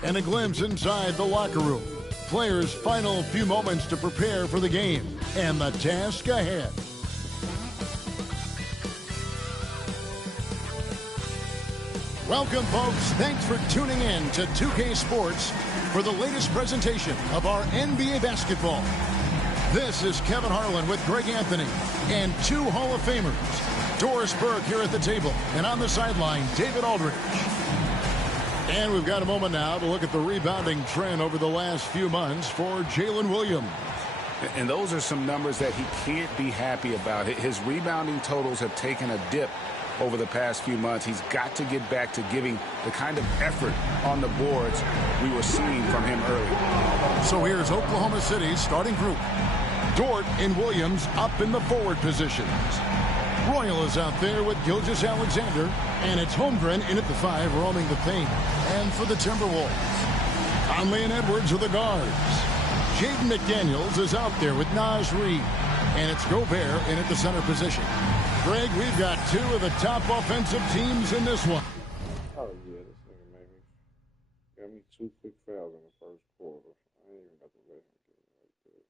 And a glimpse inside the locker room. Players' final few moments to prepare for the game and the task ahead. Welcome, folks. Thanks for tuning in to 2K Sports for the latest presentation of our NBA basketball. This is Kevin Harlan with Greg Anthony and two Hall of Famers, Doris Burke here at the table, and on the sideline, David Aldridge. And we've got a moment now to look at the rebounding trend over the last few months for Jalen Williams. And those are some numbers that he can't be happy about. His rebounding totals have taken a dip over the past few months. He's got to get back to giving the kind of effort on the boards we were seeing from him earlier. So here's Oklahoma City's starting group. Dort and Williams up in the forward positions. Royal is out there with Gilgeous-Alexander, and it's Holmgren in at the 5, roaming the paint. And for the Timberwolves, Conley and Edwards are the guards. Jaden McDaniels is out there with Naz Reid, and it's Gobert in at the center position. Greg, we've got two of the top offensive teams in this one. Oh, yeah, this nigga made me. Got me 2 quick fouls in the first quarter. I ain't even got to let him get it like that.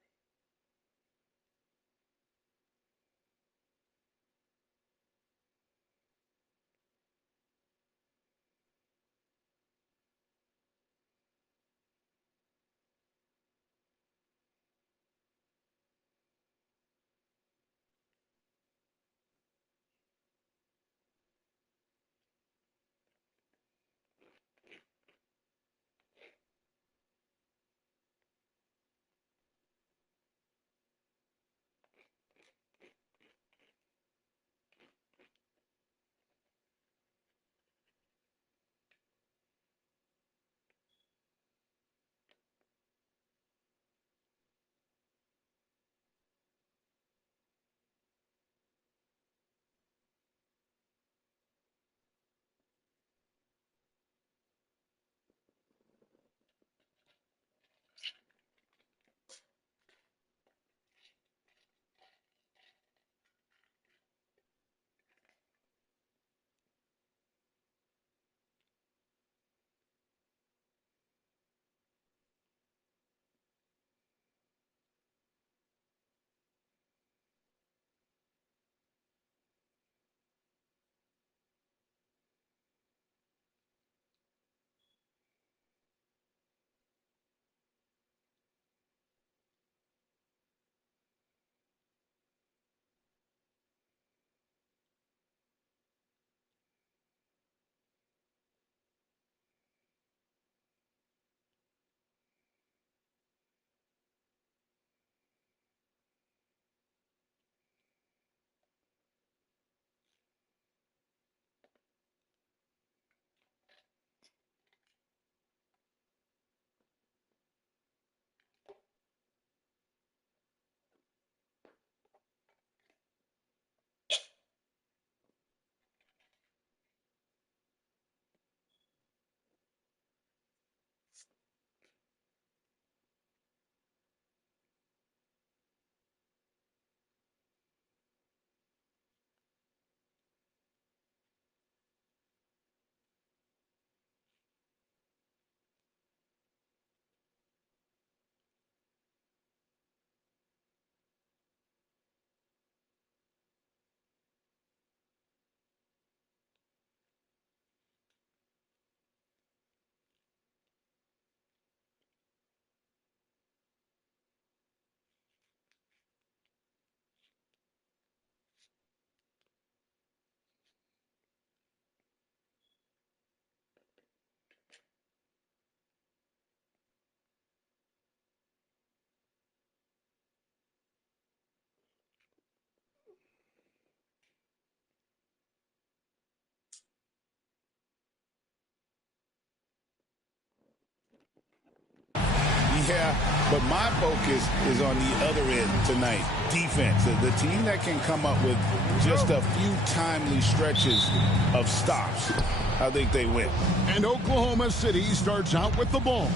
But my focus is on the other end tonight, defense. The team that can come up with just a few timely stretches of stops, I think they win. And Oklahoma City starts out with the ball.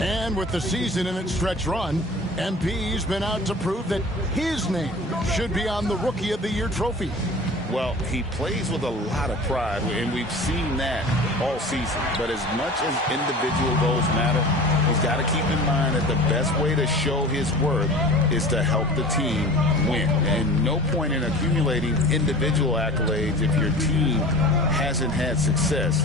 And with the season in its stretch run, MP's been out to prove that his name should be on the Rookie of the Year trophy. Well, he plays with a lot of pride, and we've seen that all season. But as much as individual goals matter, he's got to keep in mind that the best way to show his worth is to help the team win. And no point in accumulating individual accolades if your team hasn't had success.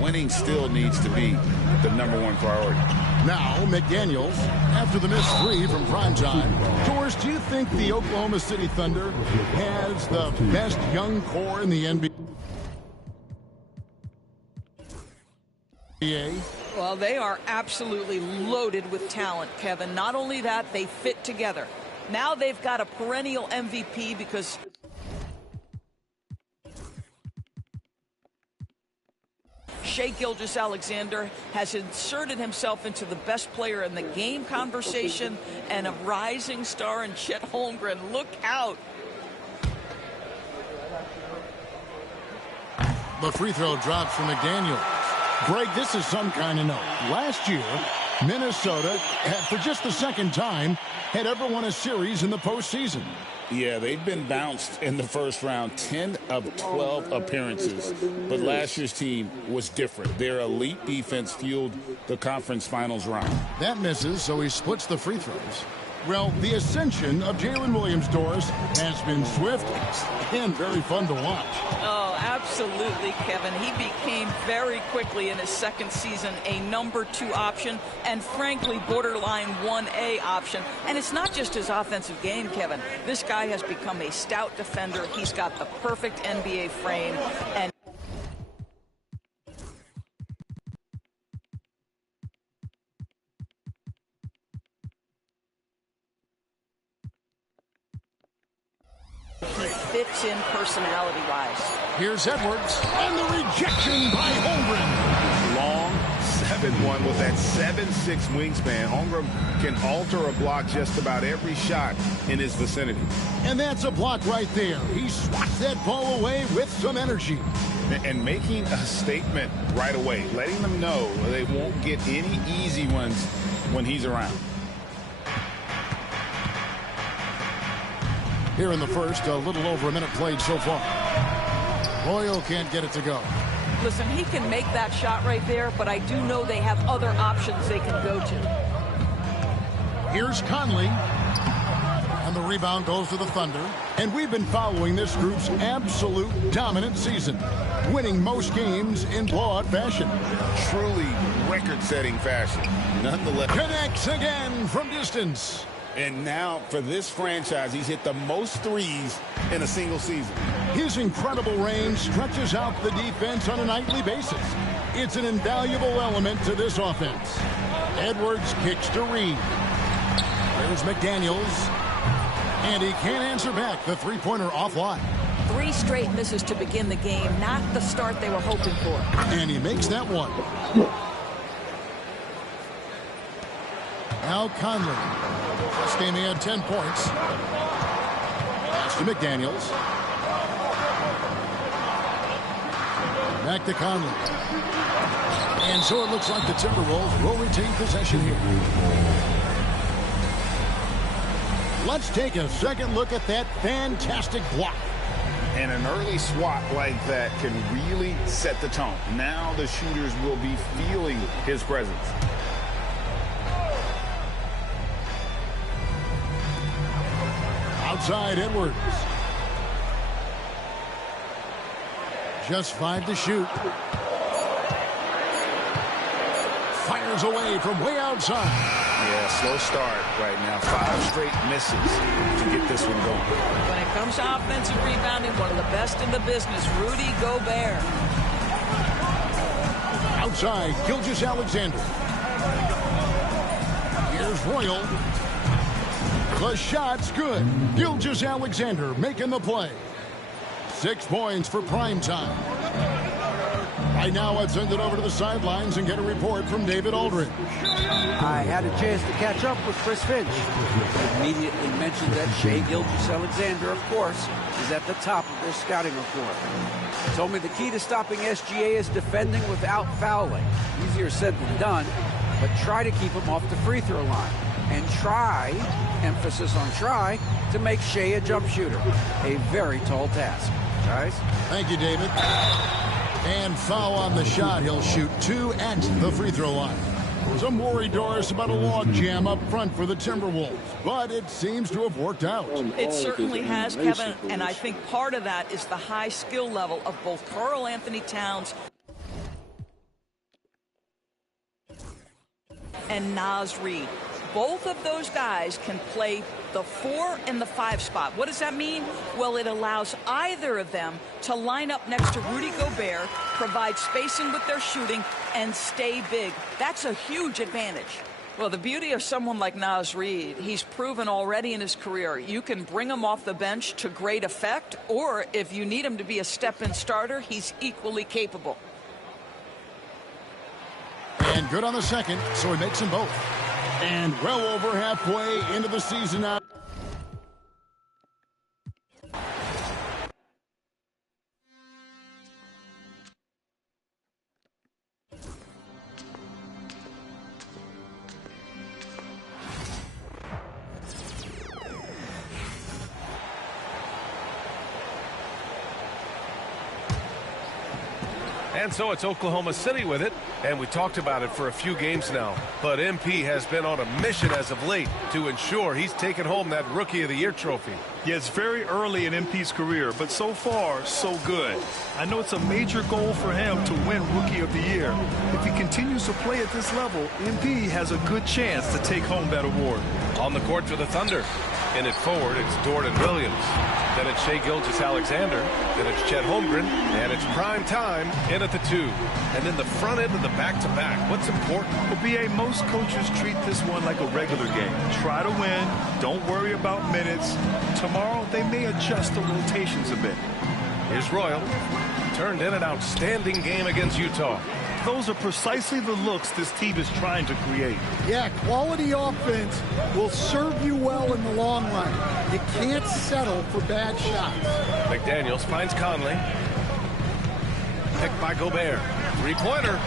Winning still needs to be the #1 priority. Now, McDaniels, after the missed 3 from primetime. Doris, do you think the Oklahoma City Thunder has the best young core in the NBA? Well, they are absolutely loaded with talent, Kevin. Not only that, they fit together. Now they've got a perennial MVP because Shai Gilgeous-Alexander has inserted himself into the best player in the game conversation, and a rising star in Chet Holmgren. Look out. The free throw drops from McDaniels. Greg, this is some kind of note. Last year, Minnesota had, for just the second time, had ever won a series in the postseason. Yeah, they've been bounced in the first round, 10 of 12 appearances. But last year's team was different. Their elite defense fueled the conference finals round. That misses, so he splits the free throws. Well, the ascension of Jalen Williams, Doris, has been swift and very fun to watch. Oh, absolutely, Kevin. He became very quickly in his second season a #2 option and, frankly, borderline 1A option. And it's not just his offensive game, Kevin. This guy has become a stout defender. He's got the perfect NBA frame. And he fits in personality-wise. Here's Edwards, and the rejection by Holmgren. Long 7-1 with that 7'6" wingspan. Holmgren can alter a block just about every shot in his vicinity. And that's a block right there. He swats that ball away with some energy. And making a statement right away, letting them know they won't get any easy ones when he's around. Here in the first, a little over a minute played so far. Royal can't get it to go. Listen, he can make that shot right there, but I do know they have other options they can go to. Here's Conley. And the rebound goes to the Thunder. And we've been following this group's absolute dominant season, winning most games in blowout fashion. Truly record-setting fashion. Nonetheless. Connects again from distance. And now, for this franchise, he's hit the most threes in a single season. His incredible range stretches out the defense on a nightly basis. It's an invaluable element to this offense. Edwards kicks to Reed. There's McDaniels. And he can't answer back. The three-pointer offline. 3 straight misses to begin the game. Not the start they were hoping for. And he makes that one. Now Conley. This game he had 10 points. Pass to McDaniels. Back to Conley. And so it looks like the Timberwolves will retain possession here. Let's take a second look at that fantastic block. And an early swat like that can really set the tone. Now the shooters will be feeling his presence. Outside Edwards. Just 5 to shoot. Fires away from way outside. Yeah, slow start right now. 5 straight misses to get this one going. When it comes to offensive rebounding, one of the best in the business, Rudy Gobert. Outside, Gilgeous-Alexander. Here's Royal. The shot's good. Gilgeous-Alexander making the play. 6 points for prime time. Right now, let's send it over to the sidelines and get a report from David Aldridge. I had a chance to catch up with Chris Finch. He immediately mentioned that Shai Gilgeous-Alexander, of course, is at the top of their scouting report. He told me the key to stopping SGA is defending without fouling. Easier said than done, but try to keep him off the free throw line. And try, emphasis on try, to make Shai a jump shooter. A very tall task. Guys? Thank you, David. And foul on the shot. He'll shoot 2 at the free throw line. Some worry, Doris, about a log jam up front for the Timberwolves, but it seems to have worked out. It certainly has, Kevin, and I think part of that is the high skill level of both Karl Anthony Towns and Naz Reid. Both of those guys can play the 4 and the 5 spot. What does that mean? Well, it allows either of them to line up next to Rudy Gobert, provide spacing with their shooting, and stay big. That's a huge advantage. Well, the beauty of someone like Naz Reid, he's proven already in his career, you can bring him off the bench to great effect, or if you need him to be a step-in starter, he's equally capable. And good on the second, so he makes them both. And well over halfway into the season now. And so it's Oklahoma City with it, and we talked about it for a few games now. But MP has been on a mission as of late to ensure he's taken home that Rookie of the Year trophy. Yeah, it's very early in MP's career, but so far, so good. I know it's a major goal for him to win Rookie of the Year. If he continues to play at this level, MP has a good chance to take home that award. On the court for the Thunder. In it forward, it's Jordan Williams. Then it's Shai Gilgeous-Alexander. Then it's Chet Holmgren. And it's prime time in at the 2. And then the front end of the back-to-back. What's important? Well, B.A., most coaches treat this one like a regular game. Try to win. Don't worry about minutes. Tomorrow, they may adjust the rotations a bit. Here's Royal. Turned in an outstanding game against Utah. Those are precisely the looks this team is trying to create. Yeah, quality offense will serve you well in the long run. You can't settle for bad shots. McDaniels finds Conley. Picked by Gobert. Three-pointer.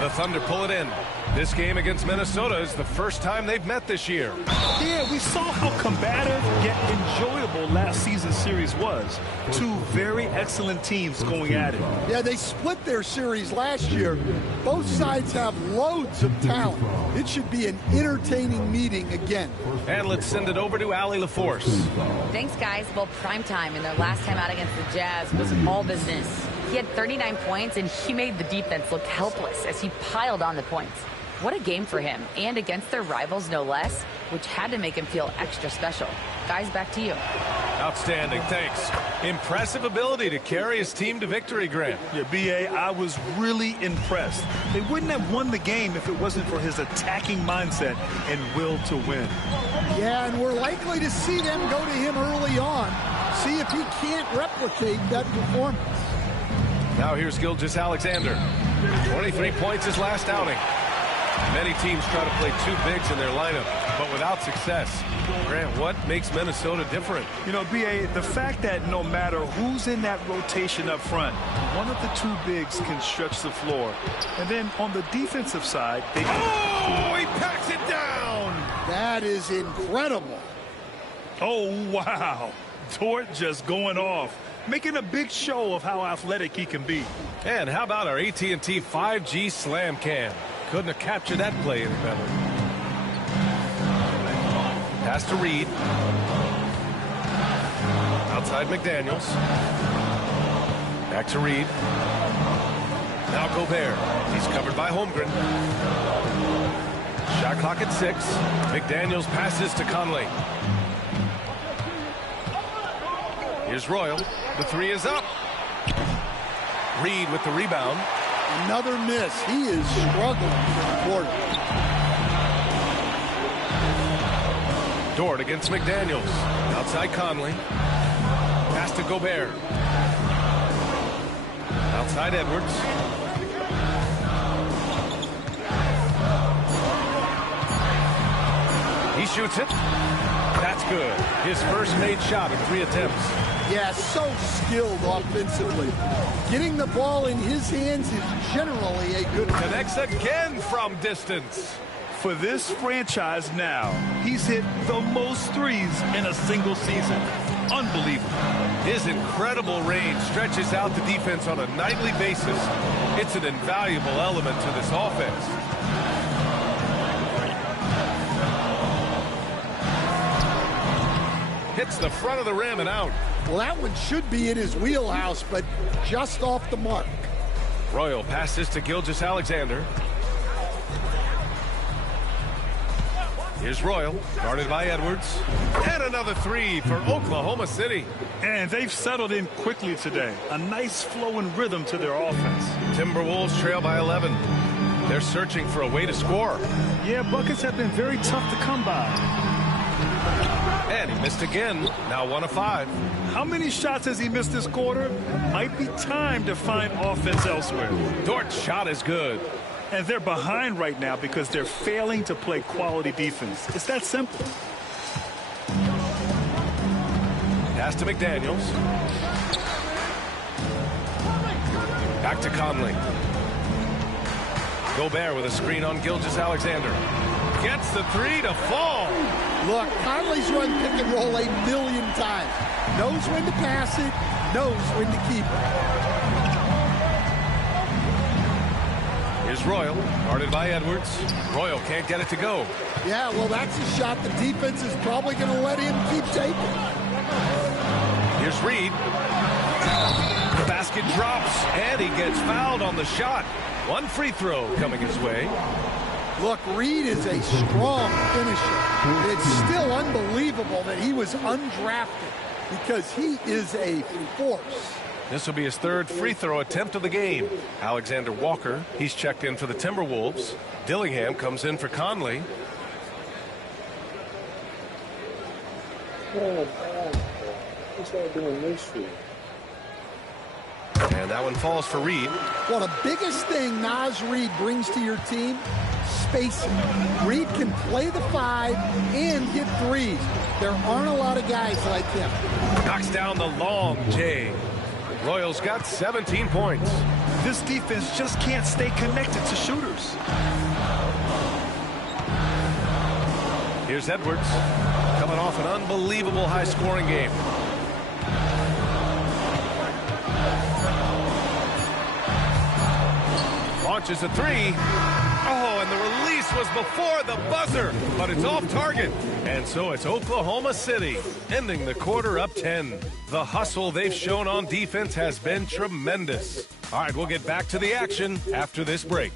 The Thunder pull it in. This game against Minnesota is the first time they've met this year. Yeah, we saw how combative yet enjoyable last season's series was. Two very excellent teams going at it. Yeah, they split their series last year. Both sides have loads of talent. It should be an entertaining meeting again. And let's send it over to Allie LaForce. Thanks, guys. Well, primetime in their last time out against the Jazz was all business. He had 39 points, and he made the defense look helpless as he piled on the points. What a game for him, and against their rivals, no less, which had to make him feel extra special. Guys, back to you. Outstanding, thanks. Impressive ability to carry his team to victory, Grant. Yeah, B.A., I was really impressed. They wouldn't have won the game if it wasn't for his attacking mindset and will to win. Yeah, and we're likely to see them go to him early on. See if he can't replicate that performance. Now here's Gilgeous-Alexander. 23 points his last outing. Many teams try to play two bigs in their lineup, but without success. Grant, what makes Minnesota different? You know, B.A., the fact that no matter who's in that rotation up front, one of the two bigs can stretch the floor. And then on the defensive side, they... Oh, he packs it down! That is incredible. Oh, wow. Dort just going off, making a big show of how athletic he can be. And how about our AT&T 5G Slam Cam? Couldn't have captured that play any better. Pass to Reid. Outside McDaniels. Back to Reid. Now Gobert. He's covered by Holmgren. Shot clock at 6. McDaniels passes to Conley. Here's Royal. The three is up. Reid with the rebound. Another miss. He is struggling for the quarter. Dort against McDaniels. Outside Conley. Pass to Gobert. Outside Edwards. He shoots it. That's good. His first made shot in 3 attempts. Yeah, so skilled offensively. Getting the ball in his hands is generally a good thing. Connects again from distance. For this franchise now, he's hit the most threes in a single season. Unbelievable. His incredible range stretches out the defense on a nightly basis. It's an invaluable element to this offense. Hits the front of the rim and out. Well, that one should be in his wheelhouse, but just off the mark. Royal passes to Gilgeous-Alexander. Here's Royal, guarded by Edwards. And another 3 for Oklahoma City. And they've settled in quickly today. A nice flow and rhythm to their offense. Timberwolves trail by 11. They're searching for a way to score. Yeah, buckets have been very tough to come by. And he missed again, now 1 of 5. How many shots has he missed this quarter? Might be time to find offense elsewhere. Dort's shot is good. And they're behind right now because they're failing to play quality defense. It's that simple. Pass to McDaniels. Back to Conley. Gobert with a screen on Gilgeous-Alexander. Gets the 3 to fall. Look, Conley's run pick and roll 1,000,000 times. Knows when to pass it, knows when to keep it. Here's Royal, guarded by Edwards. Royal can't get it to go. Yeah, well, that's a shot the defense is probably going to let him keep taking. Here's Reed. The basket drops, and he gets fouled on the shot. 1 free throw coming his way. Look, Reed is a strong finisher. It's still unbelievable that he was undrafted because he is a force. This will be his 3rd free throw attempt of the game. Alexander Walker, he's checked in for the Timberwolves. Dillingham comes in for Conley. And that one falls for Reed. Well, the biggest thing Naz Reid brings to your team, spacing. Reed can play the 5 and hit 3s. There aren't a lot of guys like him. Knocks down the long J. Royals got 17 points. This defense just can't stay connected to shooters. Here's Edwards, coming off an unbelievable high-scoring game. Launches a 3. Oh, and the release was before the buzzer, but it's off target. And so it's Oklahoma City, ending the quarter up 10. The hustle they've shown on defense has been tremendous. All right, we'll get back to the action after this break.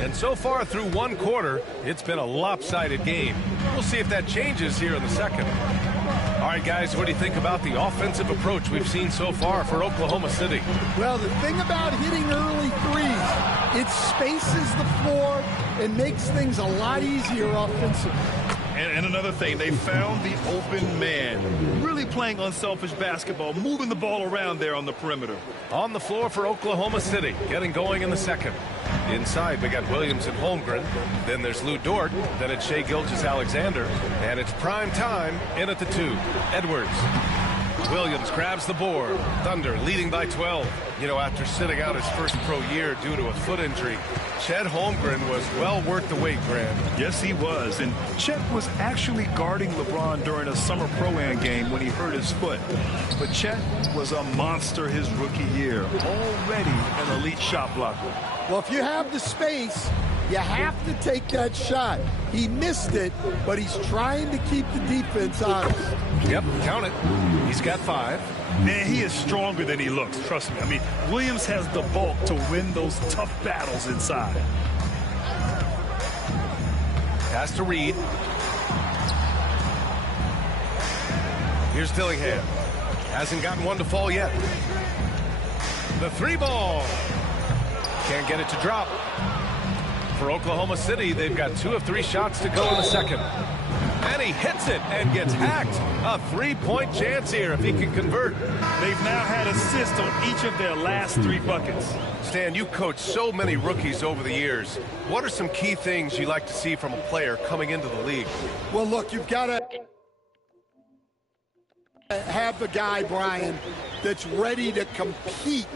And so far through 1 quarter, it's been a lopsided game. We'll see if that changes here in the second. All right, guys, what do you think about the offensive approach we've seen so far for Oklahoma City? Well, the thing about hitting early 3s, it spaces the floor and makes things a lot easier offensively. And another thing, they found the open man. Really playing unselfish basketball, moving the ball around there on the perimeter. On the floor for Oklahoma City, getting going in the second. Inside, we got Williams and Holmgren. Then there's Lou Dort. Then it's Shai Gilgeous-Alexander. And it's prime time in at the 2. Edwards. Williams grabs the board. Thunder leading by 12. You know, after sitting out his first pro year due to a foot injury, Chet Holmgren was well worth the wait, Grant. Yes, he was. And Chet was actually guarding LeBron during a summer Pro-Am game when he hurt his foot. But Chet was a monster his rookie year. Already an elite shot blocker. Well, if you have the space, you have to take that shot. He missed it, but he's trying to keep the defense honest. Yep, count it. He's got 5. Man, he is stronger than he looks, trust me. I mean, Williams has the bulk to win those tough battles inside. Pass to Reed. Here's Dillingham. Hasn't gotten one to fall yet. The 3 ball. Can't get it to drop. For Oklahoma City, they've got 2 of 3 shots to go in the second. And he hits it and gets hacked. A 3-point chance here if he can convert. They've now had assists on each of their last 3 buckets. Stan, you coached so many rookies over the years. What are some key things you like to see from a player coming into the league? Well, look, you've got to have the guy, Brian, that's ready to compete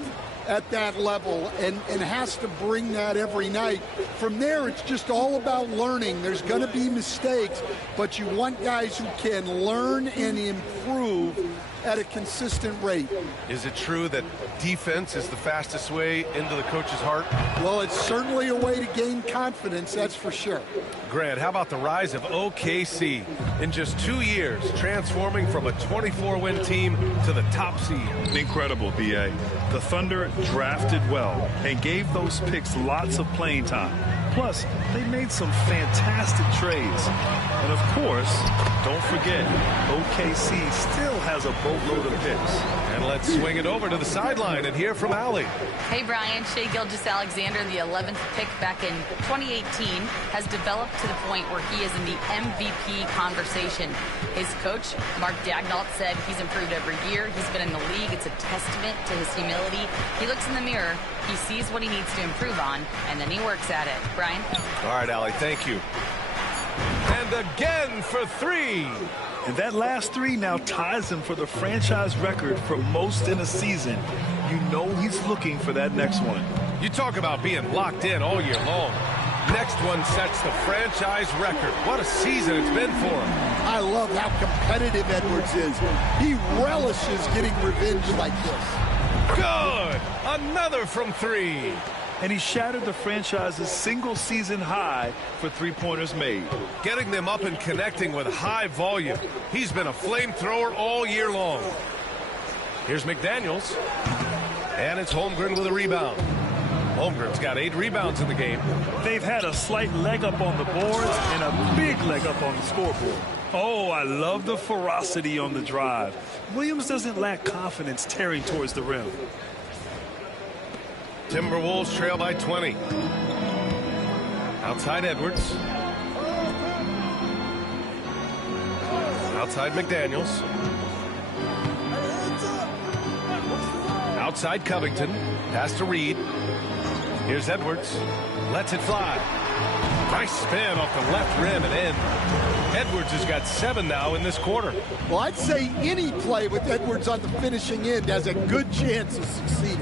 at that level and has to bring that every night. From there, it's just all about learning. There's going to be mistakes, but you want guys who can learn and improve at a consistent rate. Is it true that defense is the fastest way into the coach's heart? Well, it's certainly a way to gain confidence, that's for sure. Grant, how about the rise of OKC? In just 2 years, transforming from a 24-win team to the top seed. Incredible, B.A. The Thunder drafted well and gave those picks lots of playing time. Plus, they made some fantastic trades. And of course, don't forget, OKC still has a boatload of picks. And let's swing it over to the sideline and hear from Allie. Hey, Brian. Shai Gilgeous-Alexander, the 11th pick back in 2018, has developed to the point where he is in the MVP conversation. His coach, Mark Daignault, said he's improved every year. He's been in the league. It's a testament to his humility. He looks in the mirror, he sees what he needs to improve on, and then he works at it. Brian? All right, Allie, thank you. And again for 3. And that last 3 now ties him for the franchise record for most in a season. You know he's looking for that next one. You talk about being locked in all year long. Next one sets the franchise record. What a season it's been for him. I love how competitive Edwards is. He relishes getting revenge like this. Good! Another from 3. And he shattered the franchise's single-season high for three-pointers made. Getting them up and connecting with high volume. He's been a flamethrower all year long. Here's McDaniels. And it's Holmgren with a rebound. Holmgren's got 8 rebounds in the game. They've had a slight leg up on the boards and a big leg up on the scoreboard. Oh, I love the ferocity on the drive. Williams doesn't lack confidence tearing towards the rim. Timberwolves trail by 20. Outside Edwards. Outside McDaniels. Outside Covington. Pass to Reed. Here's Edwards. Lets it fly. Nice spin off the left rim and in. Edwards has got 7 now in this quarter. Well, I'd say any play with Edwards on the finishing end has a good chance of succeeding.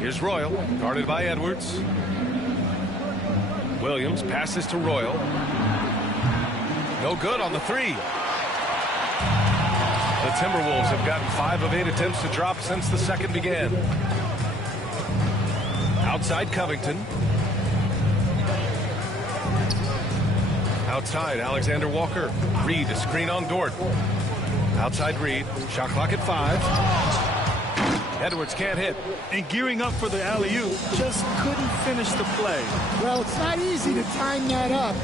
Here's Royal, guarded by Edwards. Williams passes to Royal. No good on the 3. The Timberwolves have gotten 5 of 8 attempts to drop since the second began. Outside Covington. Outside Alexander Walker. Reed, a screen on Dort. Outside Reed. Shot clock at 5. Edwards can't hit. And gearing up for the alley-oop, just couldn't finish the play. Well, it's not easy to time that up.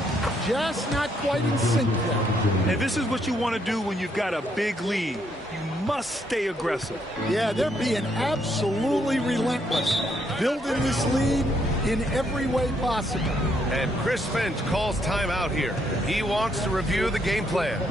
Just not quite in sync there. And this is what you want to do when you've got a big lead. You must stay aggressive. Yeah, they're being absolutely relentless. Building this lead in every way possible. And Chris Finch calls timeout here. He wants to review the game plan.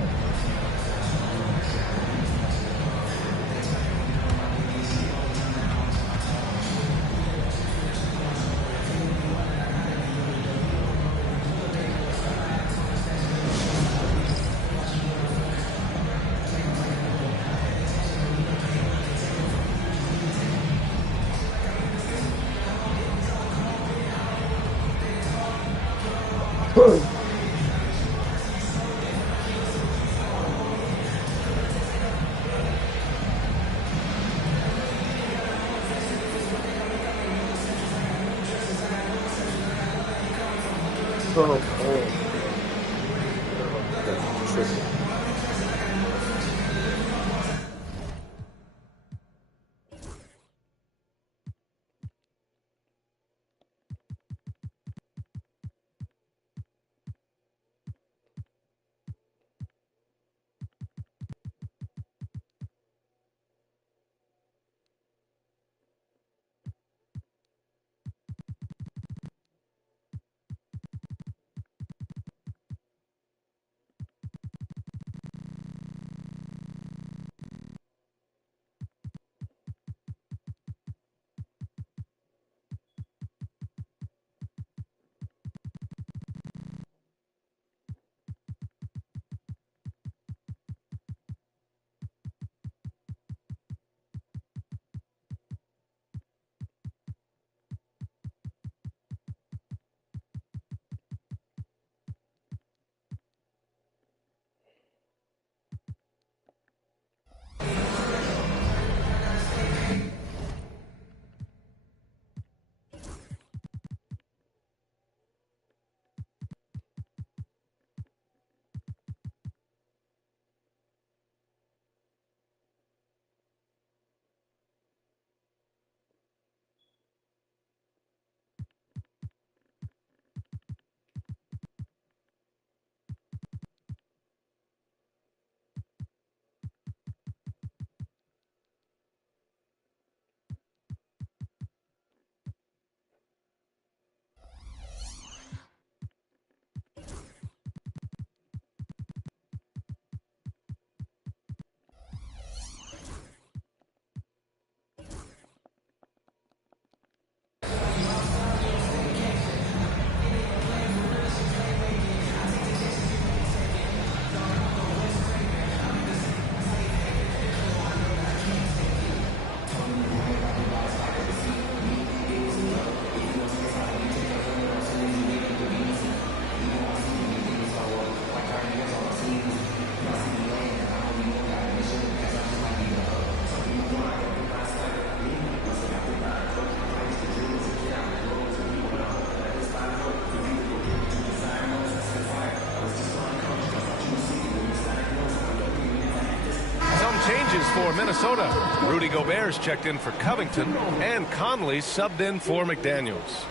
changes for Minnesota. Rudy Gobert's checked in for Covington, and Conley subbed in for McDaniels.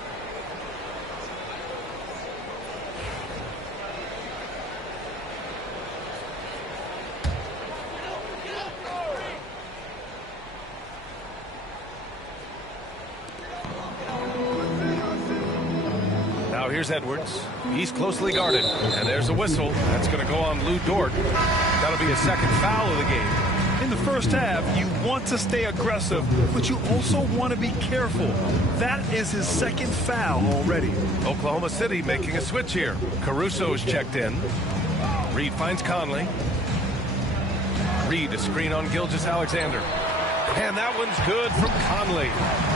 Now here's Edwards. He's closely guarded, and there's a whistle. That's going to go on Lou Dort. That'll be a second foul of the game. In the first half, you want to stay aggressive, but you also want to be careful. That is his second foul already. Oklahoma City making a switch here. Caruso's checked in. Reed finds Conley. Reed, a screen on Gilgeous-Alexander. And that one's good from Conley.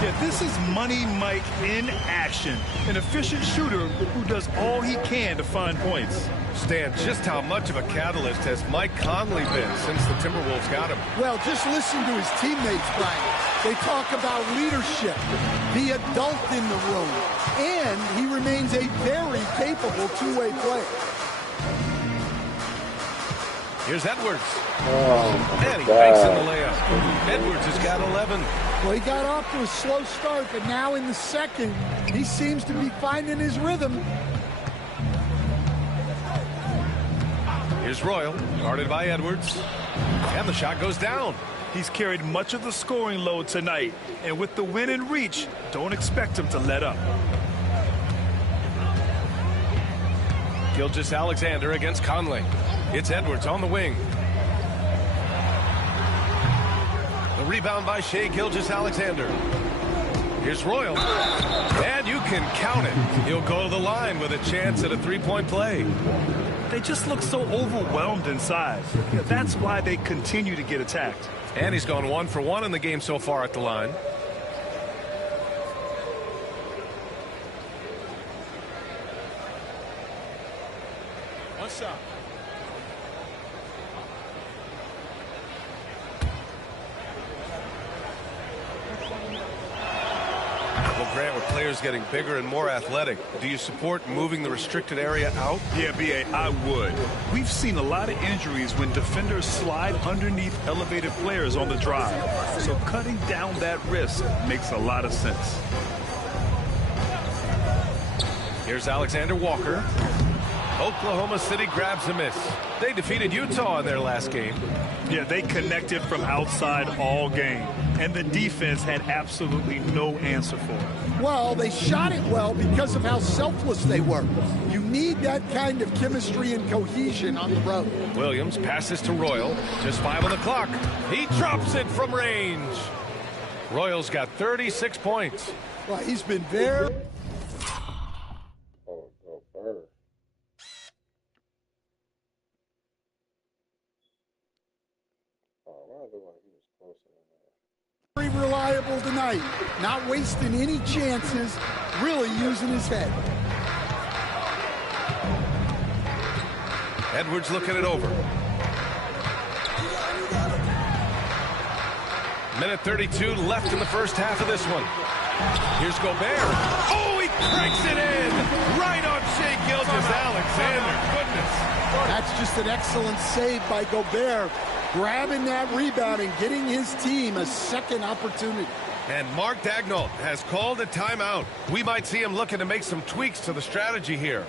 Yeah, this is Money Mike in action. An efficient shooter who does all he can to find points. Stan, just how much of a catalyst has Mike Conley been since the Timberwolves got him? Well, just listen to his teammates, Brian. They talk about leadership, the adult in the room, and he remains a very capable two-way player. Here's Edwards. And he fakes in the layup. Edwards has got 11. Well, he got off to a slow start, but now in the second, he seems to be finding his rhythm. Here's Royal, guarded by Edwards. And the shot goes down. He's carried much of the scoring load tonight, and with the win in reach, don't expect him to let up. Gilgeous-Alexander against Conley. It's Edwards on the wing. The rebound by Shai Gilgeous-Alexander. Here's Royal. And you can count it. He'll go to the line with a chance at a three-point play. They just look so overwhelmed inside. That's why they continue to get attacked. And he's gone 1 for 1 in the game so far at the line. What's up? Well, Grant, with players getting bigger and more athletic, do you support moving the restricted area out? Yeah, B.A., I would. We've seen a lot of injuries when defenders slide underneath elevated players on the drive. So cutting down that risk makes a lot of sense. Here's Alexander Walker. Oklahoma City grabs a miss. They defeated Utah in their last game. Yeah, they connected from outside all game, and the defense had absolutely no answer for it. Well, they shot it well because of how selfless they were. You need that kind of chemistry and cohesion on the road. Williams passes to Royal. Just 5 on the clock. He drops it from range. Royal's got 36 points. Well, he's been very... very reliable tonight, not wasting any chances, really using his head. Edwards looking it over. Minute 32 left in the first half of this one. Here's Gobert. Oh, he cranks it in! Right on Shai Gilgeous-Alexander. Goodness. That's just an excellent save by Gobert, grabbing that rebound and getting his team a second opportunity. And Mark Daigneault has called a timeout. We might see him looking to make some tweaks to the strategy here.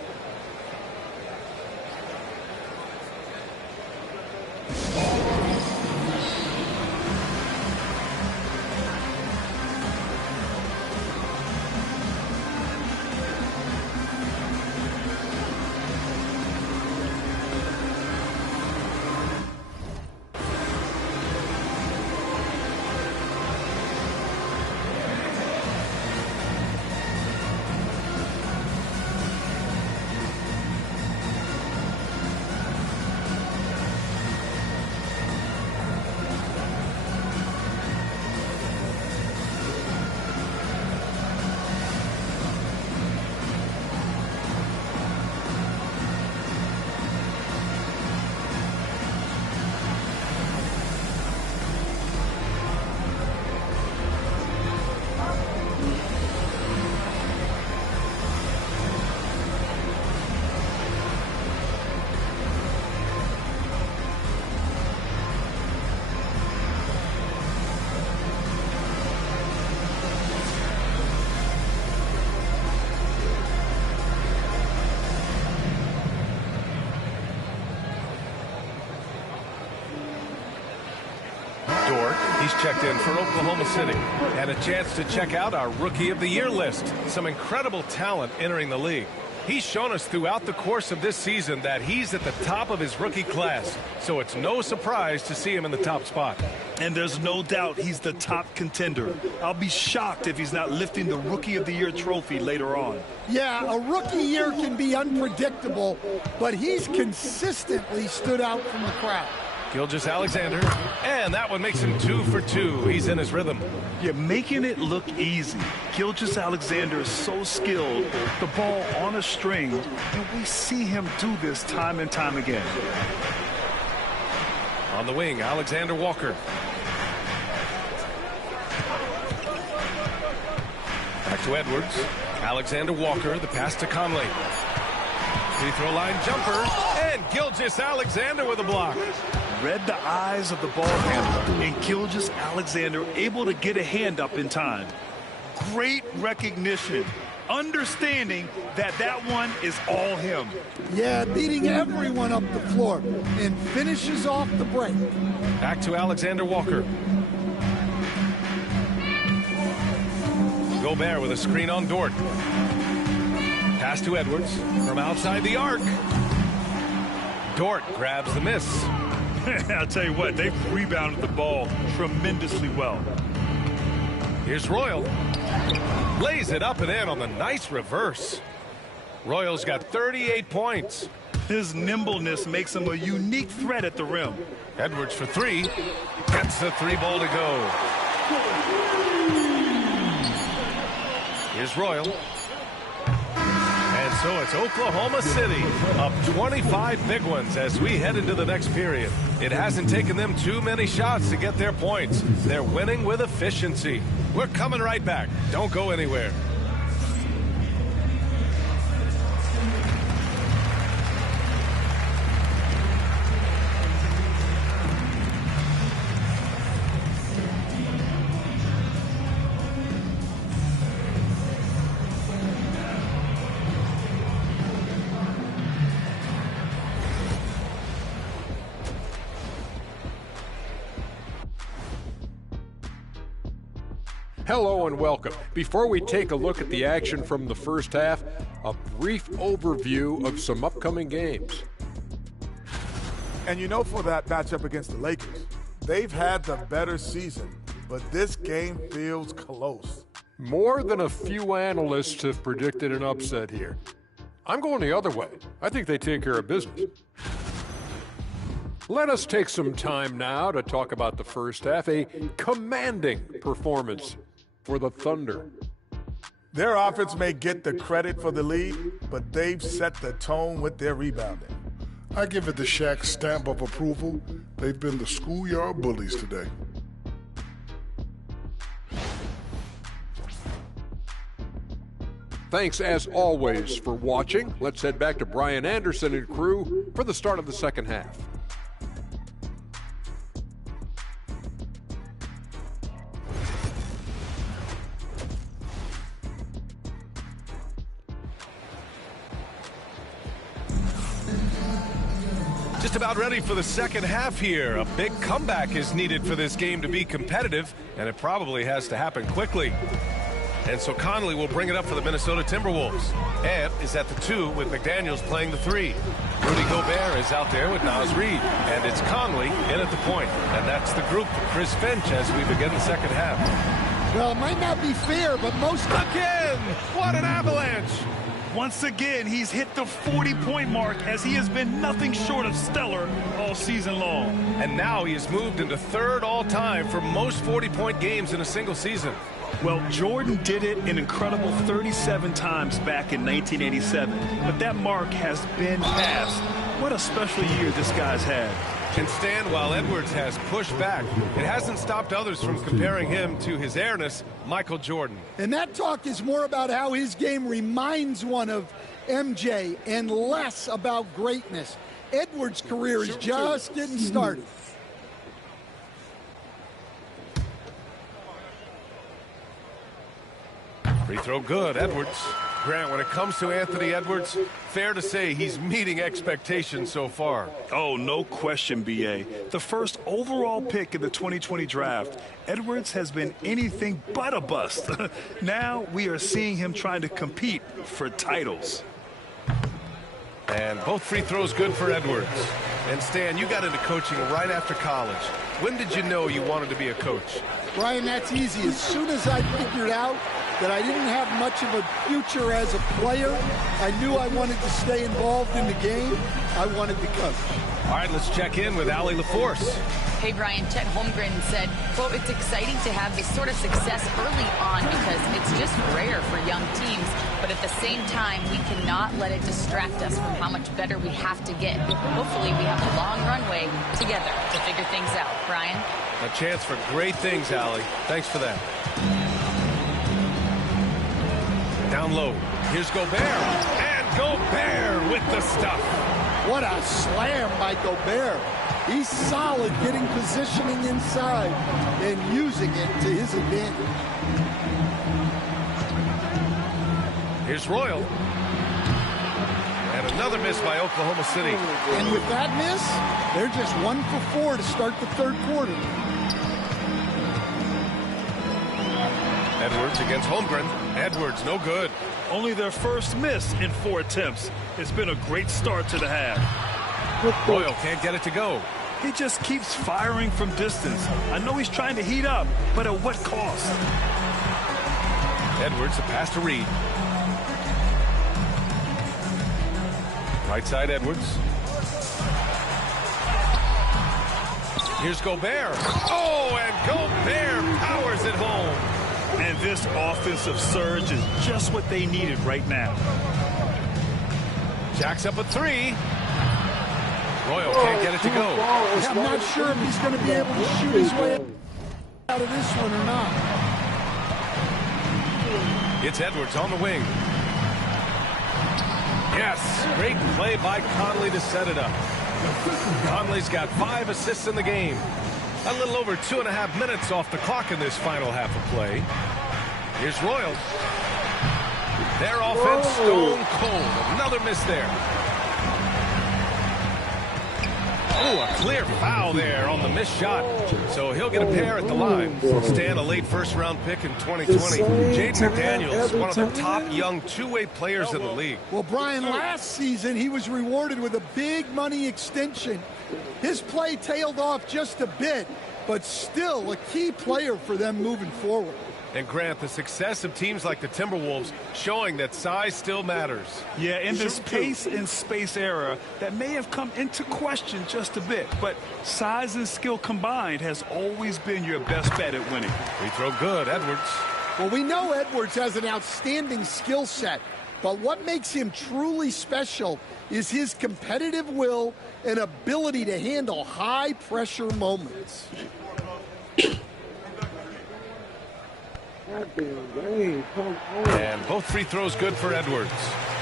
Dort. He's checked in for Oklahoma City. And a chance to check out our Rookie of the Year list. Some incredible talent entering the league. He's shown us throughout the course of this season that he's at the top of his rookie class. So it's no surprise to see him in the top spot. And there's no doubt he's the top contender. I'll be shocked if he's not lifting the Rookie of the Year trophy later on. Yeah, a rookie year can be unpredictable, but he's consistently stood out from the crowd. Gilgeous-Alexander, and that one makes him 2 for 2. He's in his rhythm. Yeah, making it look easy. Gilgeous-Alexander is so skilled, the ball on a string, and we see him do this time and time again. On the wing, Alexander Walker. Back to Edwards. Alexander Walker, the pass to Conley. Free throw line jumper, and Gilgeous-Alexander with a block. Read the eyes of the ball handler, and Gilgeous-Alexander able to get a hand up in time. Great recognition, understanding that that one is all him. Yeah, beating everyone up the floor and finishes off the break. Back to Alexander Walker. Gobert with a screen on Dort. Pass to Edwards from outside the arc. Dort grabs the miss. I'll tell you what, they've rebounded the ball tremendously well. Here's Royal. Lays it up and in on the nice reverse. Royal's got 38 points. His nimbleness makes him a unique threat at the rim. Edwards for 3. Gets the 3-ball to go. Here's Royal. And so it's Oklahoma City up 25 big ones as we head into the next period. It hasn't taken them too many shots to get their points. They're winning with efficiency. We're coming right back. Don't go anywhere. Hello and welcome. Before we take a look at the action from the first half, a brief overview of some upcoming games. And you know, for that matchup against the Lakers, they've had the better season, but this game feels close. More than a few analysts have predicted an upset here. I'm going the other way. I think they take care of business. Let us take some time now to talk about the first half, a commanding performance for the Thunder. Their offense may get the credit for the lead, but they've set the tone with their rebounding. I give it the Shaq stamp of approval. They've been the schoolyard bullies today. Thanks, as always, for watching. Let's head back to Brian Anderson and crew for the start of the second half. Just about ready for the second half here. A big comeback is needed for this game to be competitive, and it probably has to happen quickly. And so Conley will bring it up for the Minnesota Timberwolves. Ant is at the 2 with McDaniels playing the 3. Rudy Gobert is out there with Naz Reid. And it's Conley in at the point. And that's the group for Chris Finch as we begin the second half. Well, it might not be fair, but most... Again! What an avalanche! Once again, he's hit the 40-point mark as he has been nothing short of stellar all season long. And now he has moved into third all-time for most 40-point games in a single season. Well, Jordan did it an incredible 37 times back in 1987, but that mark has been passed. What a special year this guy's had. Can stand while Edwards has pushed back. It hasn't stopped others from comparing him to his airness, Michael Jordan. And that talk is more about how his game reminds one of MJ and less about greatness. Edwards' career is just getting started. Free throw good, Edwards. Grant, when it comes to Anthony Edwards, fair to say he's meeting expectations so far. Oh, no question, B.A. The first overall pick in the 2020 draft, Edwards has been anything but a bust. Now we are seeing him trying to compete for titles. And both free throws good for Edwards. And Stan, you got into coaching right after college. When did you know you wanted to be a coach? Brian, that's easy. As soon as I figured out that I didn't have much of a future as a player, I knew I wanted to stay involved in the game. I wanted to coach. All right, let's check in with Allie LaForce. Hey, Brian, Chet Holmgren said, quote, it's exciting to have this sort of success early on because it's just rare for young teams. But at the same time, we cannot let it distract us from how much better we have to get. Hopefully, we have a long runway together to figure things out. Brian? A chance for great things, Allie. Thanks for that. Down low. Here's Gobert. And Gobert with the stuff. What a slam by Gobert. He's solid getting positioning inside and using it to his advantage. Here's Royal. And another miss by Oklahoma City. And with that miss, they're just 1 for 4 to start the third quarter. Edwards against Holmgren. Edwards, no good. Only their first miss in 4 attempts. It's been a great start to the half. Royal can't get it to go. He just keeps firing from distance. I know he's trying to heat up, but at what cost? Edwards, the pass to Reed. Right side, Edwards. Here's Gobert. Oh, and Gobert powers it home. And this offensive surge is just what they needed right now. Jacks up a 3. Royal can't get it to go. I'm not sure if he's going to be able to shoot his way out of this one or not. It's Edwards on the wing. Yes, great play by Conley to set it up. Conley's got 5 assists in the game. A little over 2.5 minutes off the clock in this final half of play. Here's Royal. Their offense stone cold. Another miss there. Oh, a clear foul there on the missed shot. So he'll get a pair at the line. Stan, a late first-round pick in 2020. Jaden McDaniels, one of the top young two-way players in the league. Well, Brian, last season he was rewarded with a big money extension. His play tailed off just a bit, but still a key player for them moving forward. And Grant, the success of teams like the Timberwolves showing that size still matters. Yeah, in this pace and space era, that may have come into question just a bit, but size and skill combined has always been your best bet at winning. Free throw good, Edwards. Well, we know Edwards has an outstanding skill set, but what makes him truly special is his competitive will and ability to handle high-pressure moments. And both free throws good for Edwards.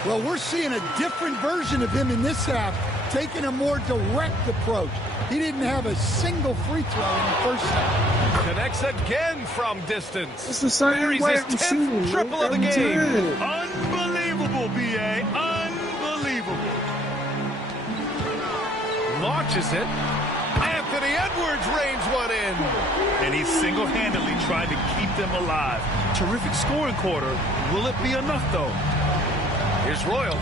Well, we're seeing a different version of him in this half, taking a more direct approach. He didn't have a single free throw in the first half. Connects again from distance. It's the same way his 10th triple of the game. Unbelievable, B.A. Unbelievable. Launches it. Anthony Edwards reins one in. And he's single-handedly trying to keep them alive. Terrific scoring quarter. Will it be enough, though? Here's Royal.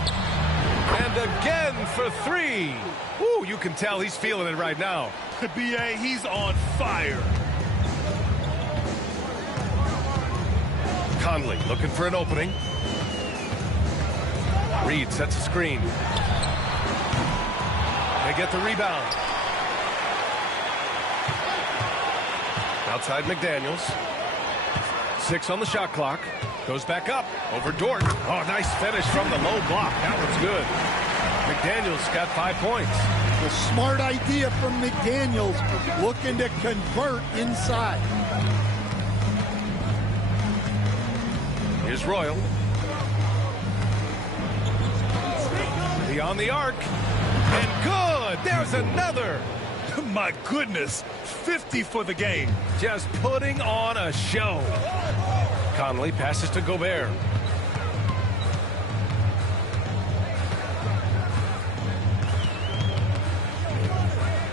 And again for 3. Ooh, you can tell he's feeling it right now. B.A., he's on fire. Conley looking for an opening. Reed sets a screen. They get the rebound. Outside McDaniels. 6 on the shot clock. Goes back up over Dort. Oh, nice finish from the low block. That one's good. McDaniels got 5 points. A smart idea from McDaniels, looking to convert inside. Here's Royal. Beyond the arc. And good. There's another. My goodness. 50 for the game. Just putting on a show. Conley passes to Gobert.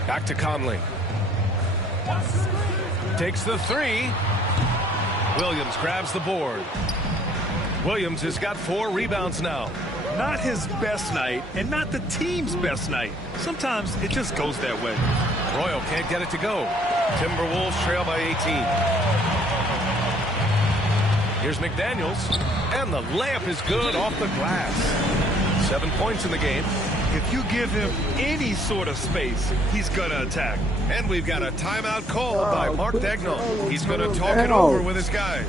Back to Conley. Takes the three. Williams grabs the board. Williams has got 4 rebounds now. Not his best night, and not the team's best night. Sometimes it just goes that way. Royal can't get it to go. Timberwolves trail by 18. Here's McDaniels, and the layup is good off the glass. 7 points in the game. If you give him any sort of space, he's going to attack. And we've got a timeout called by Mark Daigneault. He's going to talk it over with his guys.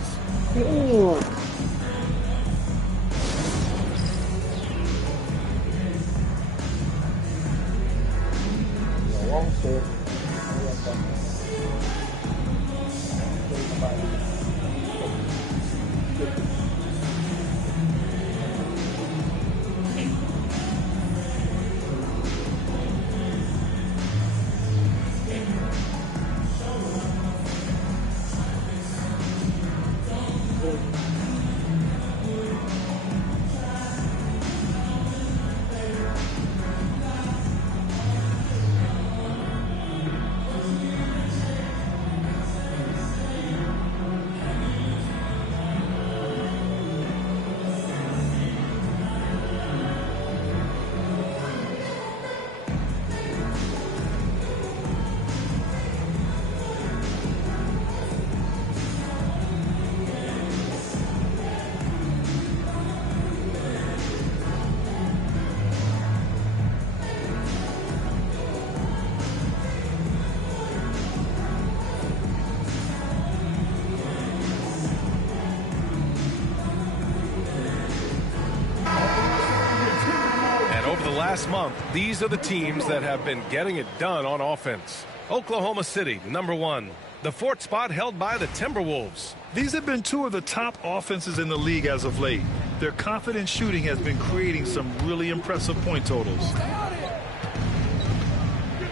Last month, these are the teams that have been getting it done on offense. Oklahoma City, number 1. The 4th spot held by the Timberwolves. These have been 2 of the top offenses in the league as of late. Their confident shooting has been creating some really impressive point totals.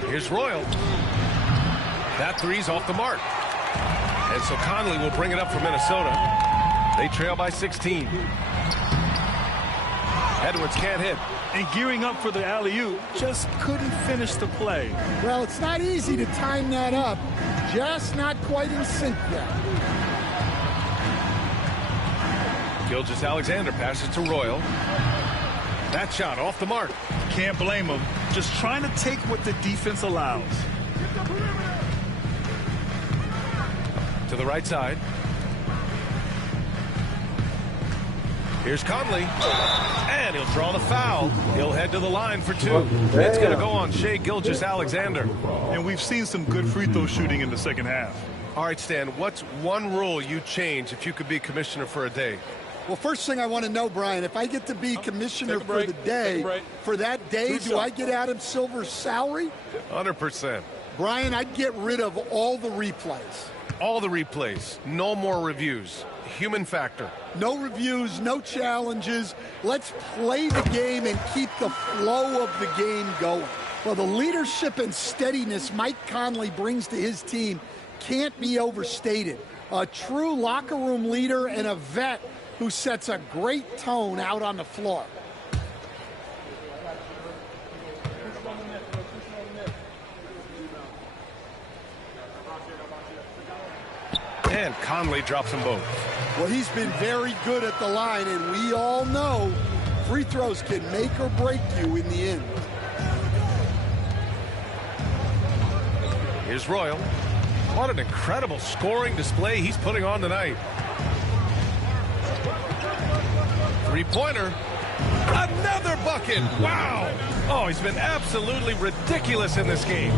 Here's Royal. That three's off the mark. And so Conley will bring it up for Minnesota. They trail by 16. Edwards can't hit. And gearing up for the alley-oop, just couldn't finish the play. Well, it's not easy to time that up. Just not quite in sync yet. Gilgeous-Alexander passes to Royal. That shot off the mark. Can't blame him. Just trying to take what the defense allows. To the right side. Here's Conley, and he'll draw the foul. He'll head to the line for 2. It's going to go on Shai Gilgeous-Alexander. And we've seen some good free throw shooting in the second half. All right, Stan, what's one rule you change if you could be commissioner for a day? Well, first thing I want to know, Brian, if I get to be commissioner for the day, for that day, do I get Adam Silver's salary? 100%. Brian, I'd get rid of all the replays. All the replays. No more reviews. Human factor. No reviews, no challenges. Let's play the game and keep the flow of the game going. Well, the leadership and steadiness Mike Conley brings to his team can't be overstated. A true locker room leader and a vet who sets a great tone out on the floor. And Conley drops them both. Well, he's been very good at the line, and we all know free throws can make or break you in the end. Here's Royal. What an incredible scoring display he's putting on tonight. Three-pointer. Another bucket. Wow. Oh, he's been absolutely ridiculous in this game.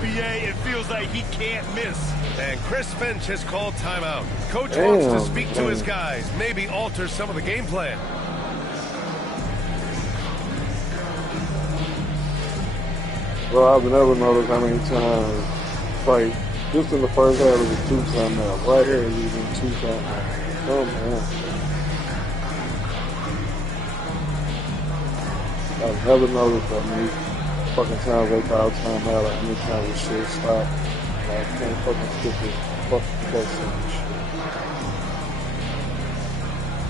BA, it feels like he can't miss. And Chris Finch has called timeout. Coach wants to speak to his guys, maybe alter some of the game plan. Well, I've never noticed how many times, like, just in the first half, it was 2 timeouts. Right here, it's even 2 timeouts. Oh, man. I've never noticed how many fucking times they call timeout, like, any time the shit stop. I can't fucking skip this fucking cutscene and shit.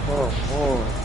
Come on, man.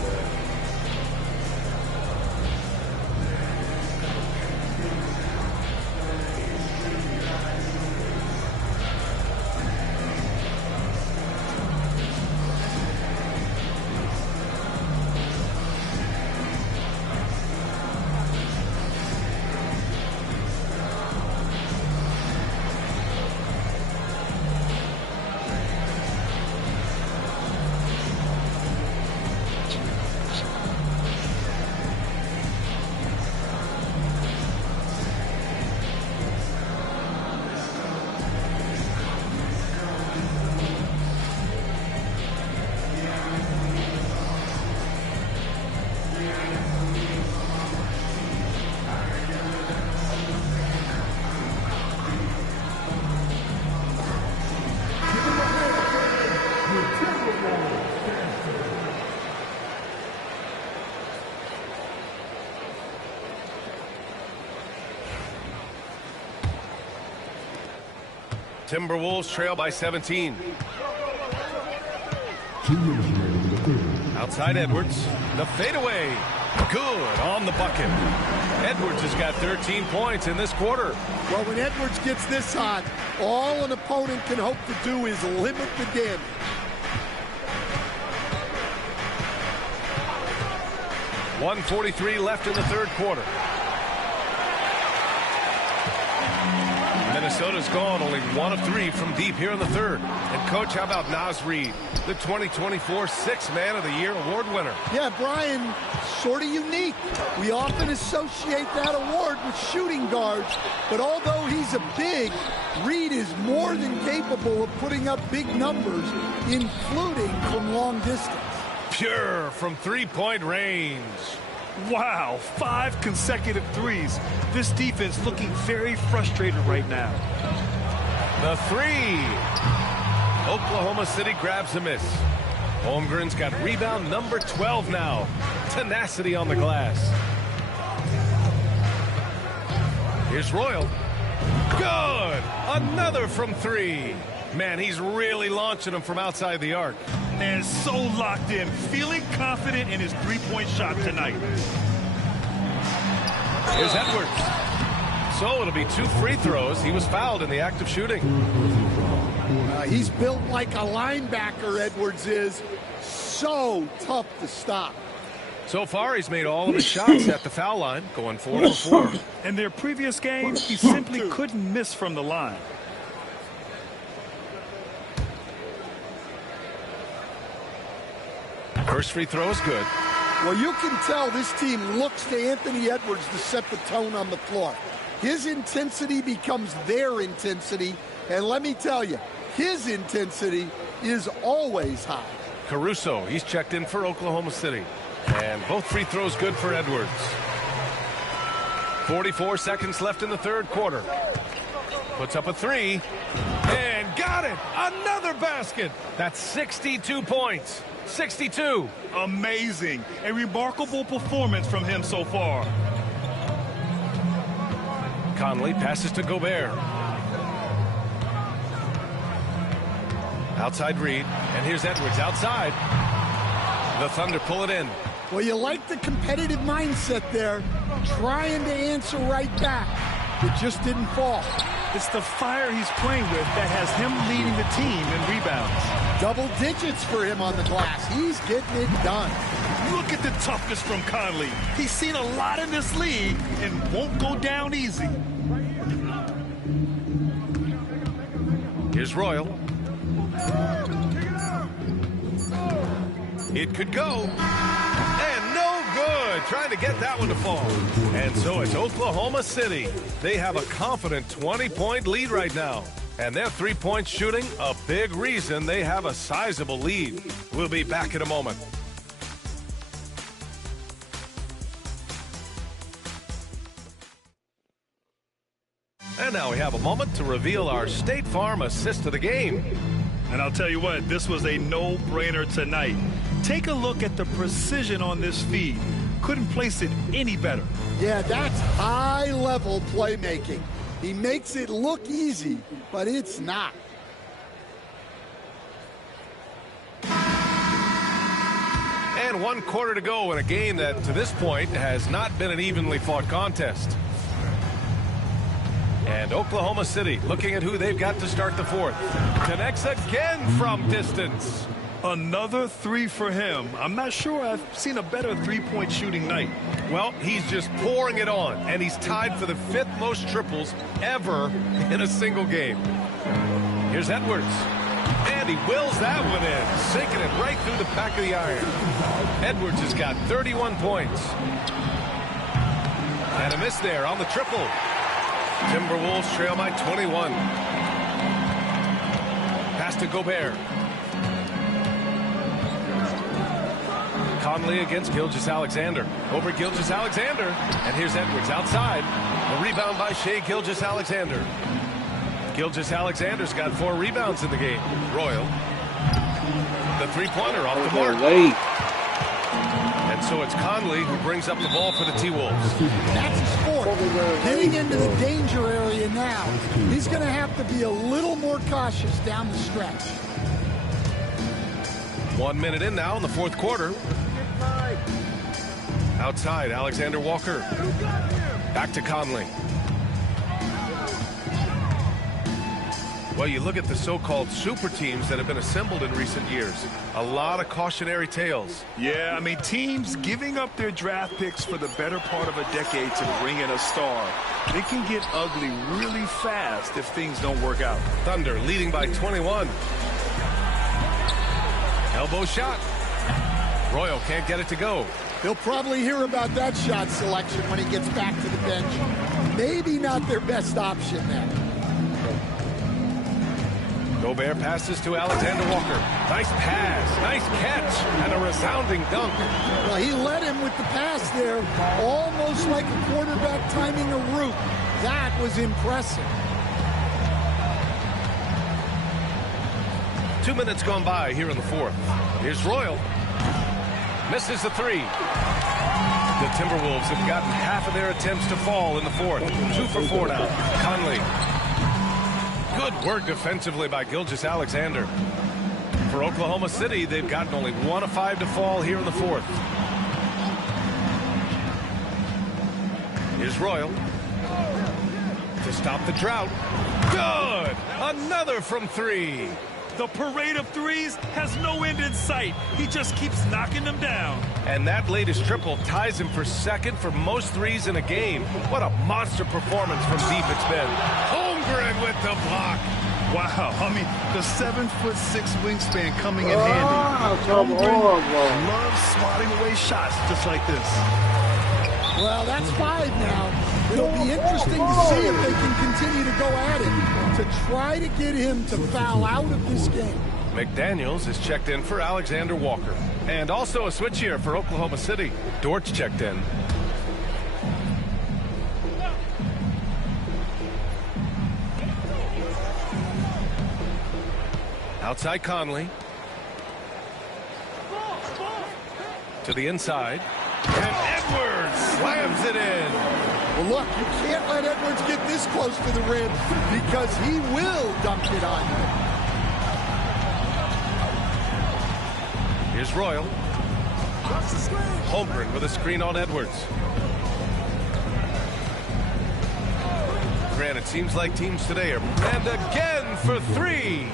Timberwolves trail by 17. Outside Edwards. The fadeaway. Good on the bucket. Edwards has got 13 points in this quarter. Well, when Edwards gets this hot, all an opponent can hope to do is limit the damage. .143 left in the third quarter. Minnesota's gone only 1 of 3 from deep here in the third. And, Coach, how about Naz Reid, the 2024 Sixth Man of the Year award winner? Yeah, Brian, sort of unique. We often associate that award with shooting guards, but although he's a big, Reid is more than capable of putting up big numbers, including from long distance. Pure from three-point range. Wow, 5 consecutive threes. This defense looking very frustrated right now. The three. Oklahoma City grabs a miss. Holmgren's got rebound number 12 now. Tenacity on the glass. Here's Royal. Good. Another from 3. Man, he's really launching them from outside the arc. And so locked in, feeling confident in his three-point shot tonight. Here's Edwards. So it'll be 2 free throws. He was fouled in the act of shooting. He's built like a linebacker, Edwards is. So tough to stop. So far, he's made all of his shots at the foul line, going 4 for 4. In their previous game, he simply couldn't miss from the line. First free throw is good. Well, you can tell this team looks to Anthony Edwards to set the tone on the floor. His intensity becomes their intensity, and let me tell you, his intensity is always high. Caruso, he's checked in for Oklahoma City. And both free throws good for Edwards. 44 seconds left in the third quarter. Puts up a 3. And got it! Another basket! That's 62 points. 62. Amazing. A remarkable performance from him so far. Conley passes to Gobert. Outside Reid. And here's Edwards outside. The Thunder pull it in. Well, you like the competitive mindset there. Trying to answer right back. It just didn't fall. It's the fire he's playing with that has him leading the team in rebounds. Double digits for him on the glass. He's getting it done. Look at the toughness from Conley. He's seen a lot in this league and won't go down easy. Here's Royal. It could go. And no good. Trying to get that one to fall. And so it's Oklahoma City. They have a confident 20-point lead right now. And their three-point shooting, a big reason they have a sizable lead. We'll be back in a moment. And now we have a moment to reveal our State Farm assist of the game. And I'll tell you what, this was a no-brainer tonight. Take a look at the precision on this feed. Couldn't place it any better. Yeah, that's high-level playmaking. He makes it look easy, but it's not. And 1 quarter to go in a game that, to this point, has not been an evenly fought contest. And Oklahoma City looking at who they've got to start the fourth. Connects again from distance. Another 3 for him. I'm not sure I've seen a better three-point shooting night. Well, he's just pouring it on, and he's tied for the 5th most triples ever in a single game. Here's Edwards. And he wills that one in, sinking it right through the back of the iron. Edwards has got 31 points. And a miss there on the triple. Timberwolves trail by 21. Pass to Gobert. Conley against Gilgeous-Alexander. Over Gilgeous-Alexander. And here's Edwards outside. A rebound by Shai Gilgeous-Alexander. Gilgeous-Alexander's got 4 rebounds in the game. Royal. The three-pointer off the mark. And And so it's Conley who brings up the ball for the T-Wolves. That's a sport. Getting into the danger area now. He's going to have to be a little more cautious down the stretch. 1 minute in now in the fourth quarter. Outside, Alexander Walker. Back to Conley. Well, you look at the so-called super teams that have been assembled in recent years. A lot of cautionary tales. Yeah, I mean, teams giving up their draft picks for the better part of a decade to bring in a star. They can get ugly really fast if things don't work out. Thunder leading by 21. Elbow shot. Royal can't get it to go. He'll probably hear about that shot selection when he gets back to the bench. Maybe not their best option there. Gobert passes to Alexander Walker. Nice pass, nice catch, and a resounding dunk. Well, he led him with the pass there, almost like a quarterback timing a route. That was impressive. 2 minutes gone by here in the fourth. Here's Royal. Misses the three. The Timberwolves have gotten half of their attempts to fall in the fourth. 2 for 4 now. Conley. Good work defensively by Gilgeous-Alexander. For Oklahoma City, they've gotten only 1 of 5 to fall here in the fourth. Here's Royal. To stop the drought. Good! Another from 3. The parade of threes has no end in sight. He just keeps knocking them down. And that latest triple ties him for second for most threes in a game. What a monster performance from deep it's been. Holmgren with the block. Wow, I mean, the 7'6" wingspan coming in handy. Holmgren loves swatting away shots just like this. Well, that's 5 now. It'll be interesting to see if they can continue to go at it to try to get him to foul out of this game. McDaniels is checked in for Alexander Walker. And also a switch here for Oklahoma City. Dort's checked in. Outside Conley. To the inside. And Edwards slams it in. Well, look, you can't let Edwards get this close to the rim because he will dunk it on you. Here's Royal. Holmgren with a screen on Edwards. Grant, it seems like teams today are and again for 3.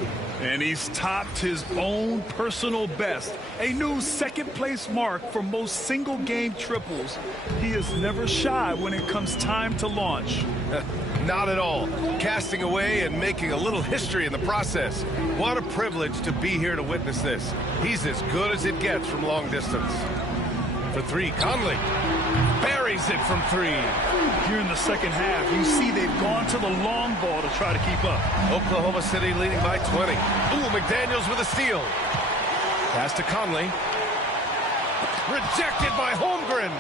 And he's topped his own personal best. A new second-place mark for most single-game triples. He is never shy when it comes time to launch. Not at all. Casting away and making a little history in the process. What a privilege to be here to witness this. He's as good as it gets from long distance. For 3, Conley buries it from 3. Here in the second half, you see they've gone to the long ball to try to keep up. Oklahoma City leading by 20. Ooh, McDaniels with a steal. Pass to Conley. Rejected by Holmgren.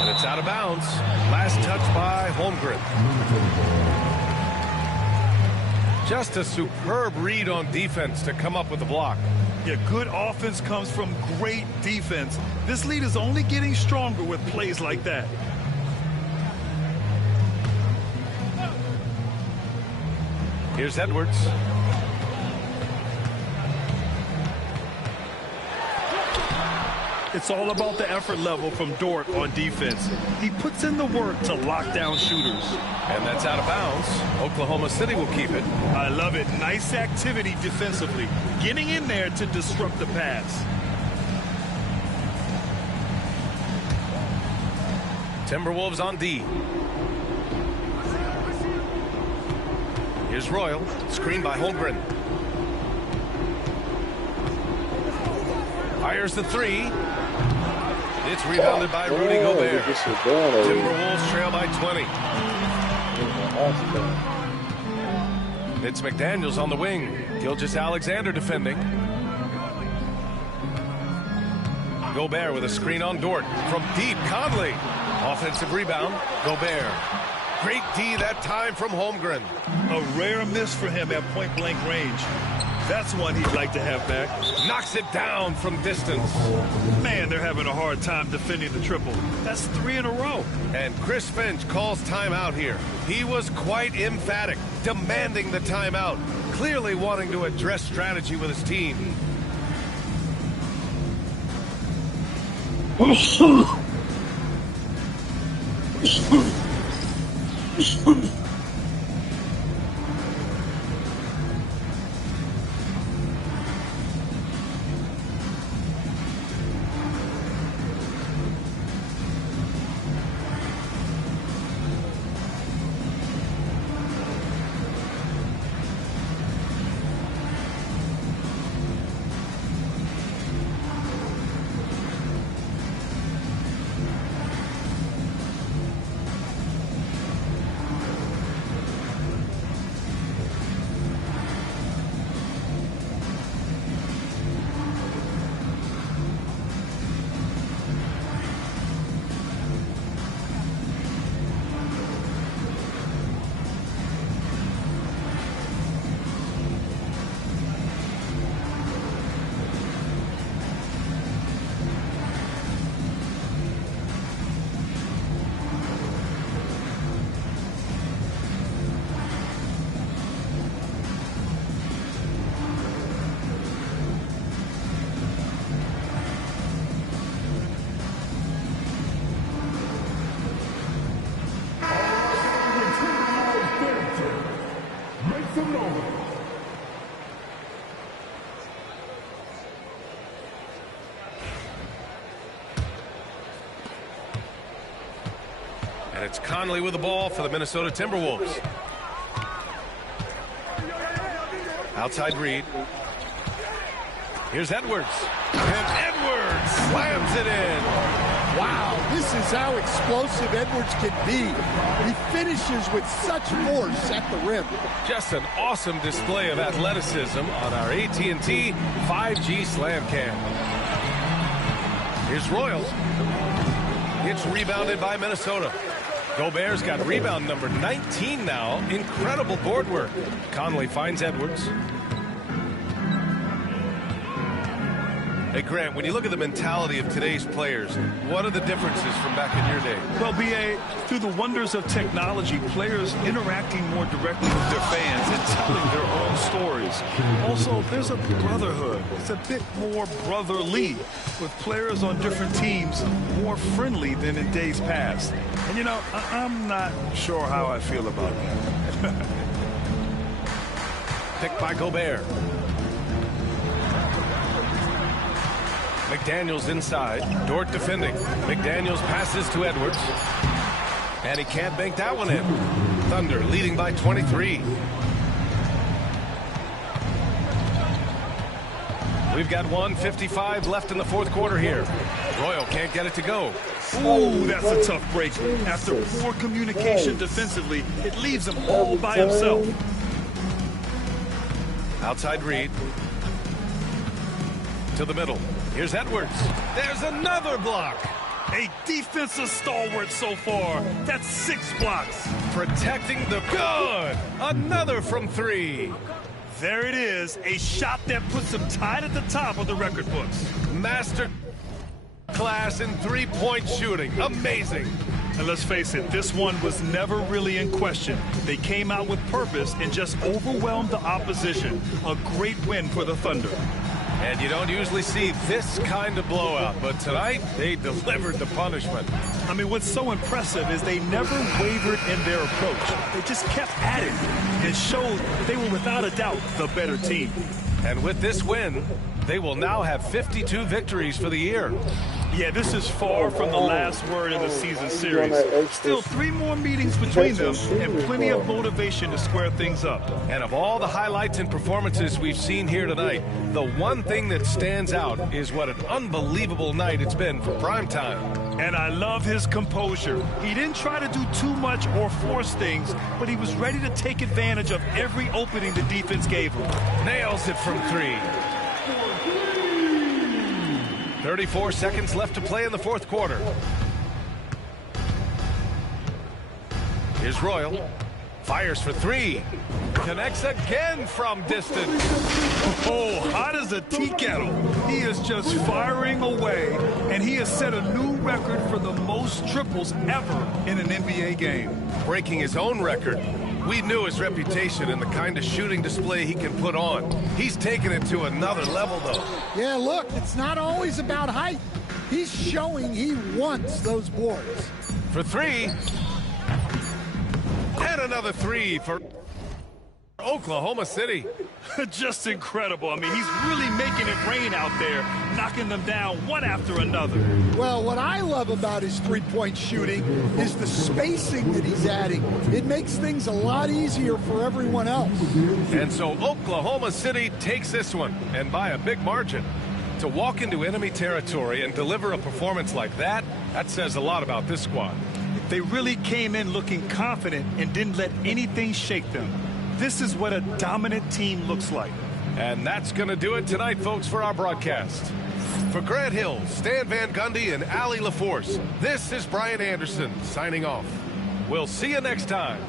And it's out of bounds. Last touch by Holmgren. Just a superb read on defense to come up with the block. Yeah, good offense comes from great defense. This lead is only getting stronger with plays like that. Here's Edwards. It's all about the effort level from Dort on defense. He puts in the work to lock down shooters. And that's out of bounds. Oklahoma City will keep it. I love it. Nice activity defensively. Getting in there to disrupt the pass. Timberwolves on D. Here's Royal. Screen by Holmgren. Fires the 3. It's rebounded by Rudy Gobert. Timberwolves trail by 20. It's McDaniels on the wing. Gilgeous-Alexander defending. Gobert with a screen on Dort. From deep, Conley. Offensive rebound. Gobert. Great D that time from Holmgren. A rare miss for him at point-blank range. That's one he'd like to have back. Knocks it down from distance. Man, they're having a hard time defending the triple. That's 3 in a row. And Chris Finch calls timeout here. He was quite emphatic, demanding the timeout, clearly wanting to address strategy with his team. And it's Conley with the ball for the Minnesota Timberwolves. Outside Reed. Here's Edwards. And Edwards slams it in. Wow, this is how explosive Edwards can be. He finishes with such force at the rim. Just an awesome display of athleticism on our AT&T 5G Slam Cam. Here's Royals. It's rebounded by Minnesota. Gobert's got rebound number 19 now. Incredible board work. Conley finds Edwards. Hey, Grant, when you look at the mentality of today's players, what are the differences from back in your day? Well, B.A., through the wonders of technology, players interacting more directly with their fans and telling their own stories. Also, there's a brotherhood. It's a bit more brotherly, with players on different teams more friendly than in days past. And, you know, I'm not sure how I feel about that. Picked by Gobert. McDaniels inside. Dort defending. McDaniels passes to Edwards. And he can't bank that one in. Thunder leading by 23. We've got 1:55 left in the fourth quarter here. Royal can't get it to go. Ooh, that's a tough break. After poor communication defensively, it leaves him all by himself. Outside Reed. To the middle. Here's Edwards. There's another block. A defensive stalwart so far. That's 6 blocks. Protecting the good. Another from 3. There it is. A shot that puts him tied at the top of the record books. Master class in three-point shooting. Amazing. And let's face it, this one was never really in question. They came out with purpose and just overwhelmed the opposition. A great win for the Thunder. And you don't usually see this kind of blowout, but tonight they delivered the punishment. I mean, what's so impressive is they never wavered in their approach. They just kept at it and showed they were without a doubt the better team. And with this win, they will now have 52 victories for the year. Yeah, this is far from the last word in the season series. Still 3 more meetings between them and plenty of motivation to square things up. And of all the highlights and performances we've seen here tonight, the one thing that stands out is what an unbelievable night it's been for primetime. And I love his composure. He didn't try to do too much or force things, but he was ready to take advantage of every opening the defense gave him. Nails it from 3. 34 seconds left to play in the fourth quarter. Here's Royal. Fires for three. Connects again from distance. Oh, hot as a tea kettle. He is just firing away, and he has set a new record for the most triples ever in an NBA game. Breaking his own record. We knew his reputation and the kind of shooting display he can put on. He's taken it to another level, though. Yeah, look, it's not always about height. He's showing he wants those boards. For three. And another three for Oklahoma City. Just incredible. I mean, he's really making it rain out there, knocking them down one after another. Well, what I love about his three-point shooting is the spacing that he's adding. It makes things a lot easier for everyone else. And so Oklahoma City takes this one, and by a big margin. To walk into enemy territory and deliver a performance like that, that says a lot about this squad. They really came in looking confident and didn't let anything shake them. This is what a dominant team looks like. And that's going to do it tonight, folks, for our broadcast. For Grant Hill, Stan Van Gundy, and Allie LaForce, this is Brian Anderson signing off. We'll see you next time.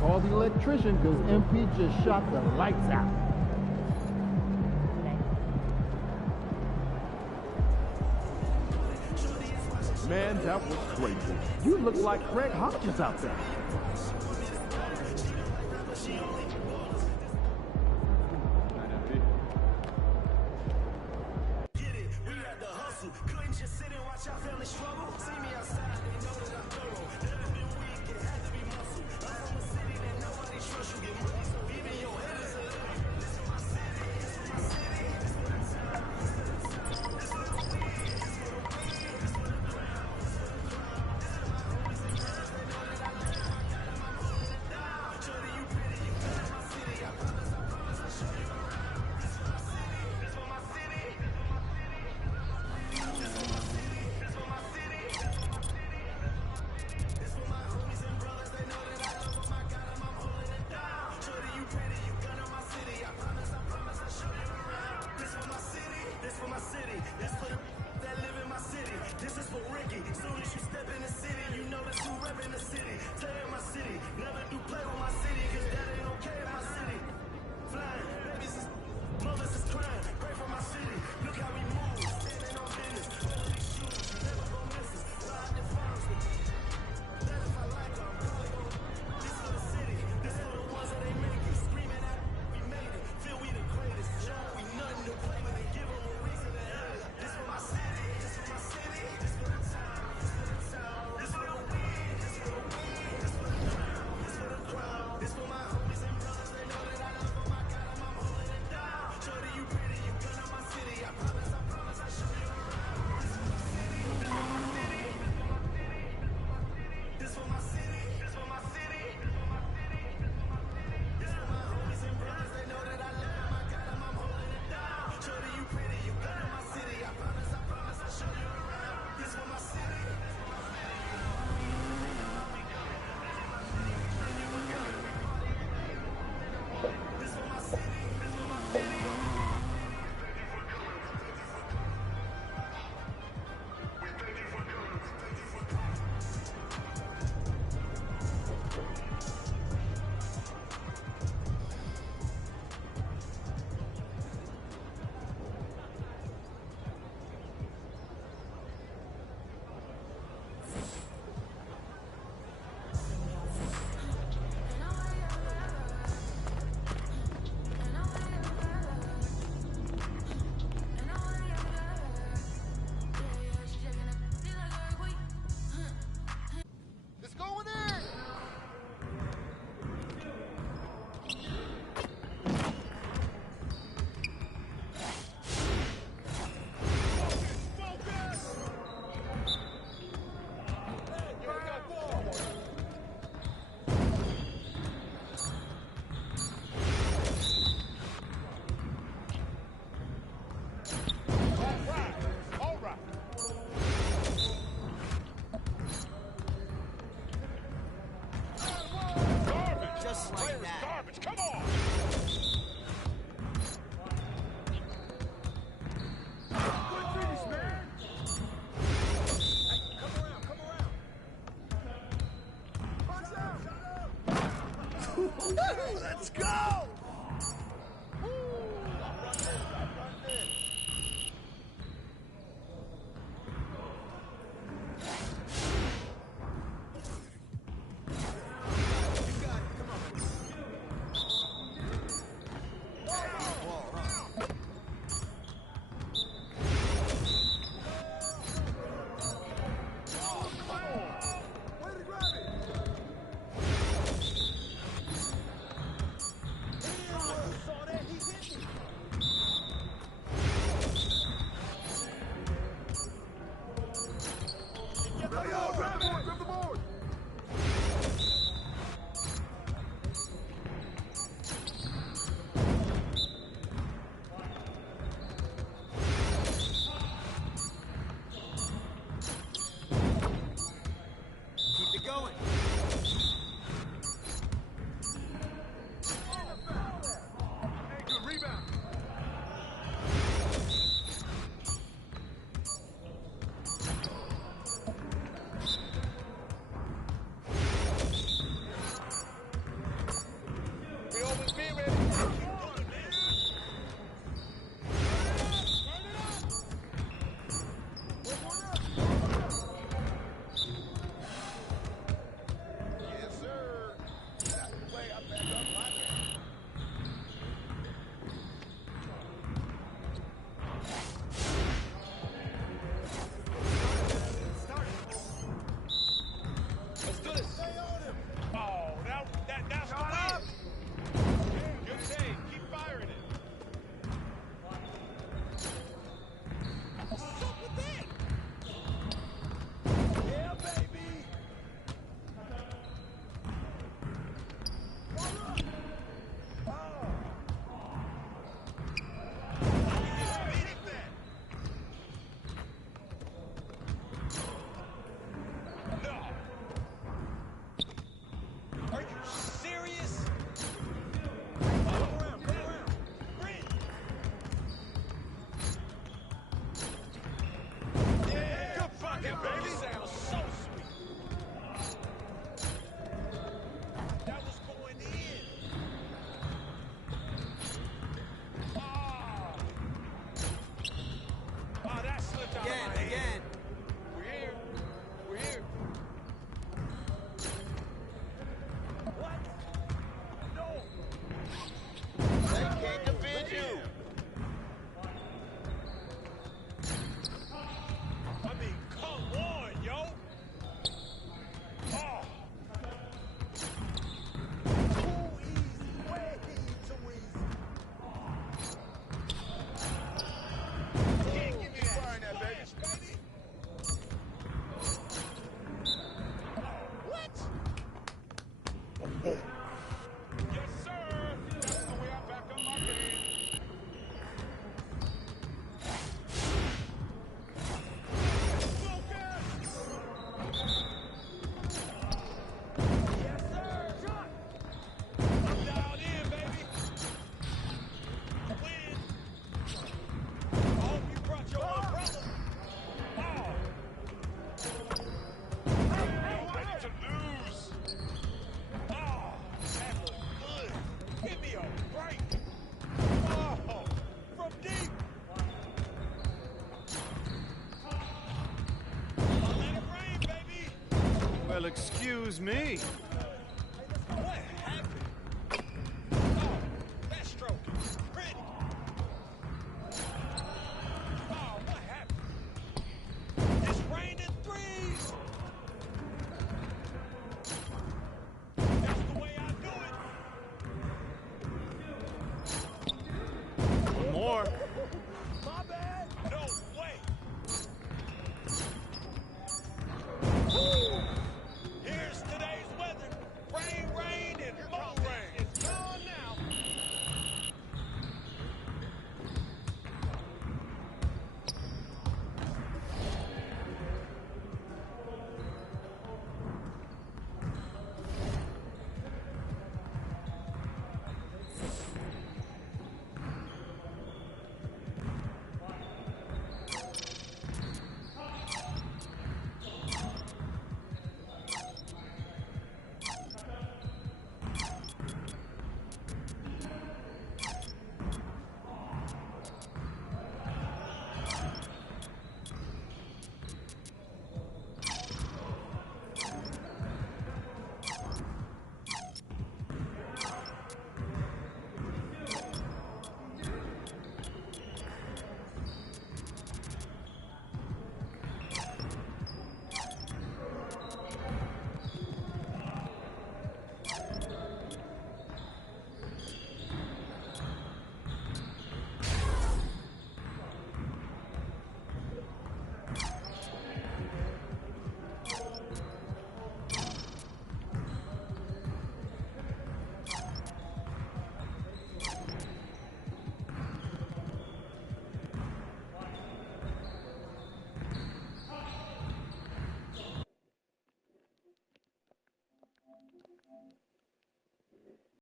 Call the electrician because MP just shot the lights out. Man, that was crazy. You look like Craig Hodges out there. just like that. Garbage. Come on. Good finish, man. Hey, come around. Punch out. Let's go. Well, excuse me.